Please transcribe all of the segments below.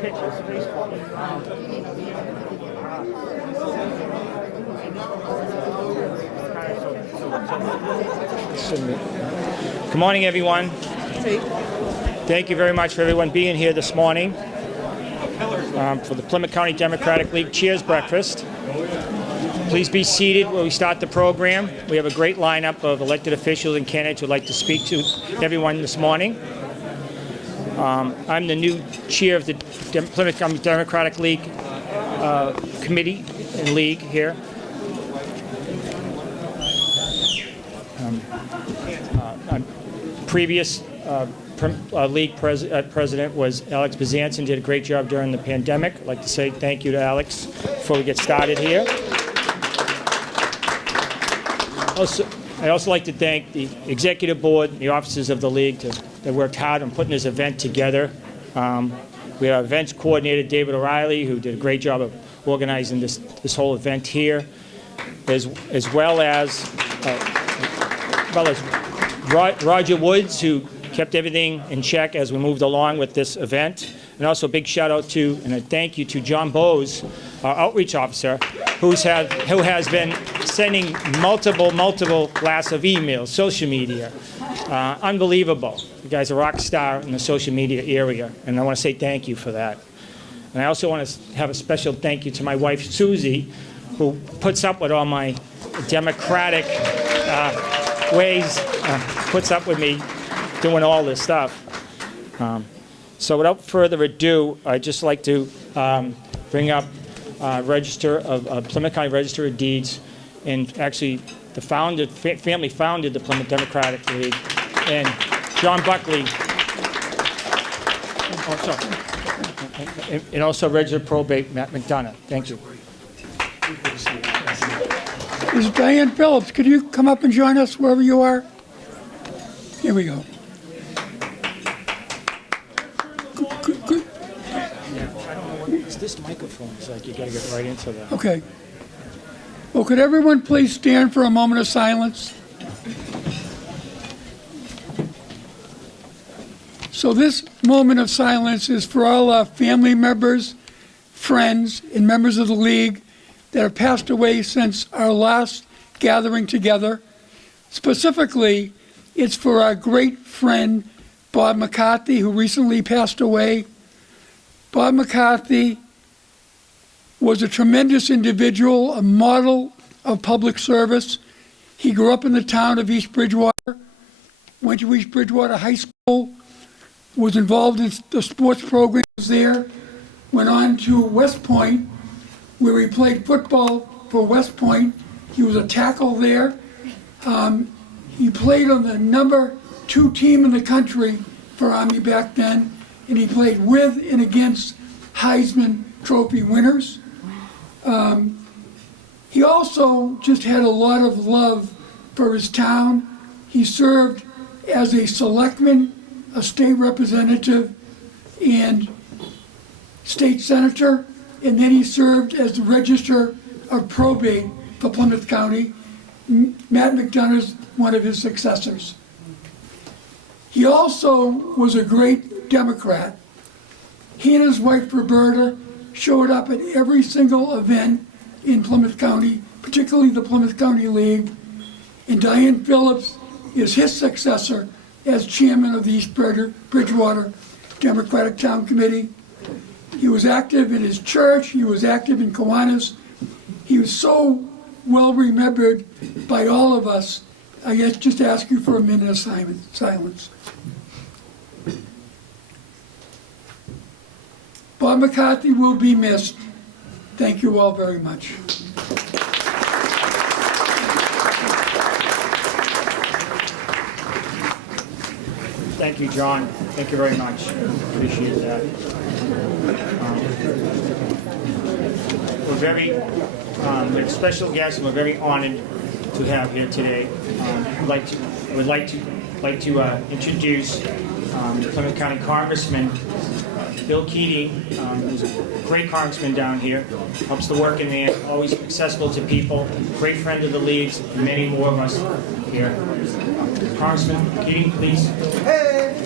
pictures. Good morning, everyone. Thank you very much for everyone being here this morning for the Plymouth County Democratic League Cheers Breakfast. Please be seated while we start the program. We have a great lineup of elected officials and candidates who would like to speak to everyone this morning. I'm the new chair of the Plymouth County Democratic League committee and league here. Previous league president was Alex Bezanson, did a great job during the pandemic. I'd like to say thank you to Alex before we get started here. I'd also like to thank the executive board, the officers of the league that worked hard on putting this event together. We have events coordinator David O'Reilly, who did a great job of organizing this whole event here, as well as Roger Woods, who kept everything in check as we moved along with this event. And also a big shout out to and a thank you to John Bowes, our outreach officer, who has been sending multiple blasts of emails, social media. Unbelievable. You guys are a rock star in the social media area, and I want to say thank you for that. And I also want to have a special thank you to my wife, Susie, who puts up with all my democratic ways, puts up with me doing all this stuff. So without further ado, I'd just like to bring up Plymouth County Register of Deeds, and actually the family founded the Plymouth Democratic League, and John Buckley, and also Register Probate Matt McDonough. Thank you. This is Diane Phillips. Could you come up and join us wherever you are? Here we go. Good. It's this microphone. It's like you got to get right into that. Okay. Well, could everyone please stand for a moment of silence? So this moment of silence is for all our family members, friends, and members of the league that have passed away since our last gathering together. Specifically, it's for our great friend, Bob Mccarthy, who recently passed away. Bob Mccarthy was a tremendous individual, a model of public service. He grew up in the town of East Bridgewater, went to East Bridgewater High School, was involved in the sports programs there, went on to West Point, where he played football for West Point. He was a tackle there. He played on the number 2 team in the country for Army back then, and he played with and against Heisman Trophy winners. He also just had a lot of love for his town. He served as a selectman, a state representative, and state senator, and then he served as the Register of Probate for Plymouth County. Matt McDonough's one of his successors. He also was a great Democrat. He and his wife Roberta showed up at every single event in Plymouth County, particularly the Plymouth County League, and Diane Phillips is his successor as chairman of the East Bridgewater Democratic Town Committee. He was active in his church, he was active in Kiwanis. He was so well remembered by all of us. I guess just ask you for a minute of silence. Bob Mccarthy will be missed. Thank you all very much. Thank you, John. Thank you very much. Appreciate that. We're very, we have special guests, and we're very honored to have here today. Would like to introduce Plymouth County Congressman Bill Keating, who's a great congressman down here, helps the work in there, always accessible to people, great friend of the leagues, and many more of us here. Congressman Keating, please. Hey!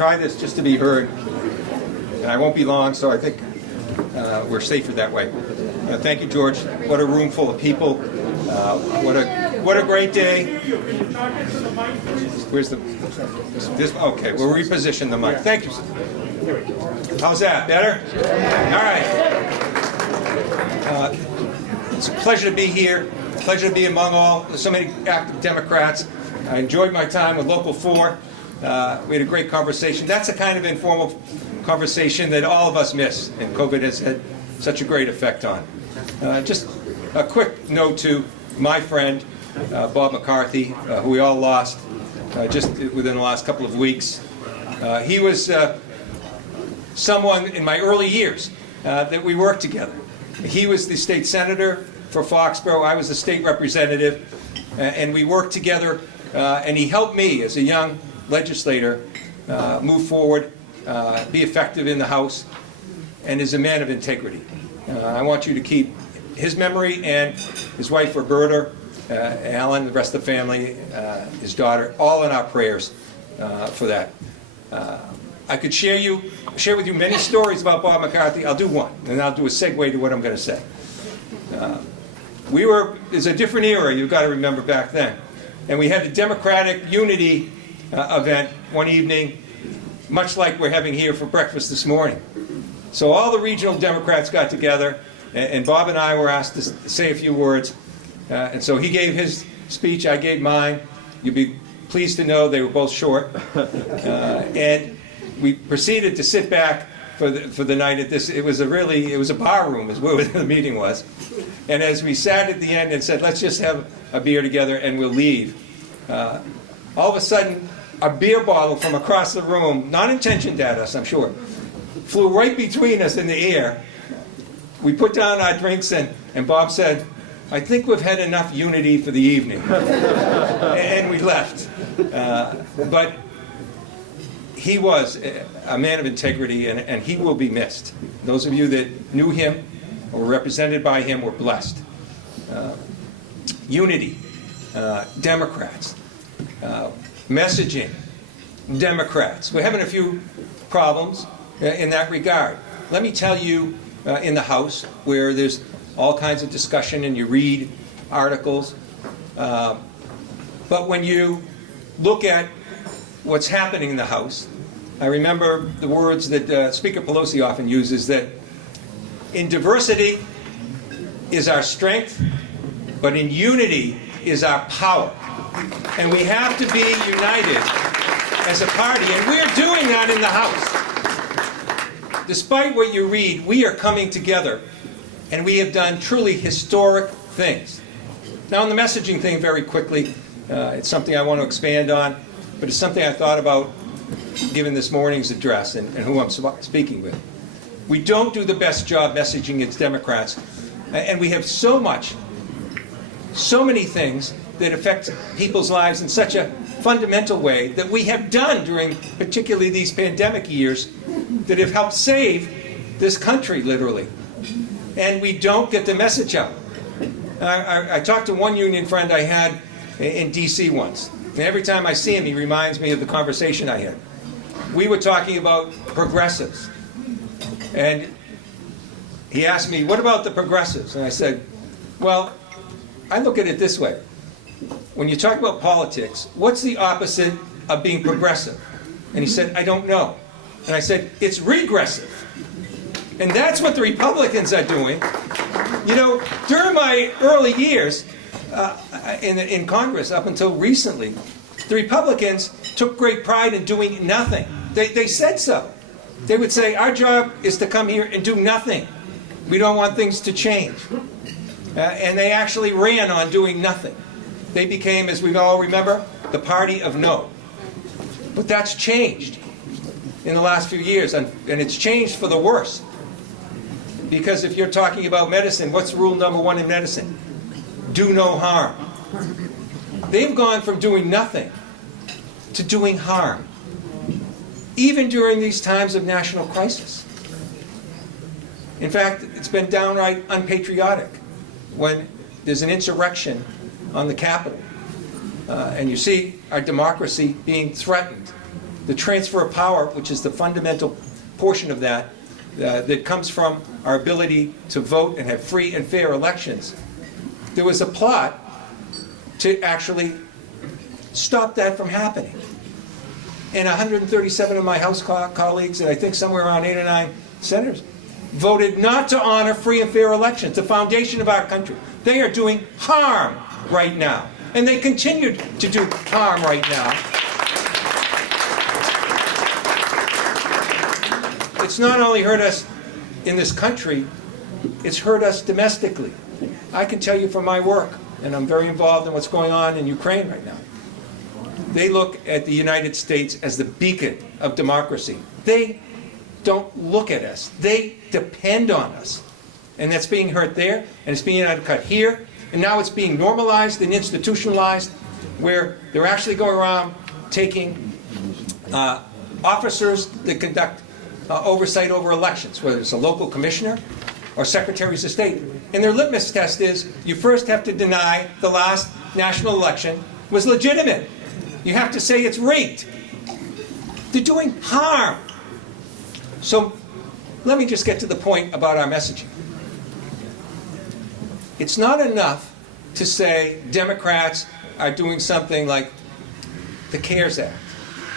try this just to be heard. And I won't be long, so I think we're safer that way. Thank you, George. What a room full of people. What a great day. Where's this? Okay, we'll reposition the mic. Thank you. How's that? Better? All right. It's a pleasure to be here. Pleasure to be among all so many active Democrats. I enjoyed my time with Local 4. We had a great conversation. That's the kind of informal conversation that all of us miss, and COVID has had such a great effect on. Just a quick note to my friend, Bob McCarthy, who we all lost just within the last couple of weeks. He was someone in my early years that we worked together. He was the state senator for Foxborough. I was the state representative, and we worked together, and he helped me as a young legislator move forward, be effective in the House, and is a man of integrity. I want you to keep his memory and his wife Roberta, Alan, the rest of the family, his daughter, all in our prayers for that. I could share with you many stories about Bob McCarthy. I'll do one, and I'll do a segue to what I'm going to say. It's a different era, you've got to remember, back then. And we had the Democratic Unity event one evening, much like we're having here for breakfast this morning. So all the regional Democrats got together, and Bob and I were asked to say a few words. And so he gave his speech, I gave mine. You'll be pleased to know they were both short. And we proceeded to sit back for the night at this. It was a bar room is where the meeting was. And as we sat at the end and said, let's just have a beer together and we'll leave, all of a sudden a beer bottle from across the room, not intentioned at us, I'm sure, flew right between us in the air. We put down our drinks and Bob said, I think we've had enough unity for the evening. And we left. But he was a man of integrity, and he will be missed. Those of you that knew him or were represented by him were blessed. Unity, Democrats, messaging, Democrats. We're having a few problems in that regard. Let me tell you, in the House, where there's all kinds of discussion and you read articles, but when you look at what's happening in the House, I remember the words that Speaker Pelosi often uses, that in diversity is our strength, but in unity is our power. And we have to be united as a party, and we're doing that in the House. Despite what you read, we are coming together, and we have done truly historic things. Now, on the messaging thing, very quickly, it's something I want to expand on, but it's something I thought about given this morning's address and who I'm speaking with. We don't do the best job messaging as Democrats, and we have so many things that affect people's lives in such a fundamental way that we have done during particularly these pandemic years that have helped save this country, literally. And we don't get the message out. I talked to one union friend I had in D.C. once, and every time I see him, he reminds me of the conversation I had. We were talking about progressives, and he asked me, what about the progressives? And I said, well, I look at it this way. When you talk about politics, what's the opposite of being progressive? And he said, I don't know. And I said, it's regressive. And that's what the Republicans are doing. You know, during my early years in Congress, up until recently, the Republicans took great pride in doing nothing. They said so. They would say, our job is to come here and do nothing. We don't want things to change. And they actually ran on doing nothing. They became, as we all remember, the party of no. But that's changed in the last few years, and it's changed for the worse. Because if you're talking about medicine, what's rule number one in medicine? Do no harm. They've gone from doing nothing to doing harm, even during these times of national crisis. In fact, it's been downright unpatriotic when there's an insurrection on the Capitol, and you see our democracy being threatened the transfer of power, which is the fundamental portion of that, that comes from our ability to vote and have free and fair elections, there was a plot to actually stop that from happening. And 137 of my House colleagues, and I think somewhere around 8 or 9 senators, voted not to honor free and fair elections, the foundation of our country. They are doing harm right now. And they continue to do harm right now. It's not only hurt us in this country, it's hurt us domestically. I can tell you from my work, and I'm very involved in what's going on in Ukraine right now. They look at the United States as the beacon of democracy. They don't look at us. They depend on us. And that's being hurt there, and it's being undercut here, and now it's being normalized and institutionalized, where they're actually going around taking officers that conduct oversight over elections, whether it's a local commissioner or secretaries of state. And their litmus test is, you first have to deny the last national election was legitimate. You have to say it's rigged. They're doing harm. So let me just get to the point about our messaging. It's not enough to say Democrats are doing something like the CARES Act,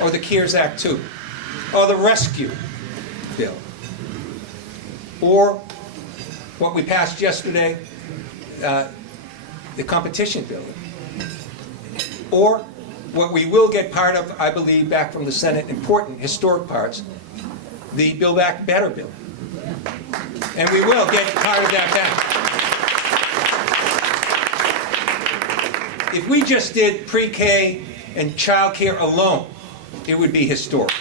or the CARES Act 2, or the Rescue Bill, or what we passed yesterday, the competition bill, or what we will get part of, I believe, back from the Senate, important historic parts, the Build Back Better bill. And we will get part of that back. If we just did pre-K and child care alone, it would be historic.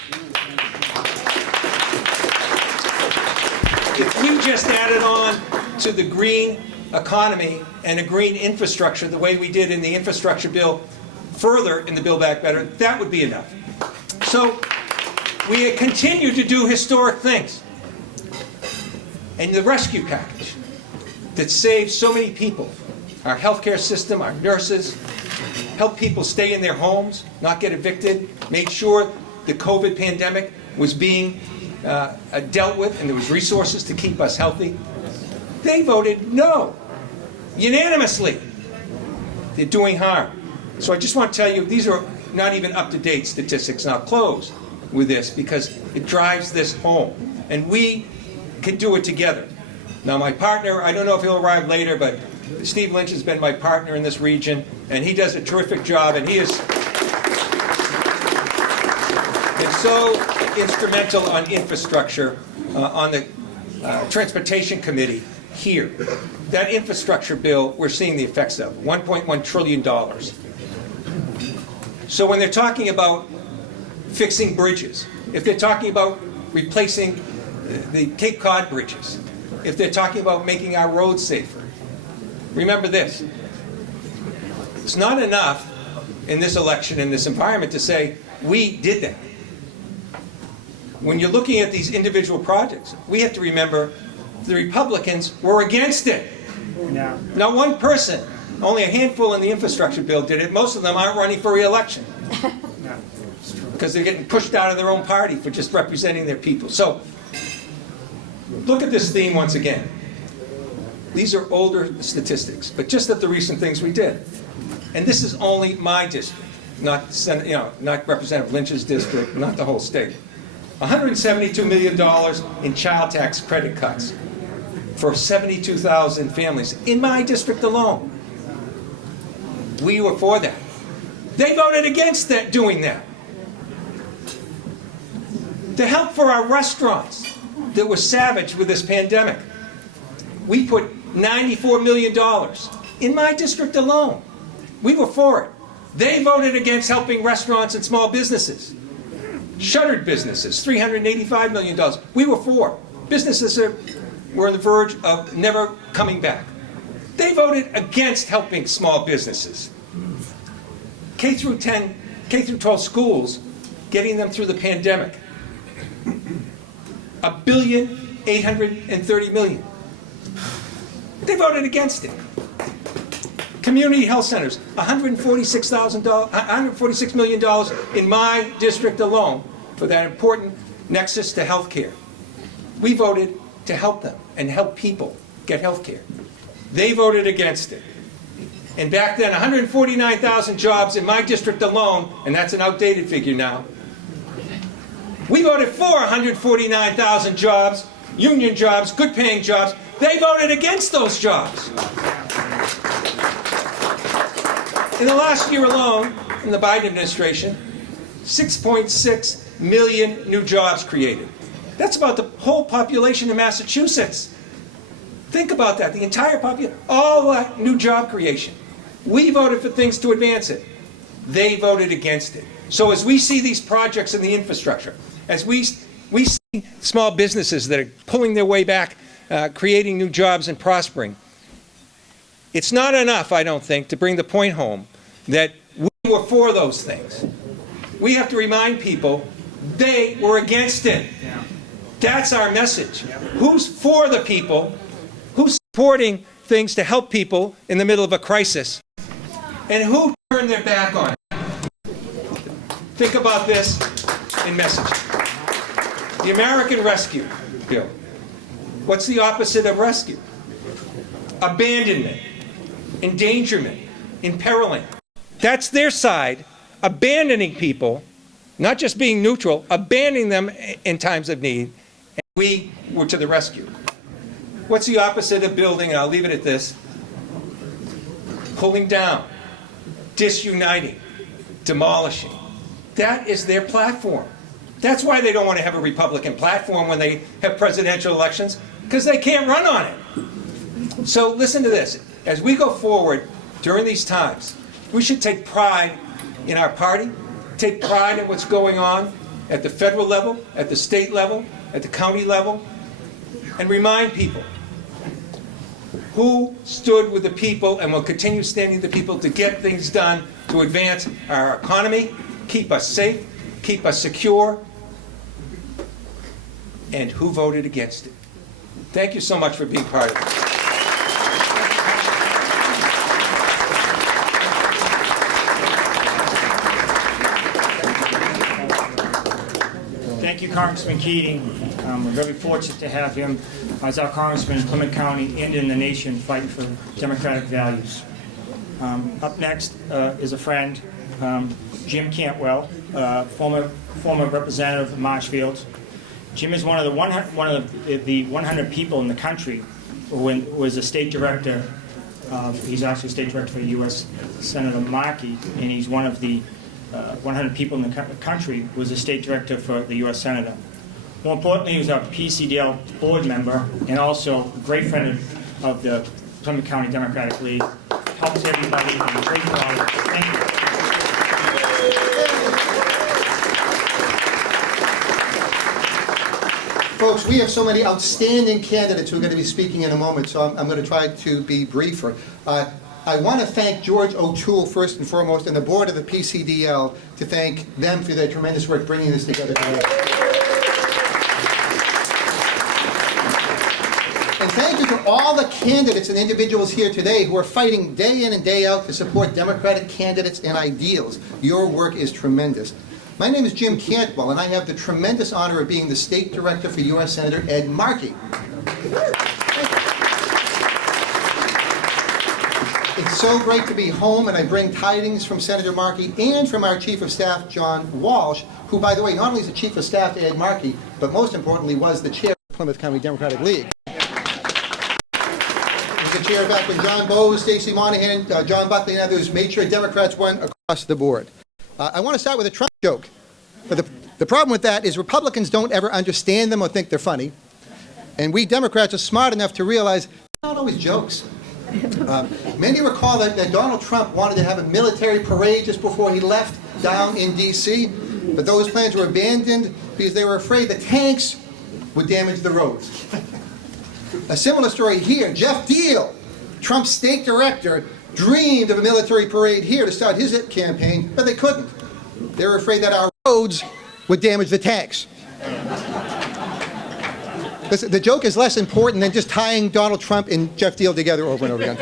If we just added on to the green economy and a green infrastructure the way we did in the infrastructure bill, further in the Build Back Better, that would be enough. So we continue to do historic things. And the rescue package that saves so many people, our healthcare system, our nurses, helped people stay in their homes, not get evicted, made sure the COVID pandemic was being dealt with and there was resources to keep us healthy. They voted no, unanimously. They're doing harm. So I just want to tell you, these are not even up-to-date statistics, and I'll close with this because it drives this home. And we can do it together. Now my partner, I don't know if he'll arrive later, but Steve Lynch has been my partner in this region, and he does a terrific job, and he is so instrumental on infrastructure, on the Transportation Committee here. That infrastructure bill, we're seeing the effects of, $1.1 trillion. So when they're talking about fixing bridges, if they're talking about replacing the Cape Cod bridges, if they're talking about making our roads safer, remember this. It's not enough in this election, in this environment, to say, we did that. When you're looking at these individual projects, we have to remember the Republicans were against it. No. Not one person, only a handful in the infrastructure bill did it. Most of them aren't running for re-election because they're getting pushed out of their own party for just representing their people. So look at this theme once again. These are older statistics, but just at the recent things we did. And this is only my district, not Representative Lynch's district, not the whole state. $172 million in child tax credit cuts for 72,000 families in my district alone. We were for that. They voted against that, doing that. To help for our restaurants that were savaged with this pandemic, we put $94 million in my district alone. We were for it. They voted against helping restaurants and small businesses. Shuttered businesses, $385 million. We were for. Businesses were on the verge of never coming back. They voted against helping small businesses. K through 12 schools, getting them through the pandemic. $1.83 billion. They voted against it. Community health centers, $146 million in my district alone. for that important nexus to health care. We voted to help them and help people get health care. They voted against it. And back then, 149,000 jobs in my district alone, and that's an outdated figure now. We voted for 149,000 jobs, union jobs, good-paying jobs. They voted against those jobs. In the last year alone, in the Biden administration, 6.6 million new jobs created. That's about the whole population in Massachusetts. Think about that, the entire population, all that new job creation. We voted for things to advance it. They voted against it. So as we see these projects in the infrastructure, as we see small businesses that are pulling their way back, creating new jobs and prospering, it's not enough, I don't think, to bring the point home that we were for those things. We have to remind people they were against it. That's our message. Who's for the people? Who's supporting things to help people in the middle of a crisis? And who turned their back on it? Think about this in messaging. The American Rescue Bill. What's the opposite of rescue? Abandonment, endangerment, imperiling. That's their side, abandoning people, not just being neutral, abandoning them in times of need. And we were to the rescue. What's the opposite of building? And I'll leave it at this. Pulling down, disuniting, demolishing. That is their platform. That's why they don't want to have a Republican platform when they have presidential elections, because they can't run on it. So listen to this. As we go forward during these times, we should take pride in our party, take pride in what's going on at the federal level, at the state level, at the county level, and remind people who stood with the people and will continue standing with the people to get things done to advance our economy, keep us safe, keep us secure, and who voted against it. Thank you so much for being part of this. Thank you, Congressman Keating. We're very fortunate to have him as our congressman in Plymouth County and in the nation fighting for democratic values. Up next is a friend, Jim Cantwell, former representative of Marshfield. Jim is one of the 100 people in the country who was a state director. He's actually state director for U.S. Senator Markey, and he's one of the 100 people in the country who was a state director for the U.S. Senator. More importantly, he was a PCDL board member and also a great friend of the Plymouth County Democratic League. Helps everybody and a great father. Thank you. Folks, we have so many outstanding candidates who are going to be speaking in a moment, so I'm going to try to be briefer. I want to thank George O'Toole first and foremost and the board of the PCDL to thank them for their tremendous work bringing this together today. And thank you to all the candidates and individuals here today who are fighting day in and day out to support Democratic candidates and ideals. Your work is tremendous. My name is Jim Cantwell, and I have the tremendous honor of being the state director for U.S. Senator Ed Markey. It's so great to be home, and I bring tidings from Senator Markey and from our Chief of Staff, John Walsh, who, by the way, not only is the Chief of Staff to Ed Markey, but most importantly was the chair of the Plymouth County Democratic League. He was the chair back when John Bowes, Stacey Monahan, John Buckley, and others made sure Democrats won across the board. I want to start with a Trump joke. But the problem with that is Republicans don't ever understand them or think they're funny. And we Democrats are smart enough to realize they're not always jokes. Many recall that Donald Trump wanted to have a military parade just before he left down in D.C., but those plans were abandoned because they were afraid the tanks would damage the roads. A similar story here. Jeff Deal, Trump's state director, dreamed of a military parade here to start his campaign, but they couldn't. They were afraid that our roads would damage the tanks. Listen, the joke is less important than just tying Donald Trump and Jeff Deal together over and over again.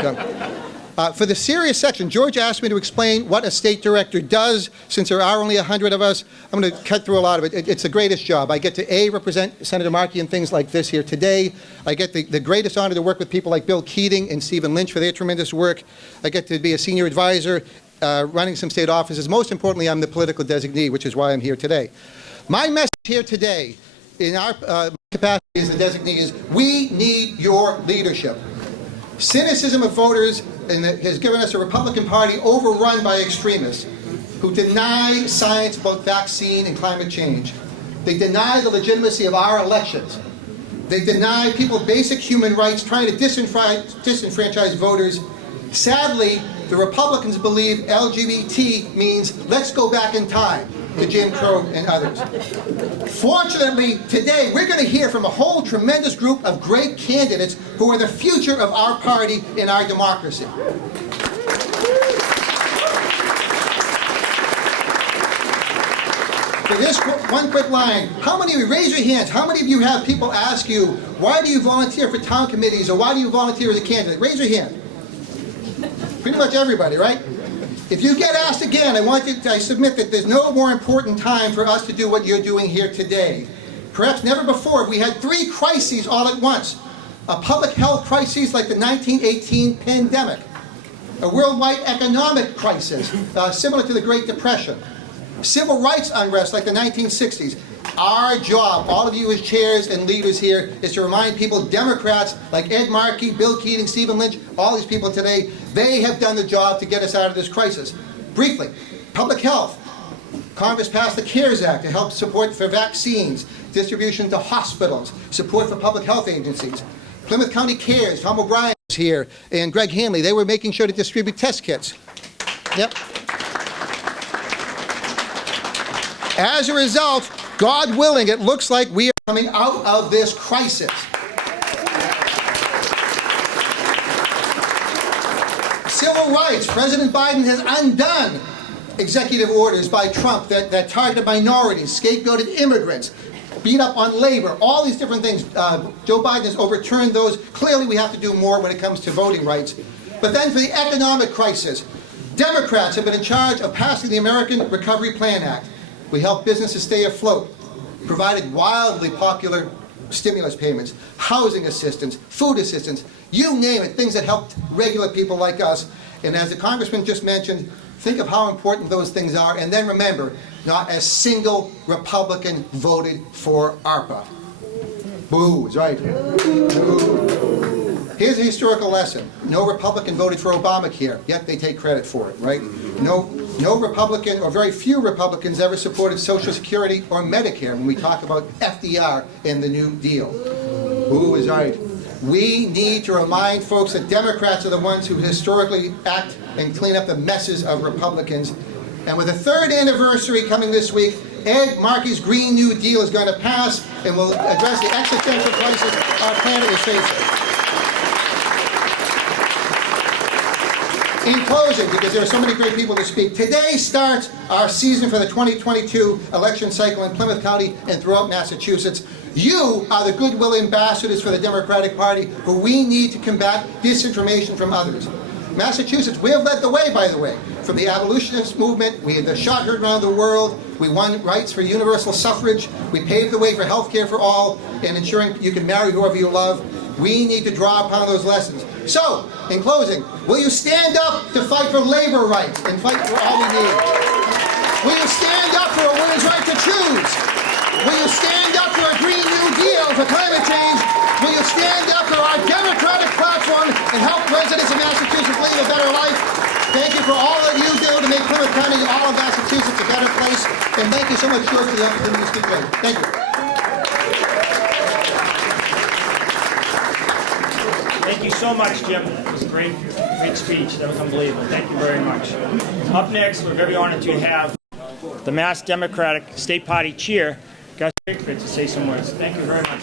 For the serious section, George asked me to explain what a state director does. Since there are only 100 of us, I'm going to cut through a lot of it. It's the greatest job. I get to, represent Senator Markey and things like this here today. I get the greatest honor to work with people like Bill Keating and Stephen Lynch for their tremendous work. I get to be a senior advisor running some state offices. Most importantly, I'm the political designee, which is why I'm here today. My message here today in our capacity as the designee is we need your leadership. Cynicism of voters has given us a Republican Party overrun by extremists who deny science about vaccine and climate change. They deny the legitimacy of our elections. They deny people basic human rights, trying to disenfranchise voters. Sadly, the Republicans believe LGBT means let's go back in time to Jim Crow and others. Fortunately, today we're going to hear from a whole tremendous group of great candidates who are the future of our party and our democracy. For this one quick line, how many of you, raise your hands, how many of you have people ask you, why do you volunteer for town committees or why do you volunteer as a candidate? Raise your hand. Pretty much everybody, right? If you get asked again, I submit that there's no more important time for us to do what you're doing here today. Perhaps never before have we had 3 crises all at once. A public health crisis like the 1918 pandemic. A worldwide economic crisis similar to the Great Depression. Civil rights unrest like the 1960s. Our job, all of you as chairs and leaders here, is to remind people, Democrats like Ed Markey, Bill Keating, Stephen Lynch, all these people today, they have done the job to get us out of this crisis. Briefly, public health. Congress passed the CARES Act to help support for vaccines, distribution to hospitals, support for public health agencies. Plymouth County Cares, Tom O'Brien was here, and Greg Hanley, they were making sure to distribute test kits. Yep. As a result, God willing, it looks like we are coming out of this crisis. Civil rights. President Biden has undone executive orders by Trump that targeted minorities, scapegoated immigrants, beat up on labor, all these different things. Joe Biden has overturned those. Clearly, we have to do more when it comes to voting rights. But then for the economic crisis, Democrats have been in charge of passing the American Recovery Plan Act. We helped businesses stay afloat, provided wildly popular stimulus payments, housing assistance, food assistance, you name it, things that helped regular people like us. And as the Congressman just mentioned, think of how important those things are, and then remember, not a single Republican voted for ARPA. Boo, is right. Boo. Here's a historical lesson. No Republican voted for Obamacare, yet they take credit for it, right? No Republican, or very few Republicans, ever supported Social Security or Medicare when we talk about FDR and the New Deal. Boo is right. We need to remind folks that Democrats are the ones who historically act and clean up the messes of Republicans. And with the 3rd anniversary coming this week, Ed Markey's Green New Deal is going to pass and will address the existential crisis our planet is facing. In closing, because there are so many great people to speak, today starts our season for the 2022 election cycle in Plymouth County and throughout Massachusetts. You are the goodwill ambassadors for the Democratic Party who we need to combat disinformation from others. Massachusetts, we have led the way, by the way. From the abolitionist movement, we had the shot heard around the world, we won rights for universal suffrage, we paved the way for health care for all, and ensuring you can marry whoever you love. We need to draw upon those lessons. So, in closing, will you stand up to fight for labor rights and fight for all we need? Will you stand up for a woman's right to choose? Will you stand up for a Green New Deal for climate change? Will you stand up for our Democratic platform and help residents of Massachusetts lead a better life? Thank you for all that you do to make Plymouth County and all of Massachusetts a better place. And thank you so much, George, for the opportunity to speak today. Thank you. Thank you so much, Jim. It was a great speech. That was unbelievable. Thank you very much. Up next, we're very honored to have the Mass Democratic State Party Chair, Gus Griffin, to say some words. Thank you very much.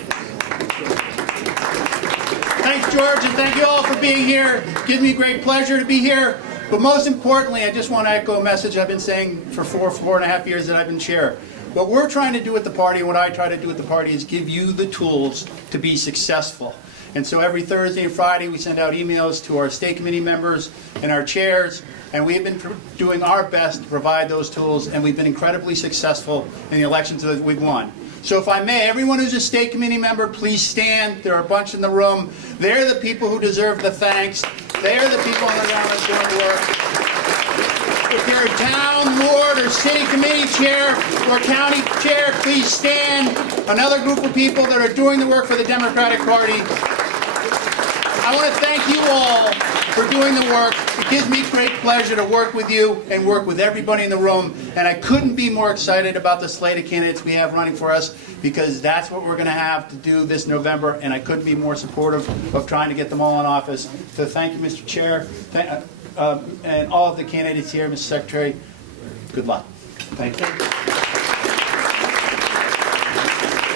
Thanks, George, and thank you all for being here. It gives me great pleasure to be here. But most importantly, I just want to echo a message I've been saying for four and a half years that I've been chair. What we're trying to do at the party, and what I try to do at the party, is give you the tools to be successful. And so every Thursday and Friday, we send out emails to our state committee members and our chairs, and we have been doing our best to provide those tools, and we've been incredibly successful in the elections that we've won. So if I may, everyone who's a state committee member, please stand. There are a bunch in the room. They're the people who deserve the thanks. They're the people on the ground that's doing the work. If you're a town, ward, or city committee chair or county chair, please stand. Another group of people that are doing the work for the Democratic Party. I want to thank you all for doing the work. It gives me great pleasure to work with you and work with everybody in the room. And I couldn't be more excited about the slate of candidates we have running for us, because that's what we're going to have to do this November. And I couldn't be more supportive of trying to get them all in office. So thank you, Mr. Chair, and all of the candidates here, Mr. Secretary. Good luck. Thank you.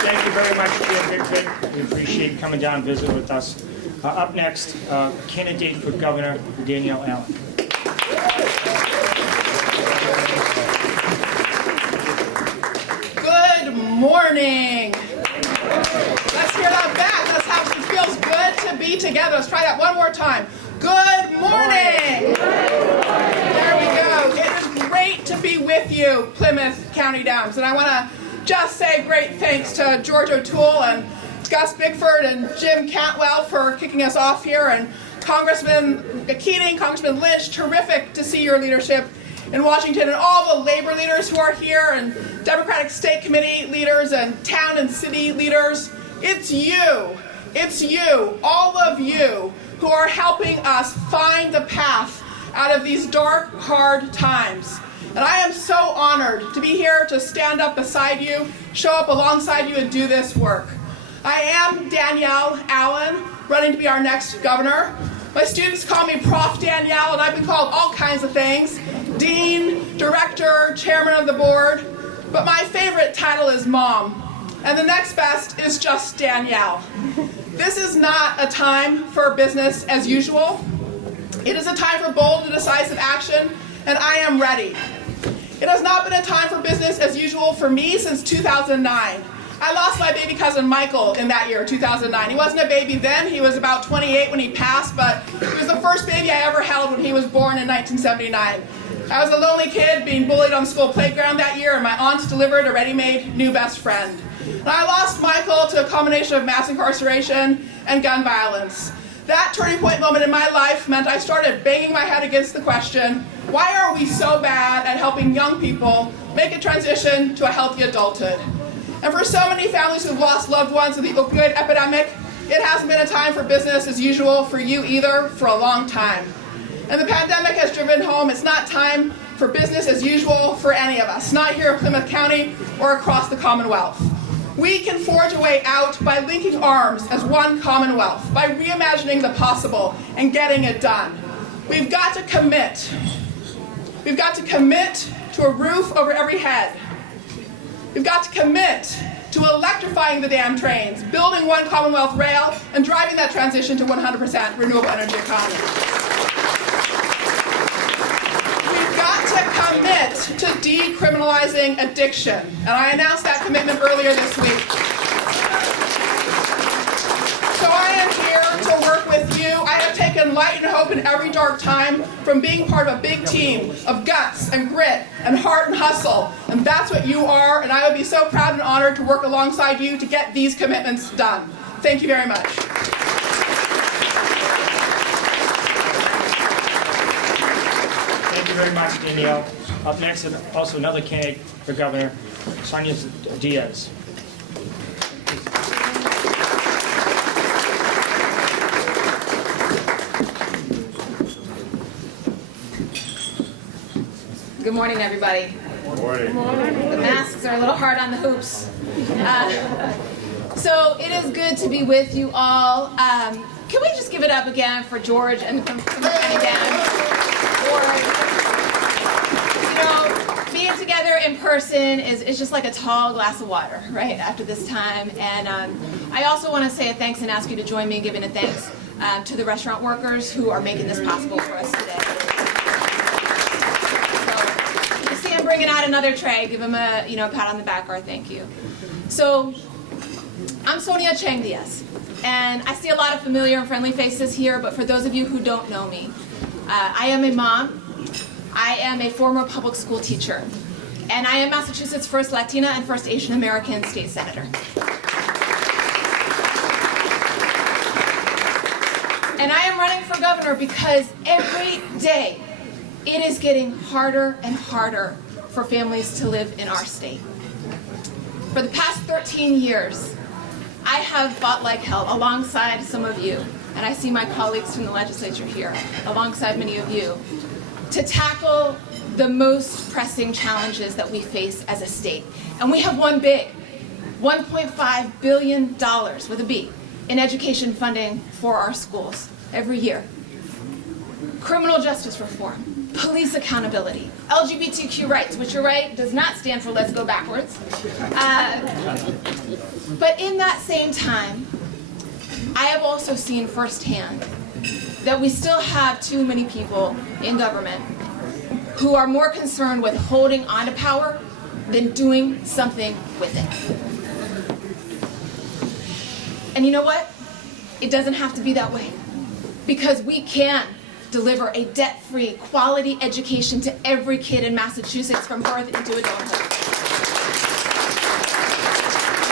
Thank you very much, Chair Griffin. We appreciate you coming down and visiting with us. Up next, candidate for governor, Danielle Allen. Good morning. Let's hear that back. That's how it feels good to be together. Let's try that one more time. Good morning. There we go. It is great to be with you, Plymouth County Dems. And I want to just say great thanks to George O'Toole and Gus Bickford and Jim Cantwell for kicking us off here, and Congressman Keating, Congressman Lynch. Terrific to see your leadership in Washington, and all the labor leaders who are here, and Democratic State Committee leaders and town and city leaders. It's you, all of you, who are helping us find the path out of these dark, hard times. And I am so honored to be here to stand up beside you, show up alongside you, and do this work. I am Danielle Allen, running to be our next governor. My students call me Prof. Danielle, and I've been called all kinds of things: dean, director, chairman of the board. But my favorite title is mom, and the next best is just Danielle. This is not a time for business as usual. It is a time for bold and decisive action, and I am ready. It has not been a time for business as usual for me since 2009. I lost my baby cousin Michael in that year, 2009. He wasn't a baby then. He was about 28 when he passed, but he was the first baby I ever held when he was born in 1979. I was a lonely kid being bullied on the school playground that year, and my aunts delivered a ready-made new best friend. And I lost Michael to a combination of mass incarceration and gun violence. That turning point moment in my life meant I started banging my head against the question, why are we so bad at helping young people make a transition to a healthy adulthood? And for so many families who've lost loved ones in the opioid epidemic, it hasn't been a time for business as usual for you either for a long time. And the pandemic has driven home it's not time for business as usual for any of us, not here in Plymouth County or across the Commonwealth. We can forge a way out by linking arms as one Commonwealth, by reimagining the possible and getting it done. We've got to commit. We've got to commit to a roof over every head. We've got to commit to electrifying the damn trains, building one Commonwealth rail, and driving that transition to 100% renewable energy economy. We've got to commit to decriminalizing addiction, and I announced that commitment earlier this week. So I am here to work with you. I have taken light and hope in every dark time from being part of a big team of guts and grit and heart and hustle. And that's what you are, and I would be so proud and honored to work alongside you to get these commitments done. Thank you very much. Thank you very much, Danielle. Up next, and also another candidate for governor, Sonia Diaz. Good morning, everybody. Good morning. The masks are a little hard on the hoops. So it is good to be with you all. Can we just give it up again for George and Dan? Being together in person is just like a tall glass of water, right, after this time. And I also want to say a thanks and ask you to join me in giving a thanks to the restaurant workers who are making this possible for us today. Bringing out another tray, give him a pat on the back or a thank you. So, I'm Sonia Chang Diaz. And I see a lot of familiar and friendly faces here, but for those of you who don't know me, I am a mom. I am a former public school teacher. And I am Massachusetts' first Latina and first Asian American state senator. And I am running for governor because every day it is getting harder and harder for families to live in our state. For the past 13 years, I have fought like hell alongside some of you, and I see my colleagues from the legislature here, alongside many of you, to tackle the most pressing challenges that we face as a state. And we have won big, $1.5 billion, with a B, in education funding for our schools every year. Criminal justice reform, police accountability, LGBTQ rights, which you're right, does not stand for let's go backwards. But in that same time, I have also seen firsthand that we still have too many people in government who are more concerned with holding on to power than doing something with it. And you know what? It doesn't have to be that way, because we can deliver a debt-free, quality education to every kid in Massachusetts from birth into adulthood.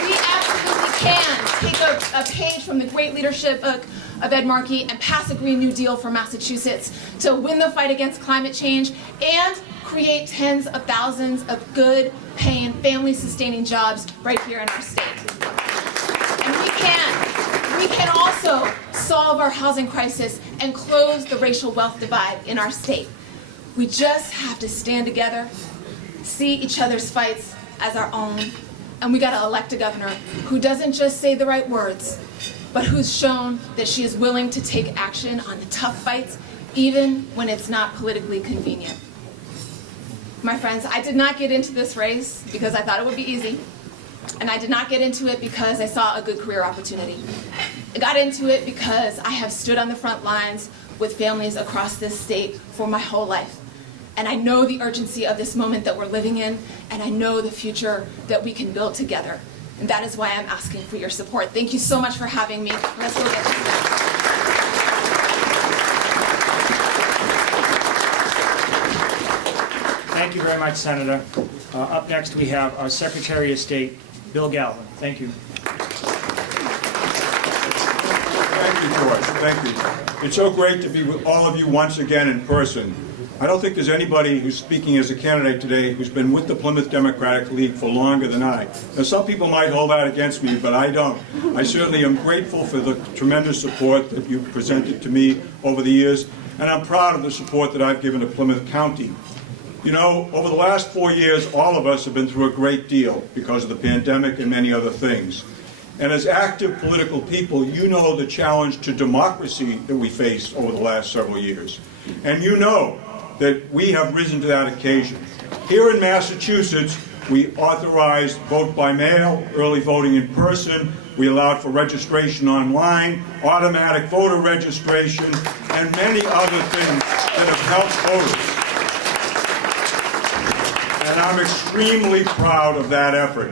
We absolutely can take a page from the great leadership book of Ed Markey and pass a Green New Deal for Massachusetts to win the fight against climate change and create tens of thousands of good, paying, family-sustaining jobs right here in our state. And we can also solve our housing crisis and close the racial wealth divide in our state. We just have to stand together, see each other's fights as our own, and we gotta elect a governor who doesn't just say the right words, but who's shown that she is willing to take action on the tough fights, even when it's not politically convenient. My friends, I did not get into this race because I thought it would be easy, and I did not get into it because I saw a good career opportunity. I got into it because I have stood on the front lines with families across this state for my whole life. And I know the urgency of this moment that we're living in, and I know the future that we can build together. And that is why I'm asking for your support. Thank you so much for having me. Let's go get this. Thank you very much, Senator. Up next, we have our Secretary of State, Bill Galvin. Thank you. Thank you, George. Thank you. It's so great to be with all of you once again in person. I don't think there's anybody who's speaking as a candidate today who's been with the Plymouth Democratic League for longer than I. Now, some people might hold that against me, but I don't. I certainly am grateful for the tremendous support that you've presented to me over the years, and I'm proud of the support that I've given to Plymouth County. You know, over the last 4 years, all of us have been through a great deal because of the pandemic and many other things. And as active political people, you know the challenge to democracy that we faced over the last several years. And you know that we have risen to that occasion. Here in Massachusetts, we authorized vote by mail, early voting in person, we allowed for registration online, automatic voter registration, and many other things that have helped voters. And I'm extremely proud of that effort.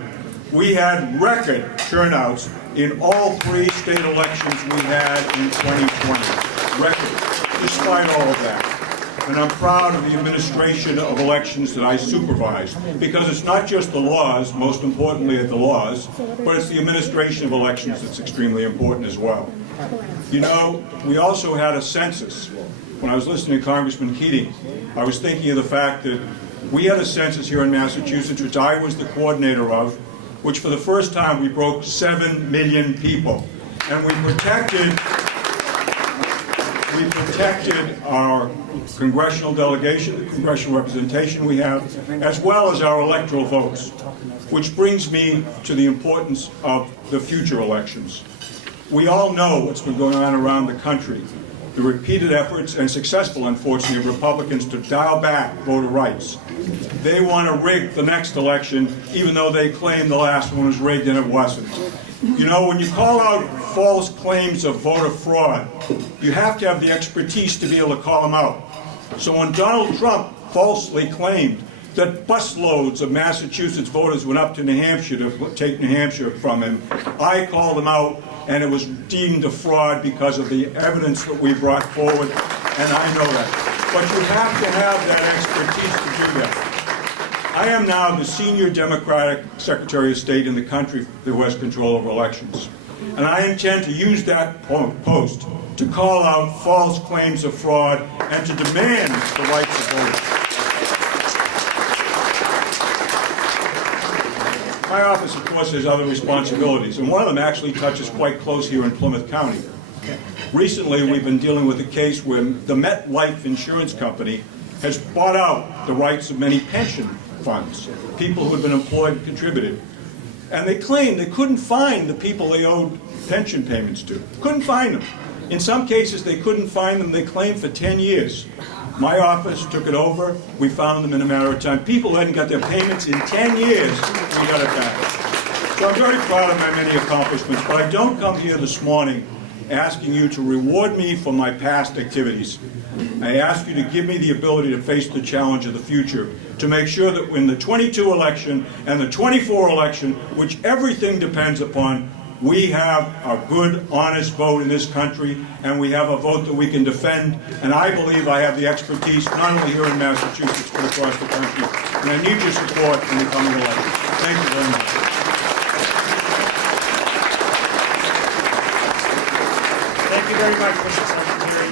We had record turnouts in all 3 state elections we had in 2020. Record, despite all of that. And I'm proud of the administration of elections that I supervise, because it's not just the laws, most importantly the laws, but it's the administration of elections that's extremely important as well. You know, we also had a census. When I was listening to Congressman Keating, I was thinking of the fact that we had a census here in Massachusetts, which I was the coordinator of, which for the first time we broke 7 million people. And we protected our congressional delegation, the congressional representation we have, as well as our electoral votes, which brings me to the importance of the future elections. We all know what's been going on around the country, the repeated efforts and successful, unfortunately, of Republicans to dial back voter rights. They want to rig the next election, even though they claim the last one was rigged and it wasn't. You know, when you call out false claims of voter fraud, you have to have the expertise to be able to call them out. So when Donald Trump falsely claimed that busloads of Massachusetts voters went up to New Hampshire to take New Hampshire from him, I called him out and it was deemed a fraud because of the evidence that we brought forward, and I know that. But you have to have that expertise to do that. I am now the senior Democratic Secretary of State in the country who has control of elections. And I intend to use that post to call out false claims of fraud and to demand the rights of voters. My office, of course, has other responsibilities, and one of them actually touches quite close here in Plymouth County. Recently, we've been dealing with a case where the MetLife Insurance Company has bought out the rights of many pension funds, people who had been employed and contributed. And they claimed they couldn't find the people they owed pension payments to. Couldn't find them. In some cases, they couldn't find them. They claimed for 10 years. My office took it over. We found them in a matter of time. People who hadn't got their payments in 10 years, we got it back. So I'm very proud of my many accomplishments, but I don't come here this morning asking you to reward me for my past activities. I ask you to give me the ability to face the challenge of the future, to make sure that in the 22 election and the 24 election, which everything depends upon, we have a good, honest vote in this country, and we have a vote that we can defend. And I believe I have the expertise, not only here in Massachusetts, but across the country. And I need your support in the coming election. Thank you very much. Thank you very much, Mr. Secretary.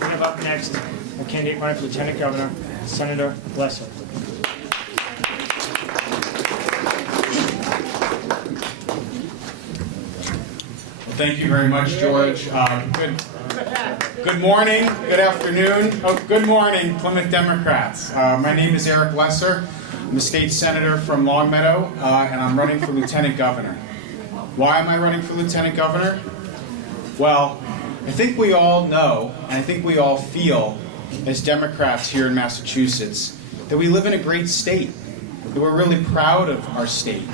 We have up next a candidate running for Lieutenant Governor, Senator Lis. Thank you very much, George. Good morning, good afternoon, good morning, Plymouth Democrats. My name is Eric Lesser. I'm a state senator from Longmeadow, and I'm running for Lieutenant Governor. Why am I running for Lieutenant Governor? Well, I think we all know, and I think we all feel, as Democrats here in Massachusetts, that we live in a great state, that we're really proud of our state.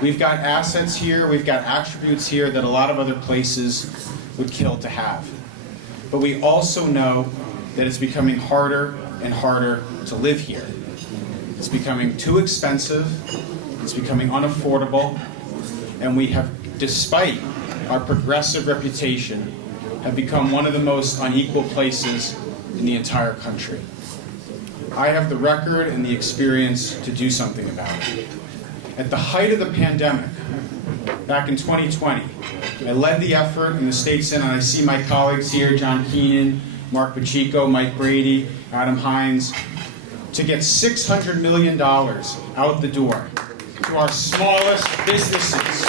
We've got assets here, we've got attributes here that a lot of other places would kill to have. But we also know that it's becoming harder and harder to live here. It's becoming too expensive, it's becoming unaffordable, and we have, despite our progressive reputation, have become one of the most unequal places in the entire country. I have the record and the experience to do something about it. At the height of the pandemic, back in 2020, I led the effort in the state senate, and I see my colleagues here, John Keenan, Mark Pacheco, Mike Brady, Adam Hines, to get $600 million out the door to our smallest businesses,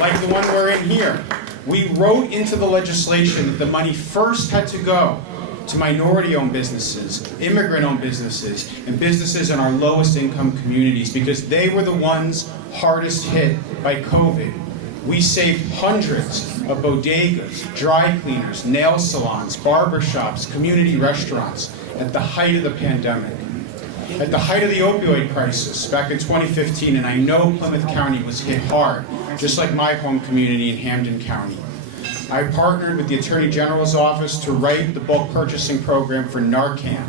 like the one we're in here. We wrote into the legislation that the money first had to go to minority-owned businesses, immigrant-owned businesses, and businesses in our lowest income communities, because they were the ones hardest hit by COVID. We saved hundreds of bodegas, dry cleaners, nail salons, barbershops, community restaurants at the height of the pandemic. At the height of the opioid crisis back in 2015, and I know Plymouth County was hit hard, just like my home community in Hampden County. I partnered with the Attorney General's office to write the bulk purchasing program for Narcan,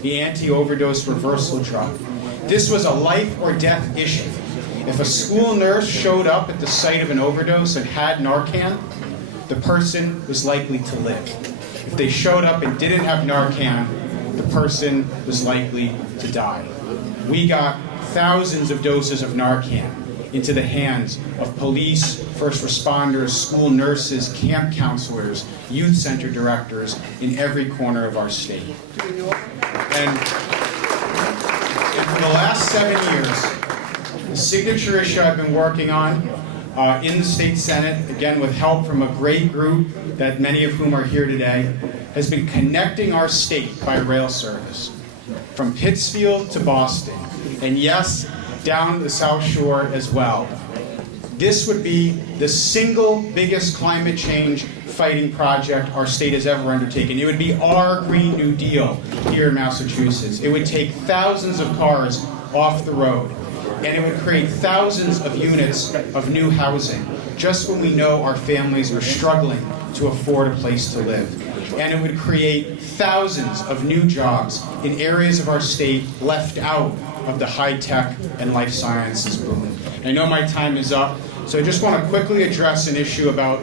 the anti-overdose reversal drug. This was a life or death issue. If a school nurse showed up at the site of an overdose and had Narcan, the person was likely to live. If they showed up and didn't have Narcan, the person was likely to die. We got thousands of doses of Narcan into the hands of police, first responders, school nurses, camp counselors, youth center directors in every corner of our state. And for the last 7 years, the signature issue I've been working on in the state senate, again with help from a great group that many of whom are here today, has been connecting our state by rail service from Pittsfield to Boston, and yes, down the South Shore as well. This would be the single biggest climate change fighting project our state has ever undertaken. It would be our Green New Deal here in Massachusetts. It would take thousands of cars off the road, and it would create thousands of units of new housing, just when we know our families are struggling to afford a place to live. And it would create thousands of new jobs in areas of our state left out of the high-tech and life sciences boom. I know my time is up, So I just want to quickly address an issue about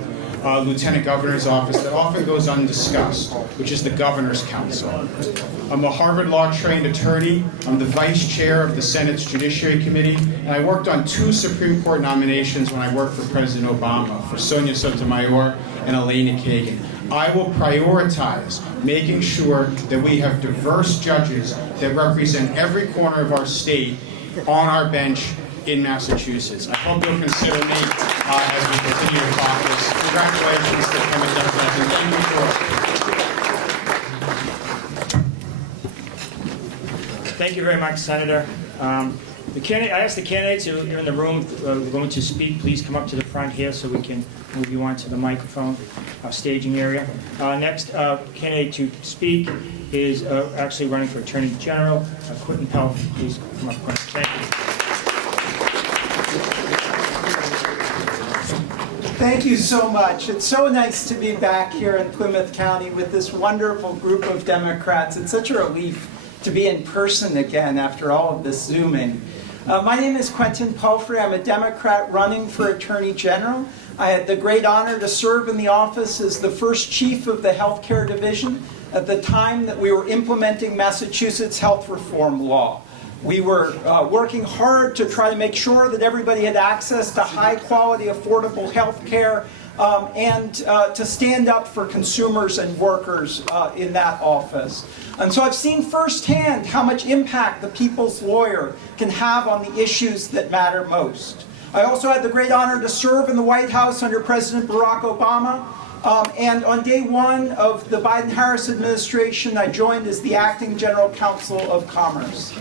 Lieutenant Governor's office that often goes undiscussed, which is the Governor's Council. I'm a Harvard Law-trained attorney. I'm the vice chair of the Senate's Judiciary Committee, and I worked on 2 Supreme Court nominations when I worked for President Obama, for Sonia Sotomayor and Elena Kagan. I will prioritize making sure that we have diverse judges that represent every corner of our state on our bench in Massachusetts. I hope you'll consider me as we continue to caucus. Congratulations to Plymouth Democrats, and thank you for Thank you very much, Senator. I asked the candidates who are in the room going to speak, please come up to the front here so we can move you onto the microphone staging area. Next candidate to speak is actually running for Attorney General, Quentin Pelt. Please come up, Quentin. Thank you. Thank you so much. It's so nice to be back here in Plymouth County with this wonderful group of Democrats. It's such a relief to be in person again after all of this Zooming. My name is Quentin Pulfrey. I'm a Democrat running for Attorney General. I had the great honor to serve in the office as the first chief of the healthcare division at the time that we were implementing Massachusetts health reform law. We were working hard to try to make sure that everybody had access to high-quality, affordable health care and to stand up for consumers and workers in that office. And so I've seen firsthand how much impact the people's lawyer can have on the issues that matter most. I also had the great honor to serve in the White House under President Barack Obama. And on day 1 of the Biden-Harris administration, I joined as the acting general counsel of commerce.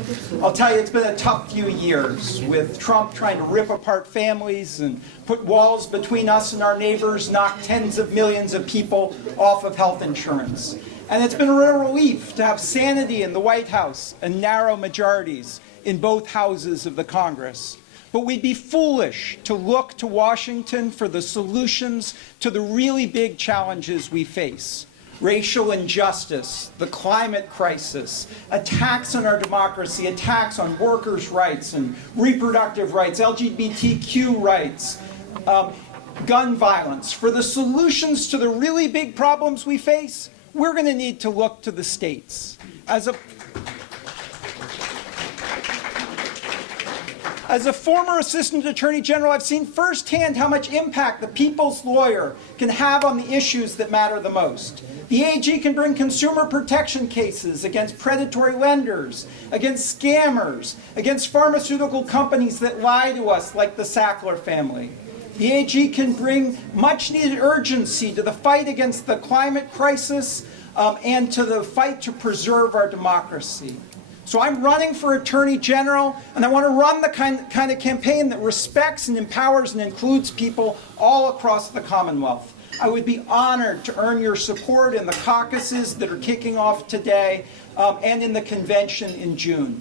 I'll tell you, it's been a tough few years with Trump trying to rip apart families and put walls between us and our neighbors, knock tens of millions of people off of health insurance. And it's been a real relief to have sanity in the White House and narrow majorities in both houses of the Congress. But we'd be foolish to look to Washington for the solutions to the really big challenges we face. Racial injustice, the climate crisis, attacks on our democracy, attacks on workers' rights and reproductive rights, LGBTQ rights, gun violence. For the solutions to the really big problems we face, we're going to need to look to the states. As a former Assistant Attorney General, I've seen firsthand how much impact the people's lawyer can have on the issues that matter the most. The AG can bring consumer protection cases against predatory lenders, against scammers, against pharmaceutical companies that lie to us like the Sackler family. The AG can bring much-needed urgency to the fight against the climate crisis and to the fight to preserve our democracy. So I'm running for Attorney General, and I want to run the kind of campaign that respects and empowers and includes people all across the Commonwealth. I would be honored to earn your support in the caucuses that are kicking off today and in the convention in June.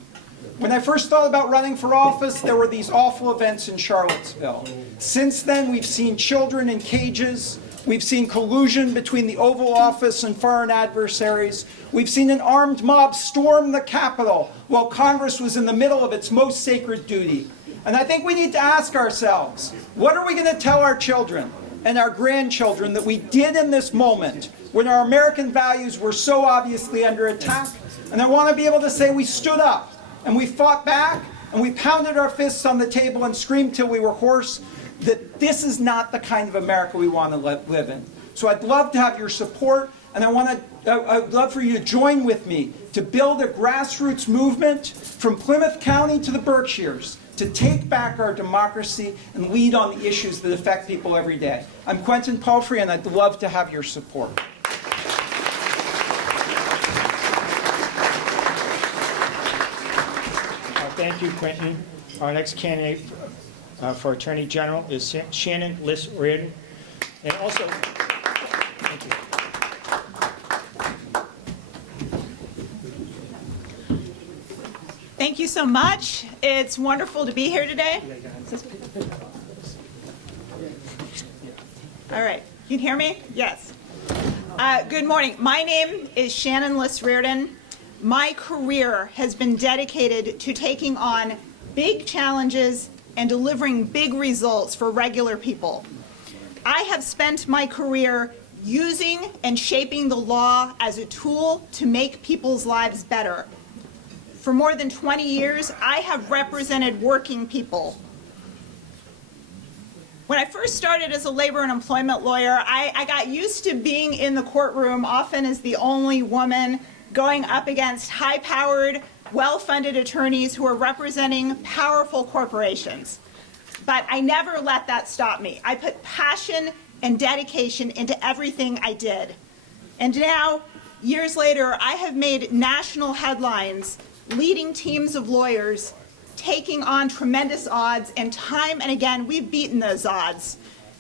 When I first thought about running for office, there were these awful events in Charlottesville. Since then, we've seen children in cages. We've seen collusion between the Oval Office and foreign adversaries. We've seen an armed mob storm the Capitol while Congress was in the middle of its most sacred duty. And I think we need to ask ourselves, what are we going to tell our children and our grandchildren that we did in this moment when our American values were so obviously under attack? And I want to be able to say we stood up and we fought back and we pounded our fists on the table and screamed till we were hoarse that this is not the kind of America we want to live in. So I'd love to have your support, and I'd love for you to join with me to build a grassroots movement from Plymouth County to the Berkshires to take back our democracy and lead on the issues that affect people every day. I'm Quentin Pulfrey, and I'd love to have your support. Thank you, Quentin. Our next candidate for Attorney General is Shannon Lis Reardon. And also, thank you. Thank you so much. It's wonderful to be here today. All right, you can hear me? Yes. Good morning. My name is Shannon Lis Reardon. My career has been dedicated to taking on big challenges and delivering big results for regular people. I have spent my career using and shaping the law as a tool to make people's lives better. For more than 20 years, I have represented working people. When I first started as a labor and employment lawyer, I got used to being in the courtroom, often as the only woman, going up against high-powered, well-funded attorneys who are representing powerful corporations. But I never let that stop me. I put passion and dedication into everything I did. And now, years later, I have made national headlines, leading teams of lawyers, taking on tremendous odds, and time and again, we've beaten those odds.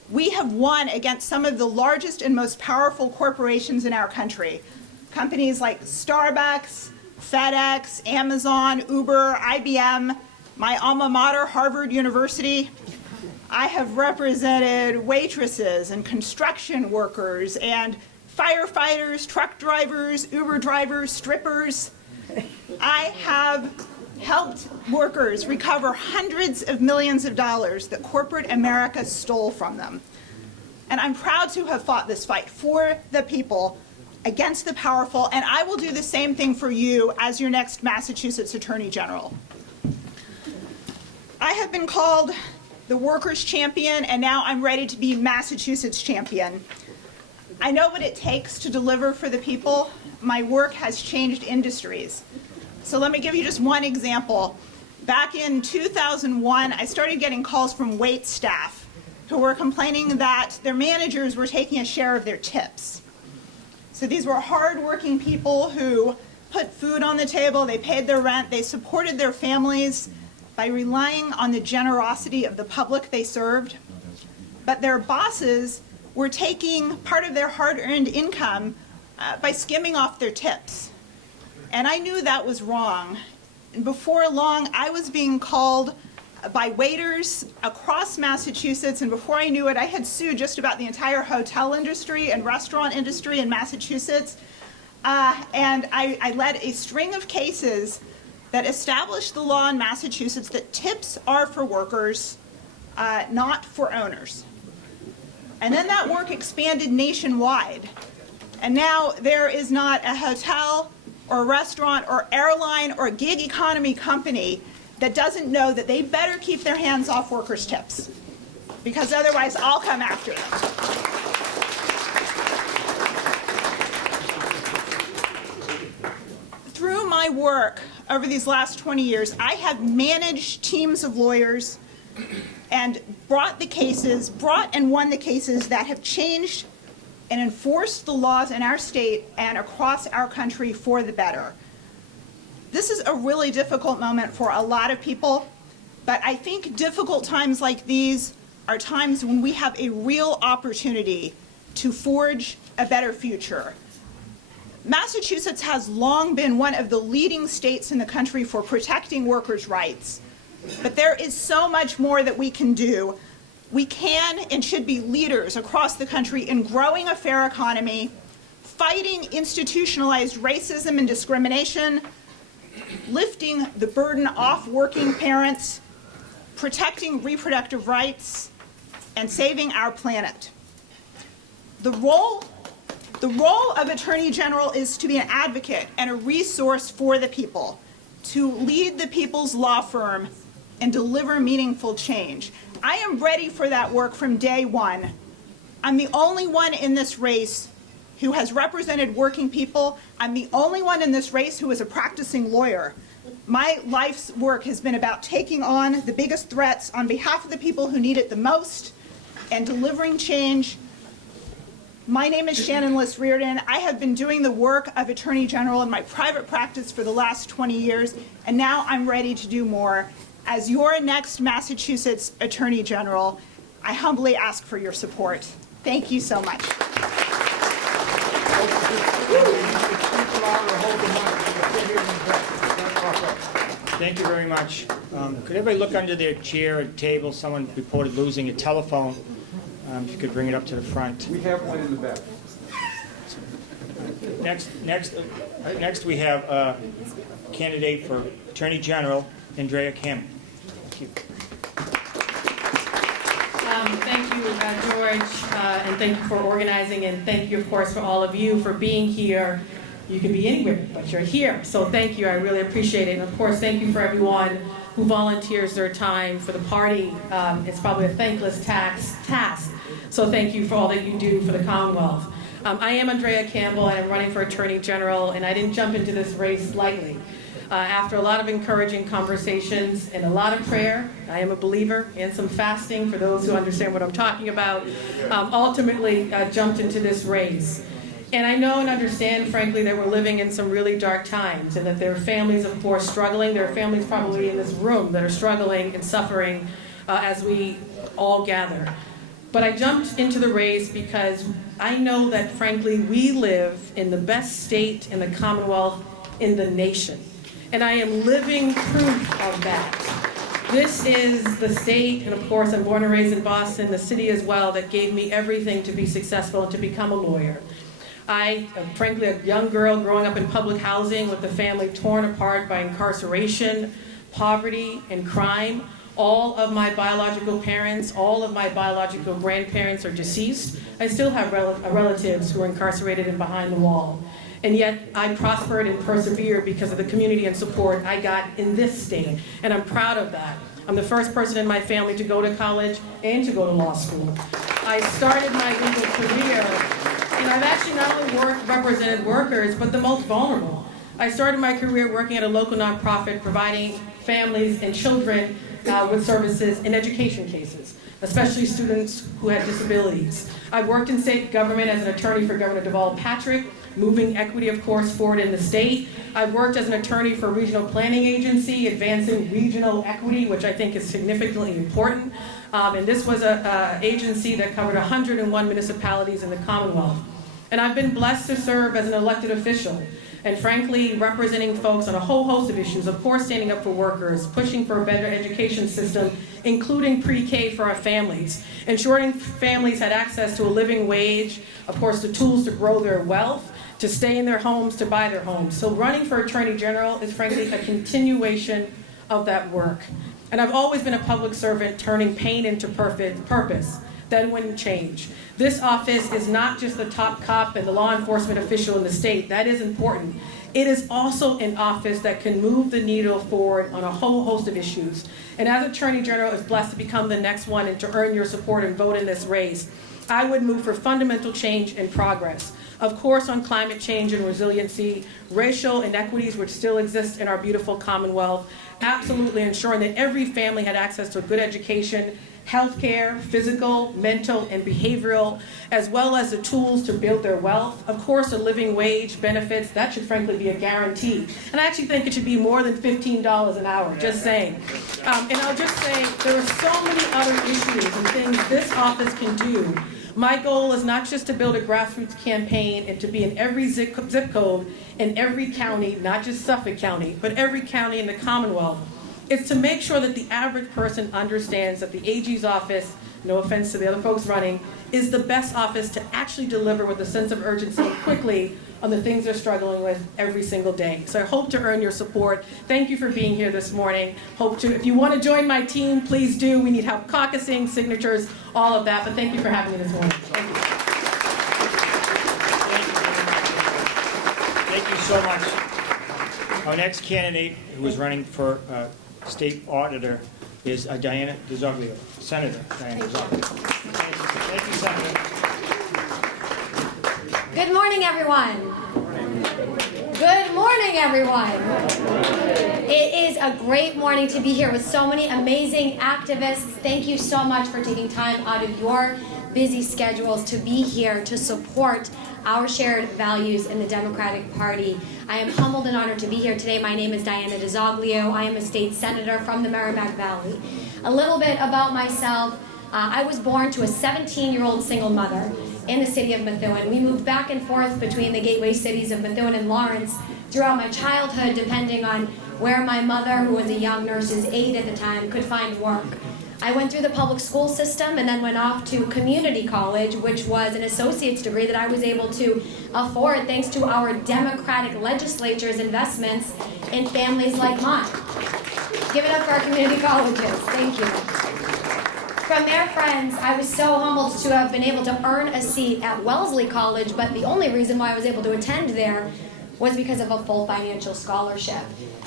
We have won against some of the largest and most powerful corporations in our country. Companies like Starbucks, FedEx, Amazon, Uber, IBM, my alma mater, Harvard University. I have represented waitresses and construction workers and firefighters, truck drivers, Uber drivers, strippers. I have helped workers recover hundreds of millions of dollars that corporate America stole from them. And I'm proud to have fought this fight for the people, against the powerful, and I will do the same thing for you as your next Massachusetts Attorney General. I have been called the workers' champion, and now I'm ready to be Massachusetts champion. I know what it takes to deliver for the people. My work has changed industries. So let me give you just one example. Back in 2001, I started getting calls from wait staff who were complaining that their managers were taking a share of their tips. So these were hardworking people who put food on the table, they paid their rent, they supported their families by relying on the generosity of the public they served. But their bosses were taking part of their hard-earned income by skimming off their tips. And I knew that was wrong. And before long, I was being called by waiters across Massachusetts, and before I knew it, I had sued just about the entire hotel industry and restaurant industry in Massachusetts. And I led a string of cases that established the law in Massachusetts that tips are for workers, not for owners. And then that work expanded nationwide. And now there is not a hotel or a restaurant or airline or gig economy company that doesn't know that they better keep their hands off workers' tips, because otherwise I'll come after them. Through my work over these last 20 years, I have managed teams of lawyers and brought and won the cases that have changed and enforced the laws in our state and across our country for the better. This is a really difficult moment for a lot of people, but I think difficult times like these are times when we have a real opportunity to forge a better future. Massachusetts has long been one of the leading states in the country for protecting workers' rights, but there is so much more that we can do. We can and should be leaders across the country in growing a fair economy, fighting institutionalized racism and discrimination, lifting the burden off working parents, protecting reproductive rights, and saving our planet. The role of Attorney General is to be an advocate and a resource for the people, to lead the people's law firm and deliver meaningful change. I am ready for that work from day one. I'm the only one in this race who has represented working people. I'm the only one in this race who is a practicing lawyer. My life's work has been about taking on the biggest threats on behalf of the people who need it the most and delivering change. My name is Shannon Lis Reardon. I have been doing the work of Attorney General in my private practice for the last 20 years, and now I'm ready to do more. As your next Massachusetts Attorney General, I humbly ask for your support. Thank you so much. Thank you very much. Could everybody look under their chair or table? Someone reported losing a telephone. If you could bring it up to the front. We have one in the back. Next we have a candidate for Attorney General, Andrea Campbell. Thank you. George, and thank you for organizing, and thank you, of course, for all of you for being here. You can be anywhere, but you're here, so thank you. I really appreciate it. And of course, thank you for everyone who volunteers their time for the party. It's probably a thankless task, so thank you for all that you do for the Commonwealth. I am Andrea Campbell, and I'm running for Attorney General, and I didn't jump into this race lightly. After a lot of encouraging conversations and a lot of prayer, I am a believer, and some fasting for those who understand what I'm talking about, ultimately jumped into this race. And I know and understand, frankly, that we're living in some really dark times, and that there are families, of course, struggling. There are families probably in this room that are struggling and suffering as we all gather. But I jumped into the race because I know that, frankly, we live in the best state in the Commonwealth in the nation. And I am living proof of that. This is the state, and of course I'm born and raised in Boston, the city as well, that gave me everything to be successful and to become a lawyer. I, frankly, a young girl growing up in public housing with a family torn apart by incarceration, poverty, and crime. All of my biological parents, all of my biological grandparents are deceased. I still have relatives who are incarcerated and behind the wall. And yet I prospered and persevered because of the community and support I got in this state. And I'm proud of that. I'm the first person in my family to go to college and to go to law school. I started my legal career, and I've actually not only represented workers, but the most vulnerable. I started my career working at a local nonprofit providing families and children with services in education cases, especially students who had disabilities. I've worked in state government as an attorney for Governor Deval Patrick, moving equity, of course, forward in the state. I've worked as an attorney for a regional planning agency, advancing regional equity, which I think is significantly important. And this was an agency that covered 101 municipalities in the Commonwealth. And I've been blessed to serve as an elected official, and frankly, representing folks on a whole host of issues, of course, standing up for workers, pushing for a better education system, including pre-K for our families, ensuring families had access to a living wage, of course, the tools to grow their wealth, to stay in their homes, to buy their homes. So running for Attorney General is frankly a continuation of that work. And I've always been a public servant, turning pain into purpose. That wouldn't change. This office is not just the top cop and the law enforcement official in the state. That is important. It is also an office that can move the needle forward on a whole host of issues. And as Attorney General is blessed to become the next one and to earn your support and vote in this race, I would move for fundamental change and progress. Of course, on climate change and resiliency, racial inequities which still exist in our beautiful Commonwealth, absolutely ensuring that every family had access to a good education, healthcare, physical, mental, and behavioral, as well as the tools to build their wealth. Of course, a living wage, benefits, that should frankly be a guarantee. And I actually think it should be more than $15 an hour, just saying. And I'll just say, there are so many other issues and things this office can do. My goal is not just to build a grassroots campaign and to be in every zip code in every county, not just Suffolk County, but every county in the Commonwealth. It's to make sure that the average person understands that the AG's office, no offense to the other folks running, is the best office to actually deliver with a sense of urgency quickly on the things they're struggling with every single day. So I hope to earn your support. Thank you for being here this morning. If you want to join my team, please do. We need help caucusing, signatures, all of that. But thank you for having me this morning. Thank you. Thank you so much. Our next candidate who is running for State Auditor is Diana DiZoglio, Senator Diana DiZoglio. Thank you, Senator. Good morning, everyone. Good morning, everyone. It is a great morning to be here with so many amazing activists. Thank you so much for taking time out of your busy schedules to be here to support our shared values in the Democratic Party. I am humbled and honored to be here today. My name is Diana DiZoglio. I am a state senator from the Merrimack Valley. A little bit about myself. I was born to a 17-year-old single mother in the city of Methuen. We moved back and forth between the gateway cities of Methuen and Lawrence throughout my childhood, depending on where my mother, who was a young nurse's aide at the time, could find work. I went through the public school system and then went off to community college, which was an associate's degree that I was able to afford thanks to our Democratic legislature's investments in families like mine. Give it up for our community colleges. Thank you. From their friends, I was so humbled to have been able to earn a seat at Wellesley College, but the only reason why I was able to attend there was because of a full financial scholarship.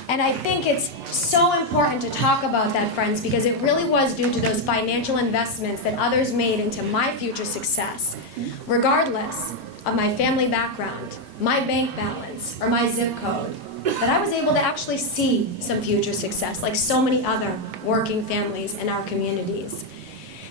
And I think it's so important to talk about that, friends, because it really was due to those financial investments that others made into my future success, regardless of my family background, my bank balance, or my zip code, that I was able to actually see some future success, like so many other working families in our communities.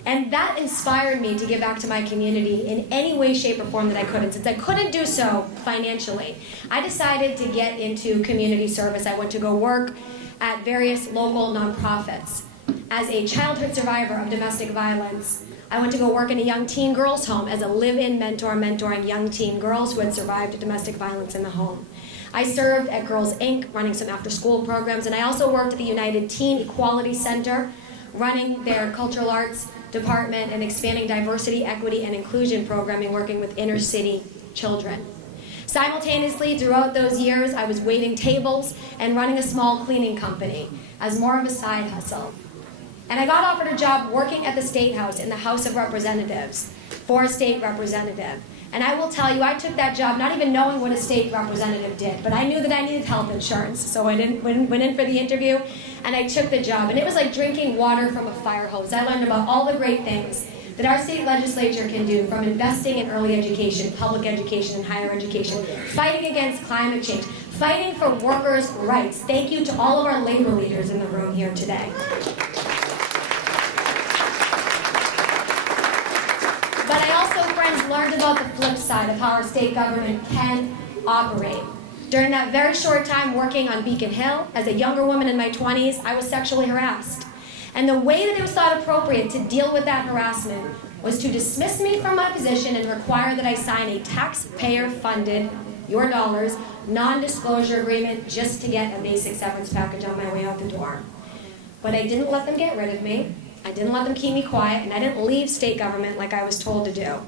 And that inspired me to give back to my community in any way, shape, or form that I could. And since I couldn't do so financially, I decided to get into community service. I went to go work at various local nonprofits. As a childhood survivor of domestic violence, I went to go work in a young teen girls' home as a live-in mentor, mentoring young teen girls who had survived domestic violence in the home. I served at Girls Inc., running some after-school programs, and I also worked at the United Teen Equality Center, running their cultural arts department and expanding diversity, equity, and inclusion programming, working with inner city children. Simultaneously, throughout those years, I was waiting tables and running a small cleaning company as more of a side hustle. And I got offered a job working at the State House in the House of Representatives for a state representative. And I will tell you, I took that job not even knowing what a state representative did, but I knew that I needed health insurance, so I went in for the interview, and I took the job. And it was like drinking water from a fire hose. I learned about all the great things that our state legislature can do, from investing in early education, public education, and higher education, fighting against climate change, fighting for workers' rights. Thank you to all of our labor leaders in the room here today. But I also, friends, learned about the flip side of how our state government can operate. During that very short time working on Beacon Hill, as a younger woman in my 20s, I was sexually harassed. And the way that it was thought appropriate to deal with that harassment was to dismiss me from my position and require that I sign a taxpayer-funded, your dollars, non-disclosure agreement just to get a basic severance package on my way out the door. But I didn't let them get rid of me. I didn't let them keep me quiet, and I didn't leave state government like I was told to do.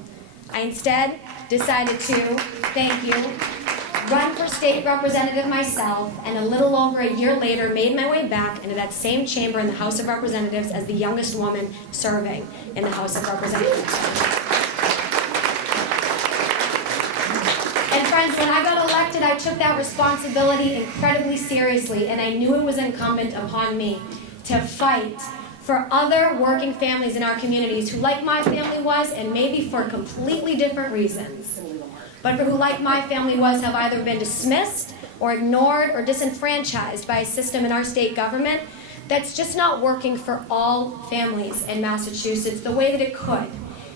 I instead decided to, thank you, run for state representative myself, and a little over a year later made my way back into that same chamber in the House of Representatives as the youngest woman serving in the House of Representatives. And friends, when I got elected, I took that responsibility incredibly seriously, and I knew it was incumbent upon me to fight for other working families in our communities who, like my family was, and maybe for completely different reasons, but for who, like my family was, have either been dismissed or ignored or disenfranchised by a system in our state government that's just not working for all families in Massachusetts the way that it could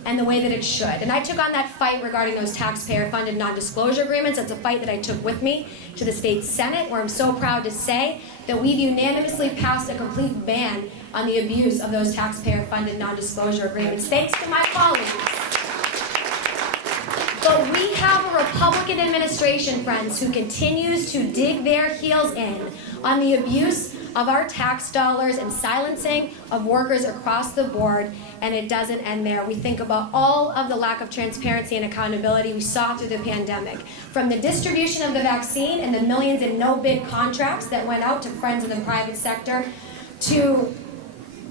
and the way that it should. And I took on that fight regarding those taxpayer-funded non-disclosure agreements. That's a fight that I took with me to the state Senate, where I'm so proud to say that we've unanimously passed a complete ban on the abuse of those taxpayer-funded non-disclosure agreements, thanks to my colleagues. But we have a Republican administration, friends, who continues to dig their heels in on the abuse of our tax dollars and silencing of workers across the board, and it doesn't end there. We think about all of the lack of transparency and accountability we saw through the pandemic, from the distribution of the vaccine and the millions in no-bid contracts that went out to friends in the private sector, to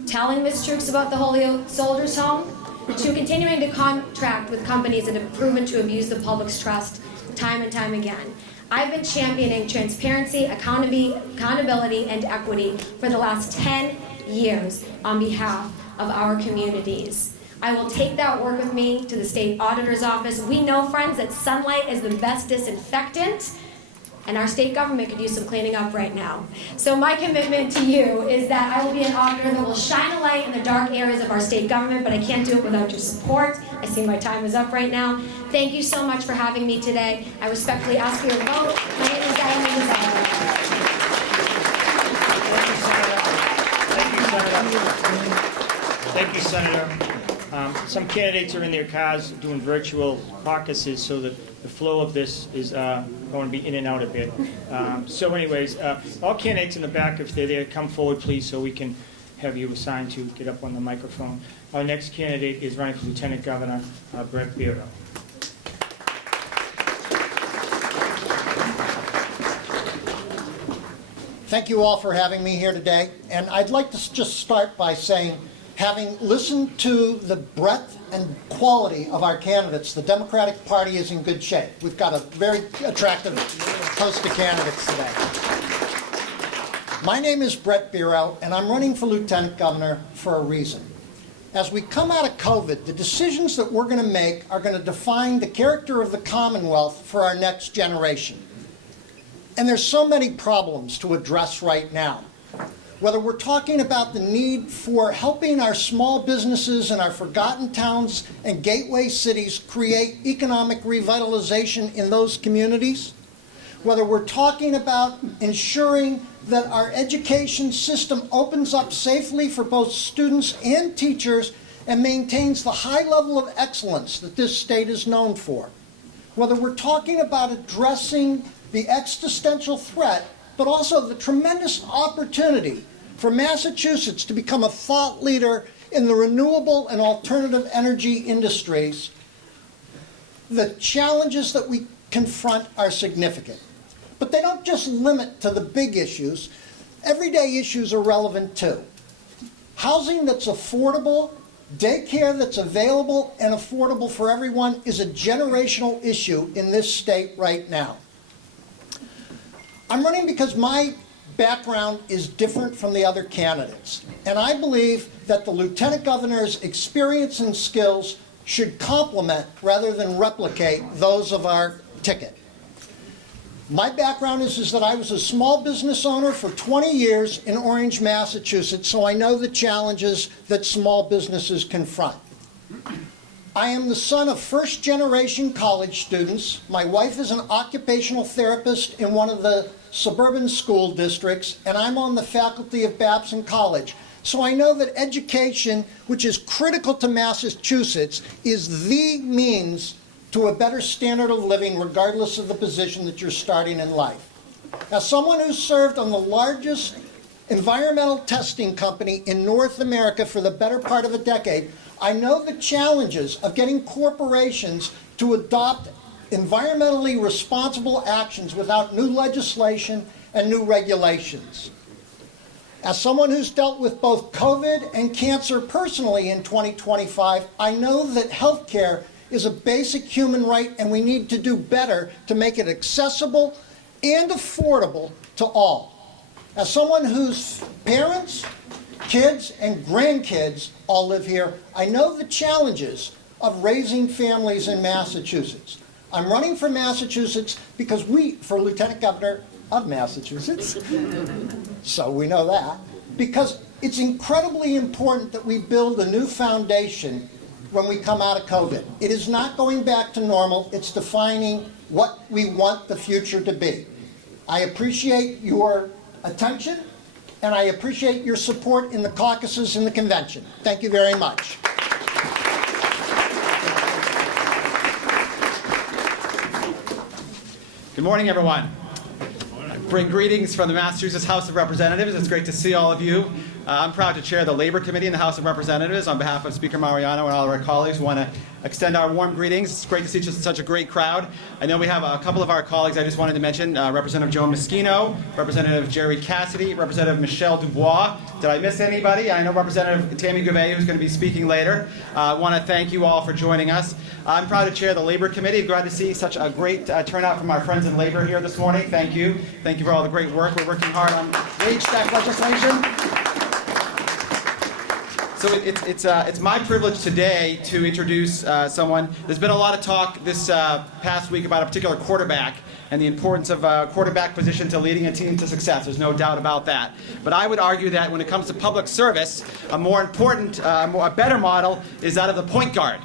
telling mistruths about the Holy Soldiers' Home, to continuing to contract with companies that have proven to abuse the public's trust time and time again. I've been championing transparency, accountability, and equity for the last 10 years on behalf of our communities. I will take that work with me to the state auditor's office. We know, friends, that sunlight is the best disinfectant, and our state government could use some cleaning up right now. So my commitment to you is that I will be an auditor that will shine a light in the dark areas of our state government, but I can't do it without your support. I see my time is up right now. Thank you so much for having me today. I respectfully ask for your vote. My name is Diane Lis. Thank you, Senator. Some candidates are in their cars doing virtual caucuses, so that the flow of this is going to be in and out a bit. So anyways, all candidates in the back, if they're there, come forward, please, so we can have you assigned to get up on the microphone. Our next candidate is running for Lieutenant Governor, Brett Beardo. Thank you all for having me here today. And I'd like to just start by saying having listened to the breadth and quality of our candidates, the Democratic Party is in good shape. We've got a very attractive host of candidates today. My name is Brett Bureau, and I'm running for Lieutenant Governor for a reason. As we come out of COVID, the decisions that we're going to make are going to define the character of the Commonwealth for our next generation. And there's so many problems to address right now. Whether we're talking about the need for helping our small businesses in our forgotten towns and gateway cities create economic revitalization in those communities, whether we're talking about ensuring that our education system opens up safely for both students and teachers and maintains the high level of excellence that this state is known for, whether we're talking about addressing the existential threat, but also the tremendous opportunity for Massachusetts to become a thought leader in the renewable and alternative energy industries, the challenges that we confront are significant. But they don't just limit to the big issues. Everyday issues are relevant too. Housing that's affordable, daycare that's available and affordable for everyone is a generational issue in this state right now. I'm running because my background is different from the other candidates, and I believe that the Lieutenant Governor's experience and skills should complement rather than replicate those of our ticket. My background is that I was a small business owner for 20 years in Orange, Massachusetts, so I know the challenges that small businesses confront. I am the son of first-generation college students. My wife is an occupational therapist in one of the suburban school districts, and I'm on the faculty of Babson College. So I know that education, which is critical to Massachusetts, is the means to a better standard of living regardless of the position that you're starting in life. As someone who's served on the largest environmental testing company in North America for the better part of a decade, I know the challenges of getting corporations to adopt environmentally responsible actions without new legislation and new regulations. As someone who's dealt with both COVID and cancer personally in 2025, I know that healthcare is a basic human right, and we need to do better to make it accessible and affordable to all. As someone whose parents, kids, and grandkids all live here, I know the challenges of raising families in Massachusetts. I'm running for Massachusetts because for Lieutenant Governor of Massachusetts, so we know that, because it's incredibly important that we build a new foundation when we come out of COVID. It is not going back to normal, it's defining what we want the future to be. I appreciate your attention, and I appreciate your support in the caucuses and the convention. Thank you very much. Good morning, everyone. I bring greetings from the Massachusetts House of Representatives. It's great to see all of you. I'm proud to chair the Labor Committee in the House of Representatives. On behalf of Speaker Mariano and all of our colleagues, we want to extend our warm greetings. It's great to see such a great crowd. I know we have a couple of our colleagues I just wanted to mention, Representative Joe Moschino, Representative Jerry Cassidy, Representative Michelle Dubois. Did I miss anybody? I know Representative Tammy Gouveia, who's going to be speaking later. I want to thank you all for joining us. I'm proud to chair the Labor Committee. Glad to see such a great turnout from our friends in Labor here this morning. Thank you. Thank you for all the great work. We're working hard on wage stack legislation. So it's my privilege today to introduce someone. There's been a lot of talk this past week about a particular quarterback and the importance of a quarterback position to leading a team to success. There's no doubt about that. But I would argue that when it comes to public service, a more important, a better model is that of the point guard.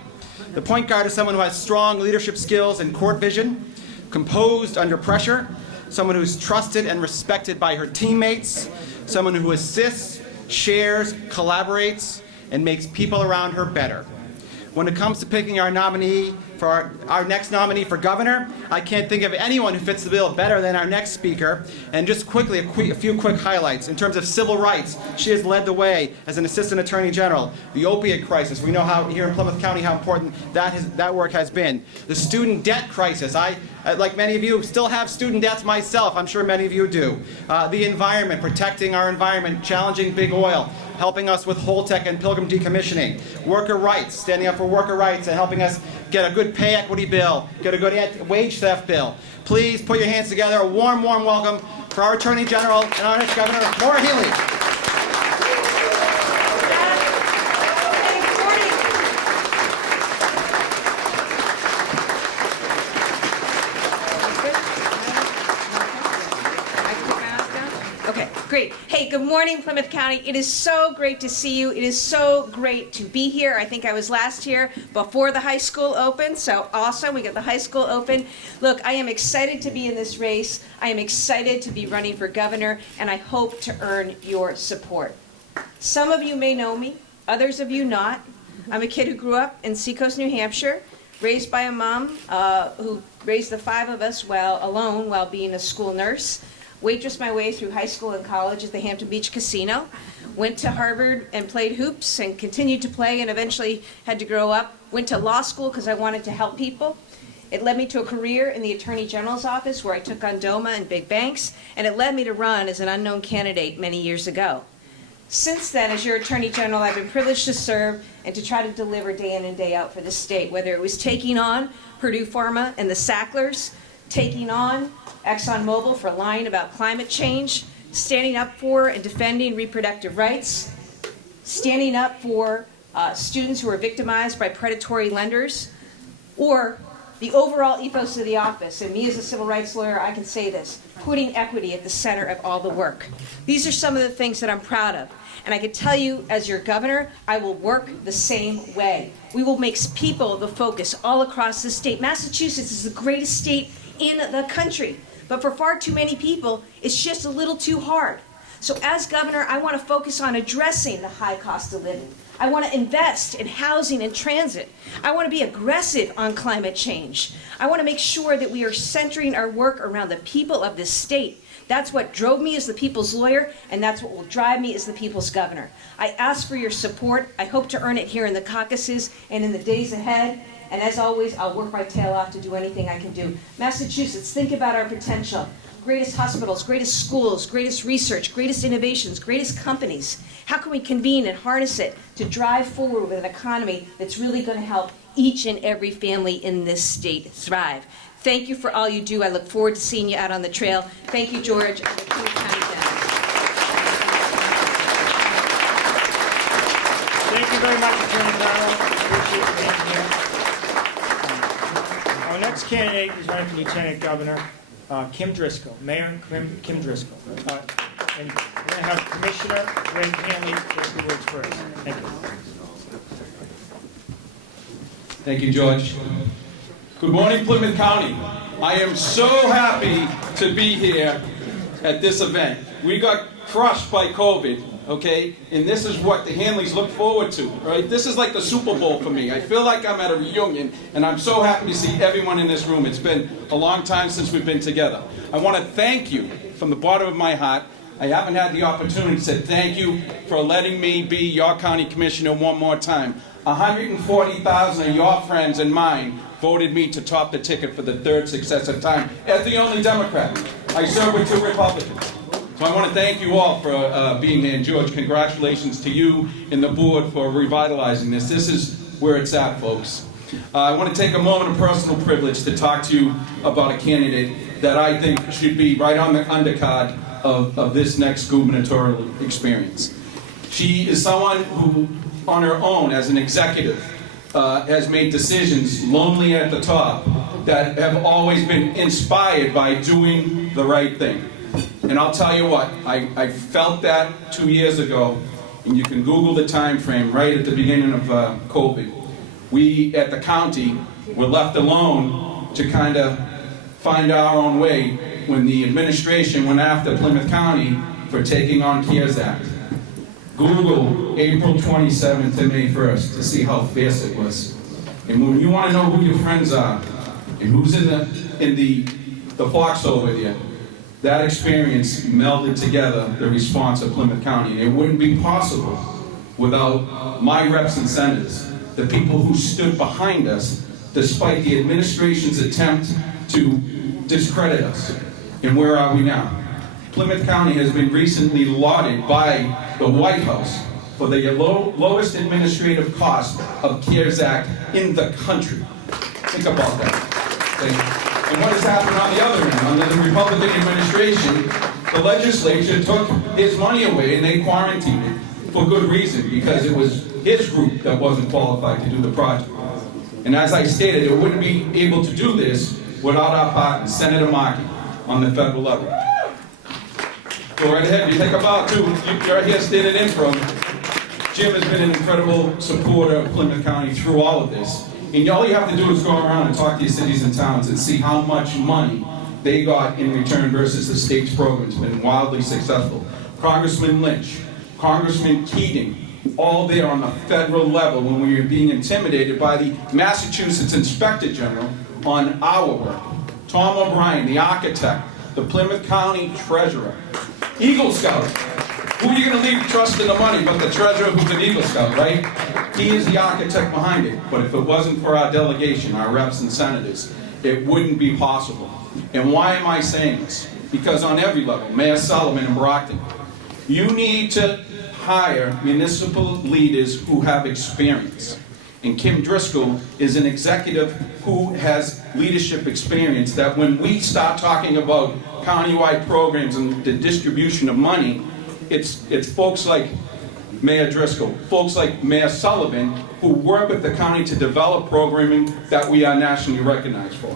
The point guard is someone who has strong leadership skills and court vision, composed under pressure, someone who's trusted and respected by her teammates, someone who assists, shares, collaborates, and makes people around her better. When it comes to picking our nominee for our next nominee for governor, I can't think of anyone who fits the bill better than our next speaker. And just quickly, a few quick highlights. In terms of civil rights, she has led the way as an assistant attorney general. The opiate crisis, we know how here in Plymouth County how important that work has been. The student debt crisis, I, like many of you, still have student debts myself. I'm sure many of you do. The environment, protecting our environment, challenging big oil. helping us with Holtec and Pilgrim decommissioning. Worker rights, standing up for worker rights and helping us get a good pay equity bill, get a good wage theft bill. Please put your hands together. A warm, warm welcome for our Attorney General and our next Governor, Maura Healey. Great. Hey, good morning, Plymouth County. It is so great to see you. It is so great to be here. I think I was last here before the high school opened, so awesome. We got the high school open. Look, I am excited to be in this race. I am excited to be running for governor, and I hope to earn your support. Some of you may know me, others of you not. I'm a kid who grew up in Seacoast, New Hampshire, raised by a mom who raised the 5 of us alone while being a school nurse. Waitressed my way through high school and college at the Hampton Beach Casino, went to Harvard and played hoops and continued to play and eventually had to grow up, went to law school because I wanted to help people. It led me to a career in the Attorney General's office where I took on DOMA and big banks, and it led me to run as an unknown candidate many years ago. Since then, as your Attorney General, I've been privileged to serve and to try to deliver day in and day out for the state, whether it was taking on Purdue Pharma and the Sacklers, taking on ExxonMobil for lying about climate change, standing up for and defending reproductive rights, standing up for students who are victimized by predatory lenders, or the overall ethos of the office. And me as a civil rights lawyer, I can say this, putting equity at the center of all the work. These are some of the things that I'm proud of. And I can tell you, as your governor, I will work the same way. We will make people the focus all across the state. Massachusetts is the greatest state in the country. But for far too many people, it's just a little too hard. So as governor, I want to focus on addressing the high cost of living. I want to invest in housing and transit. I want to be aggressive on climate change. I want to make sure that we are centering our work around the people of this state. That's what drove me as the people's lawyer, and that's what will drive me as the people's governor. I ask for your support. I hope to earn it here in the caucuses and in the days ahead. And as always, I'll work my tail off to do anything I can do. Massachusetts, think about our potential. Greatest hospitals, greatest schools, greatest research, greatest innovations, greatest companies. How can we convene and harness it to drive forward with an economy that's really going to help each and every family in this state thrive? Thank you for all you do. I look forward to seeing you out on the trail. Thank you, George. I'm the Plymouth County Democrat. Thank you very much, Attorney General. Appreciate you being here. Our next candidate is running for Lieutenant Governor, Kim Driscoll, Mayor Kim Driscoll. And we're going to have Commissioner Ray Hanley say a few words first. Thank you. Thank you, George. Good morning, Plymouth County. I am so happy to be here at this event. We got crushed by COVID, okay? And this is what the Hanleys look forward to, right? This is like the Super Bowl for me. I feel like I'm at a reunion, and I'm so happy to see everyone in this room. It's been a long time since we've been together. I want to thank you from the bottom of my heart. I haven't had the opportunity to say thank you for letting me be your county commissioner one more time. 140,000 of your friends and mine voted me to top the ticket for the 3rd successive time as the only Democrat. I serve with 2 Republicans. So I want to thank you all for being here. And George, congratulations to you and the board for revitalizing this. This is where it's at, folks. I want to take a moment of personal privilege to talk to you about a candidate that I think should be right on the undercard of this next gubernatorial experience. She is someone who, on her own, as an executive, has made decisions lonely at the top that have always been inspired by doing the right thing. And I'll tell you what, I felt that 2 years ago, and you can Google the time frame right at the beginning of COVID. We at the county were left alone to kind of find our own way when the administration went after Plymouth County for taking on CARES Act. Google April 27th to May 1st to see how fierce it was. And when you want to know who your friends are and who's in the foxhole with you, that experience melded together the response of Plymouth County. And it wouldn't be possible without my reps and senators, the people who stood behind us despite the administration's attempt to discredit us. And where are we now? Plymouth County has been recently lauded by the White House for the lowest administrative cost of CARES Act in the country. Think about that. Okay? And what has happened on the other end? Under the Republican administration, the legislature took his money away and they quarantined it for good reason, because it was his group that wasn't qualified to do the project. And as I stated, it wouldn't be able to do this without our partner, Senator Markey, on the federal level. Go right ahead. You think about, too, you're here standing in for him. Jim has been an incredible supporter of Plymouth County through all of this. And all you have to do is go around and talk to your cities and towns and see how much money they got in return versus the state's program. It's been wildly successful. Congressman Lynch, Congressman Keating, all there on the federal level when we were being intimidated by the Massachusetts Inspector General on our work. Tom O'Brien, the architect, the Plymouth County Treasurer, Eagle Scout. Who are you going to leave trusting the money but the treasurer who's an Eagle Scout, right? He is the architect behind it. But if it wasn't for our delegation, our reps and senators, it wouldn't be possible. And why am I saying this? Because on every level, Mayor Sullivan and Brockton, you need to hire municipal leaders who have experience. And Kim Driscoll is an executive who has leadership experience, that when we start talking about countywide programs and the distribution of money, it's folks like Mayor Driscoll, folks like Mayor Sullivan, who work with the county to develop programming that we are nationally recognized for.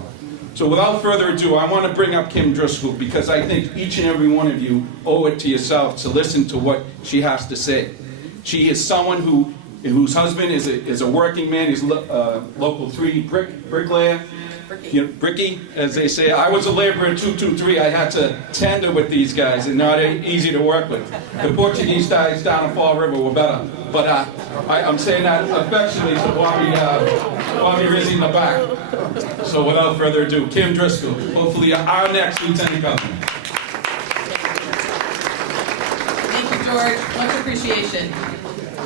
So without further ado, I want to bring up Kim Driscoll, because I think each and every one of you owe it to yourself to listen to what she has to say. She is someone whose husband is a working man. He's local 3 bricklayer. You know, bricky, as they say. I was a laborer 223. I had to tender with these guys, and not easy to work with. The Portuguese guys down in Fall River were better. But I'm saying that affectionately to Bobby Rizzi in the back. So without further ado, Kim Driscoll, hopefully our next Lieutenant Governor. Thank you, George. Much appreciation.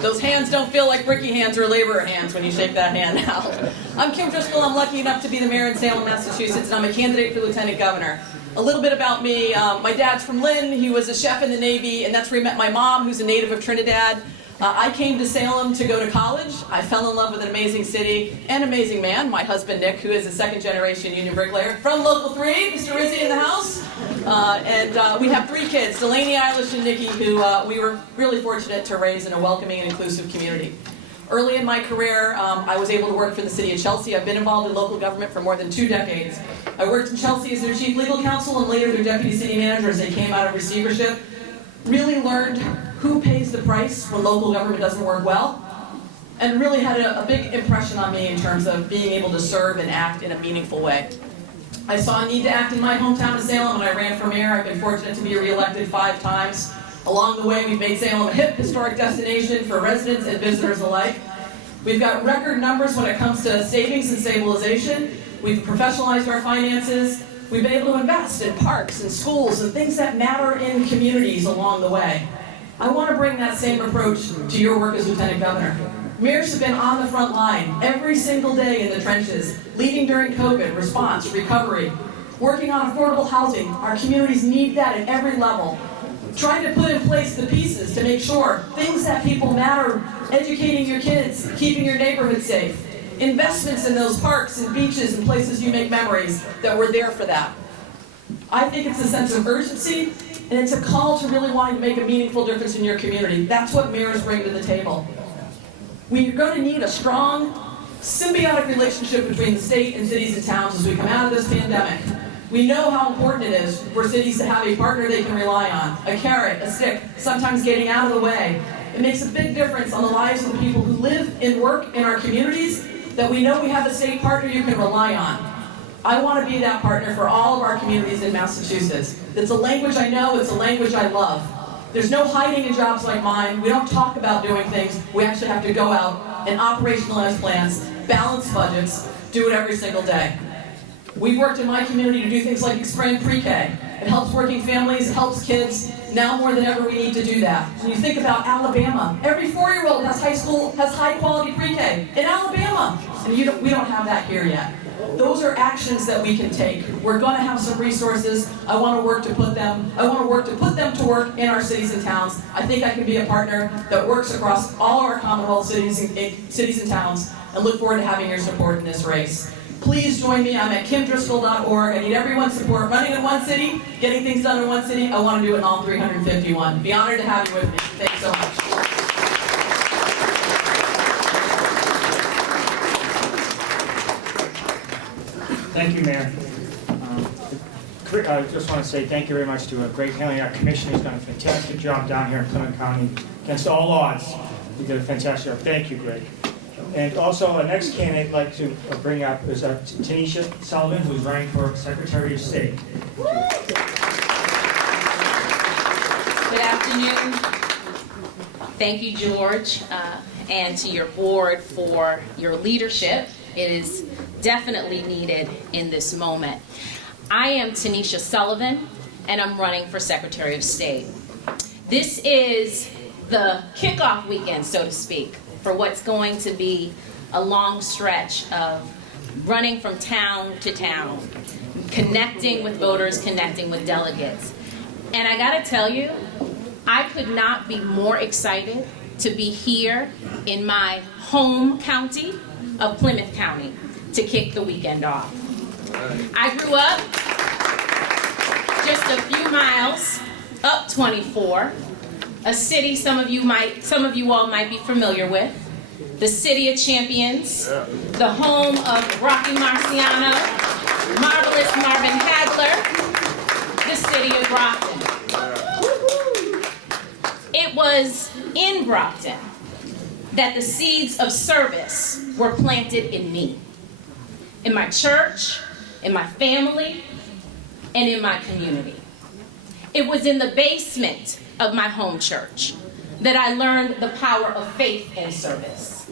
Those hands don't feel like bricky hands or laborer hands when you shake that hand now. I'm Kim Driscoll. I'm lucky enough to be the mayor in Salem, Massachusetts, and I'm a candidate for lieutenant governor. A little bit about me. My dad's from Lynn. He was a chef in the Navy, and that's where he met my mom, who's a native of Trinidad. I came to Salem to go to college. I fell in love with an amazing city and amazing man, my husband Nick, who is a second-generation union bricklayer from Local 3, Mr. Rizzi in the house. And we have 3 kids, Delaney, Eilish, and Nikki, who we were really fortunate to raise in a welcoming and inclusive community. Early in my career, I was able to work for the city of Chelsea. I've been involved in local government for more than 2 decades. I worked in Chelsea as their chief legal counsel and later their deputy city manager as they came out of receivership. Really learned who pays the price when local government doesn't work well, and really had a big impression on me in terms of being able to serve and act in a meaningful way. I saw a need to act in my hometown of Salem, and I ran for mayor. I've been fortunate to be reelected 5 times. Along the way, we've made Salem a hip, historic destination for residents and visitors alike. We've got record numbers when it comes to savings and stabilization. We've professionalized our finances. We've been able to invest in parks and schools and things that matter in communities along the way. I want to bring that same approach to your work as Lieutenant Governor. Mayors have been on the front line every single day in the trenches, leading during COVID, response, recovery, working on affordable housing. Our communities need that at every level. Trying to put in place the pieces to make sure things that people matter, educating your kids, keeping your neighborhood safe, investments in those parks and beaches and places you make memories, that we're there for that. I think it's a sense of urgency, and it's a call to really wanting to make a meaningful difference in your community. That's what mayors bring to the table. We're going to need a strong, symbiotic relationship between the state and cities and towns as we come out of this pandemic. We know how important it is for cities to have a partner they can rely on, a carrot, a stick, sometimes getting out of the way. It makes a big difference on the lives of the people who live and work in our communities, that we know we have a state partner you can rely on. I want to be that partner for all of our communities in Massachusetts. It's a language I know, it's a language I love. There's no hiding in jobs like mine. We don't talk about doing things. We actually have to go out and operationalize plans, balance budgets, do it every single day. We've worked in my community to do things like expand pre-K. It helps working families, it helps kids, now more than ever we need to do that. When you think about Alabama, every 4-year-old has high quality pre-K in Alabama, and we don't have that here yet. Those are actions that we can take. We're going to have some resources. I want to work to put them to work in our cities and towns. I think I can be a partner that works across all our Commonwealth cities and towns, and look forward to having your support in this race. Please join me. I'm at kimdriscoll.org. I need everyone's support. Running in one city, getting things done in one city. I want to do it in all 351. Be honored to have you with me. Thanks so much. Thank you, Mayor. I just want to say thank you very much to Greg Haley, our commissioner. He's done a fantastic job down here in Plymouth County. Against all odds, he did a fantastic job. Thank you, Greg. And also, our next candidate I'd like to bring up is Tanisha Sullivan, who's running for Secretary of State. Good afternoon. Thank you, George, and to your board for your leadership. It is definitely needed in this moment. I am Tanisha Sullivan, and I'm running for Secretary of State. This is the kickoff weekend, so to speak, for what's going to be a long stretch of running from town to town, connecting with voters, connecting with delegates. And I gotta tell you, I could not be more excited to be here in my home county of Plymouth County to kick the weekend off. I grew up just a few miles up 24, a city some of you all might be familiar with, the City of Champions, the home of Rocky Marciano, Marvelous Marvin Hagler, the city of Brockton. It was in Brockton that the seeds of service were planted in me, in my church, in my family, and in my community. It was in the basement of my home church that I learned the power of faith and service.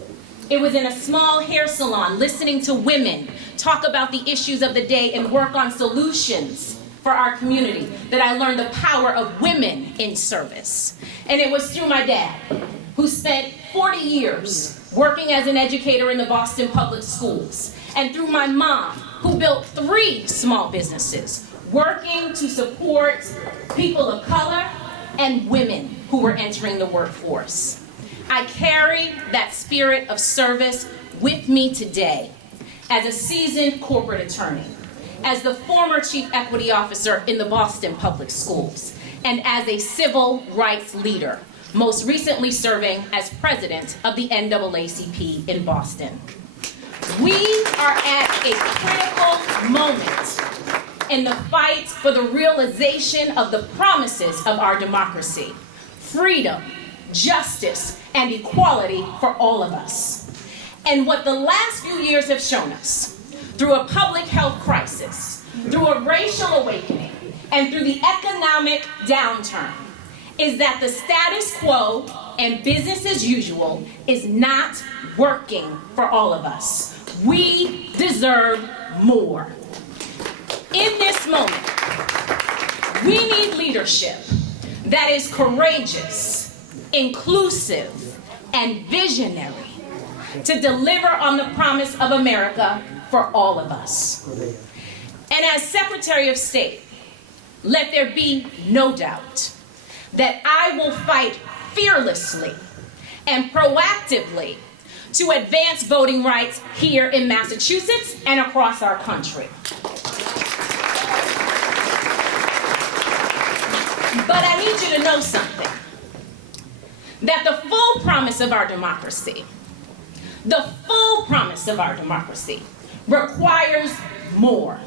It was in a small hair salon listening to women talk about the issues of the day and work on solutions for our community that I learned the power of women in service. And it was through my dad, who spent 40 years working as an educator in the Boston public schools, and through my mom, who built 3 small businesses, working to support people of color and women who were entering the workforce. I carry that spirit of service with me today as a seasoned corporate attorney, as the former chief equity officer in the Boston public schools, and as a civil rights leader, most recently serving as president of the NAACP in Boston. We are at a critical moment in the fight for the realization of the promises of our democracy: freedom, justice, and equality for all of us. And what the last few years have shown us, through a public health crisis, through a racial awakening, and through the economic downturn, is that the status quo and business as usual is not working for all of us. We deserve more. In this moment, we need leadership that is courageous, inclusive, and visionary to deliver on the promise of America for all of us. And as Secretary of State, let there be no doubt that I will fight fearlessly and proactively to advance voting rights here in Massachusetts and across our country. But I need you to know something, that the full promise of our democracy, requires more.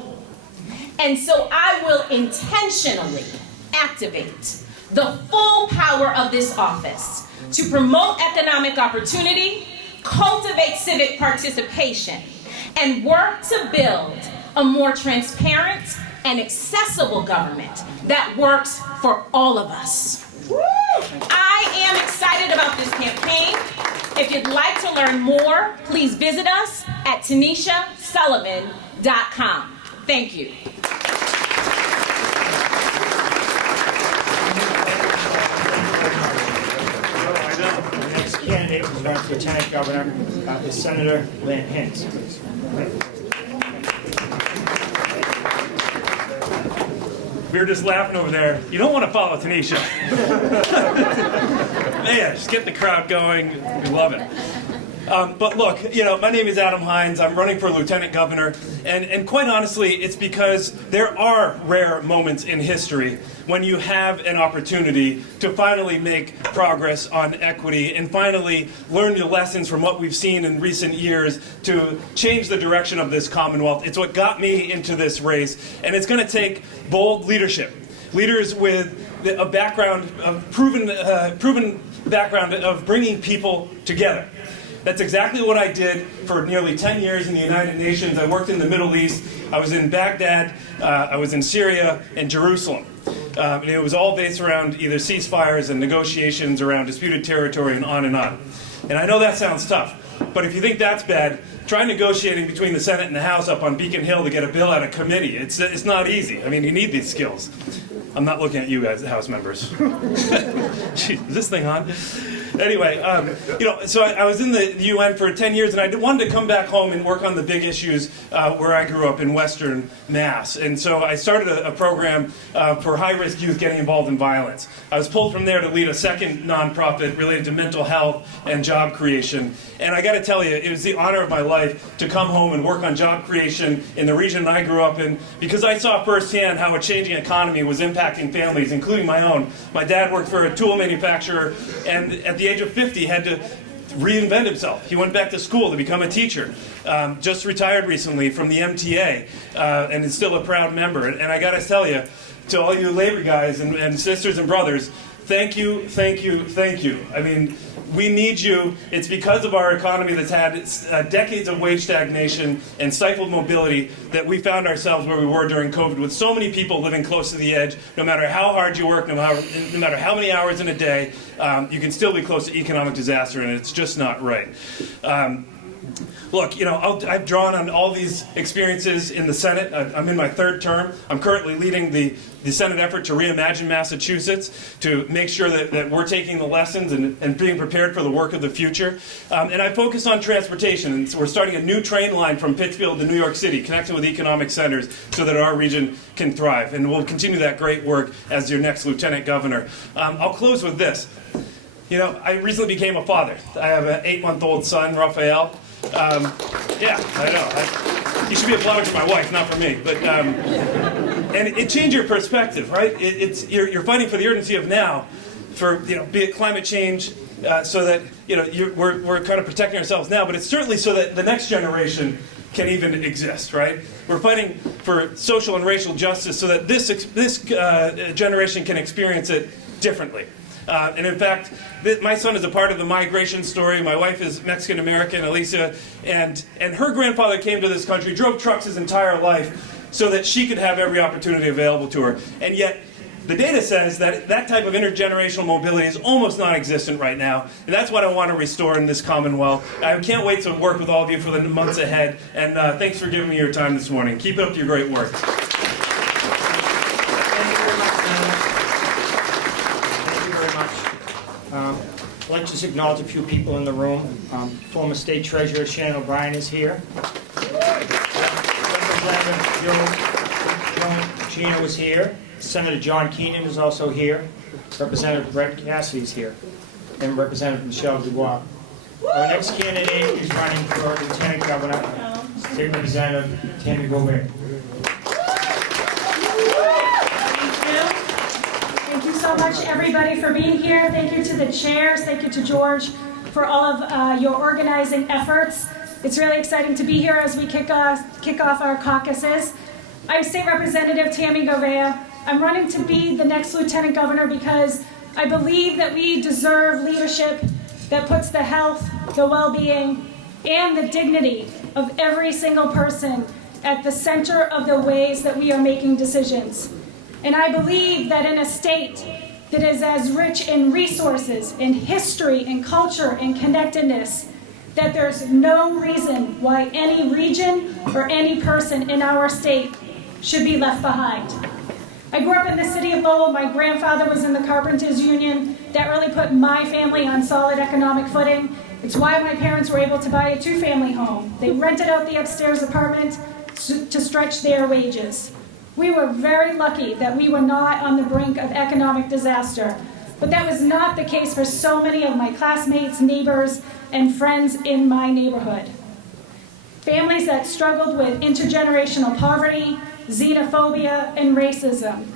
And so I will intentionally activate the full power of this office to promote economic opportunity, cultivate civic participation, and work to build a more transparent and accessible government that works for all of us. I am excited about this campaign. If you'd like to learn more, please visit us at TanishaSullivan.com. Thank you. who's running for Lieutenant Governor, is Senator Lynn Hintz. We were just laughing over there. You don't want to follow Tanisha. Man, just get the crowd going. We love it. But look, my name is Adam Hines. I'm running for Lieutenant Governor. And quite honestly, it's because there are rare moments in history when you have an opportunity to finally make progress on equity and finally learn the lessons from what we've seen in recent years to change the direction of this Commonwealth. It's what got me into this race, and it's going to take bold leadership. Leaders with a background, proven background of bringing people together. That's exactly what I did for nearly 10 years in the United Nations. I worked in the Middle East. I was in Baghdad. I was in Syria and Jerusalem. And it was all based around either ceasefires and negotiations around disputed territory and on. And I know that sounds tough, but if you think that's bad, try negotiating between the Senate and the House up on Beacon Hill to get a bill out of committee. It's not easy. I mean, you need these skills. I'm not looking at you guys, the House members. Jeez, is this thing on? Anyway, so I was in the UN for 10 years, and I wanted to come back home and work on the big issues where I grew up in Western Mass. And so I started a program for high-risk youth getting involved in violence. I was pulled from there to lead a second nonprofit related to mental health and job creation. And I got to tell you, it was the honor of my life to come home and work on job creation in the region I grew up in, because I saw firsthand how a changing economy was impacting families, including my own. My dad worked for a tool manufacturer, and at the age of 50 had to reinvent himself. He went back to school to become a teacher. Just retired recently from the MTA, and is still a proud member. And I got to tell you, to all you labor guys and sisters and brothers, thank you, thank you, thank you. I mean, we need you. It's because of our economy that's had decades of wage stagnation and stifled mobility that we found ourselves where we were during COVID, with so many people living close to the edge. No matter how hard you work, no matter how many hours in a day, you can still be close to economic disaster, and it's just not right. Look, I've drawn on all these experiences in the Senate. I'm in my third term. I'm currently leading the Senate effort to reimagine Massachusetts, to make sure that we're taking the lessons and being prepared for the work of the future. And I focus on transportation. And so we're starting a new train line from Pittsfield to New York City, connecting with economic centers so that our region can thrive. And we'll continue that great work as your next Lieutenant Governor. I'll close with this. I recently became a father. I have an 8-month-old son, Raphael. Yeah, I know. You should be applauding for my wife, not for me. But and it changed your perspective, right? You're fighting for the urgency of now, for be it climate change, so that we're kind of protecting ourselves now. But it's certainly so that the next generation can even exist, right? We're fighting for social and racial justice so that this generation can experience it differently. And in fact, my son is a part of the migration story. My wife is Mexican-American, Alicia, and her grandfather came to this country, drove trucks his entire life so that she could have every opportunity available to her. And yet, the data says that that type of intergenerational mobility is almost non-existent right now, and that's what I want to restore in this Commonwealth. I can't wait to work with all of you for the months ahead, and thanks for giving me your time this morning. Keep up your great work. I'd like to just acknowledge a few people in the room. Former State Treasurer Shannon O'Brien is here. Representative Joe Gino is here. Senator John Keenan is also here. Representative Brett Cassidy is here. And Representative Michelle Dubois. Our next candidate is running for Lieutenant Governor, State Representative Tammy Gobert. Thank you so much, everybody, for being here. Thank you to the chairs. Thank you to George for all of your organizing efforts. It's really exciting to be here as we kick off our caucuses. I'm State Representative Tammy Gobert. I'm running to be the next Lieutenant Governor because I believe that we deserve leadership that puts the health, the well-being, and the dignity of every single person at the center of the ways that we are making decisions. And I believe that in a state that is as rich in resources, in history, in culture, in connectedness, that there's no reason why any region or any person in our state should be left behind. I grew up in the city of Lowell. My grandfather was in the Carpenters Union. That really put my family on solid economic footing. It's why my parents were able to buy a two-family home. They rented out the upstairs apartment to stretch their wages. We were very lucky that we were not on the brink of economic disaster, but that was not the case for so many of my classmates, neighbors, and friends in my neighborhood. Families that struggled with intergenerational poverty, xenophobia, and racism.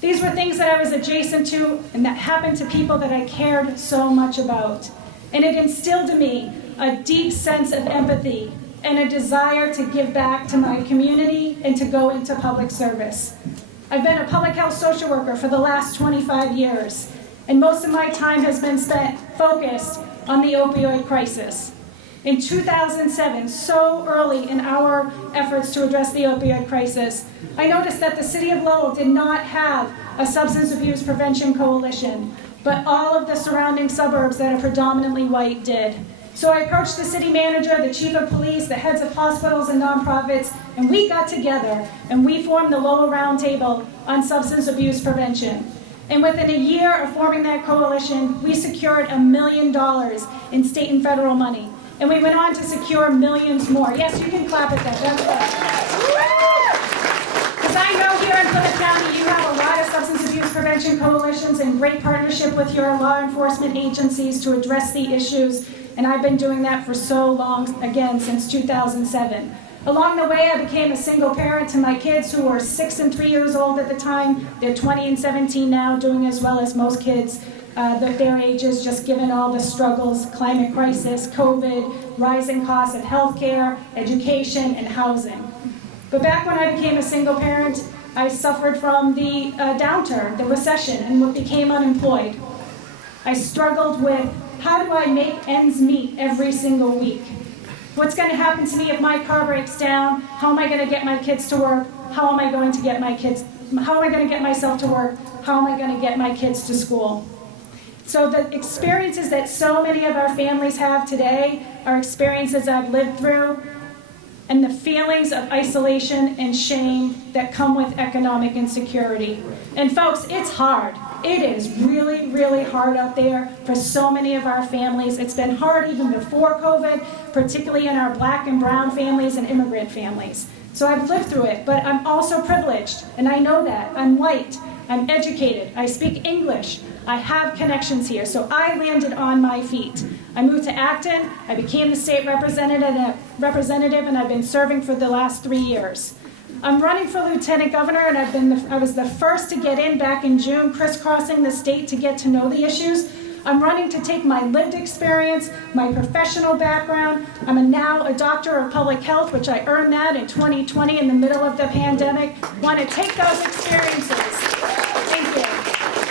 These were things that I was adjacent to and that happened to people that I cared so much about. And it instilled in me a deep sense of empathy and a desire to give back to my community and to go into public service. I've been a public health social worker for the last 25 years, and most of my time has been spent focused on the opioid crisis. In 2007, so early in our efforts to address the opioid crisis, I noticed that the city of Lowell did not have a substance abuse prevention coalition, but all of the surrounding suburbs that are predominantly white did. So I approached the city manager, the chief of police, the heads of hospitals and nonprofits, and we got together and we formed the Lowell Roundtable on Substance Abuse Prevention. And within a year of forming that coalition, we secured $1 million in state and federal money. And we went on to secure millions more. Yes, you can clap at that. Because I know here in Plymouth County, you have a lot of substance abuse prevention coalitions and great partnership with your law enforcement agencies to address the issues. And I've been doing that for so long, again, since 2007. Along the way, I became a single parent to my kids who were 6 and 3 years old at the time. They're 20 and 17 now, doing as well as most kids their ages, just given all the struggles, climate crisis, COVID, rising costs of healthcare, education, and housing. But back when I became a single parent, I suffered from the downturn, the recession, and became unemployed. I struggled with, how do I make ends meet every single week? What's going to happen to me if my car breaks down? How am I going to get my kids to work? How am I going to get myself to work? How am I going to get my kids to school? So the experiences that so many of our families have today are experiences I've lived through, and the feelings of isolation and shame that come with economic insecurity. And folks, it's hard. It is really, really hard out there for so many of our families. It's been hard even before COVID, particularly in our Black and brown families and immigrant families. So I've lived through it, but I'm also privileged, and I know that. I'm white, I'm educated, I speak English, I have connections here, so I landed on my feet. I moved to Acton, I became the state representative, and I've been serving for the last 3 years. I'm running for lieutenant governor, and I was the first to get in back in June, crisscrossing the state to get to know the issues. I'm running to take my lived experience, my professional background. I'm now a doctor of public health, which I earned that in 2020 in the middle of the pandemic. I want to take those experiences. Thank you.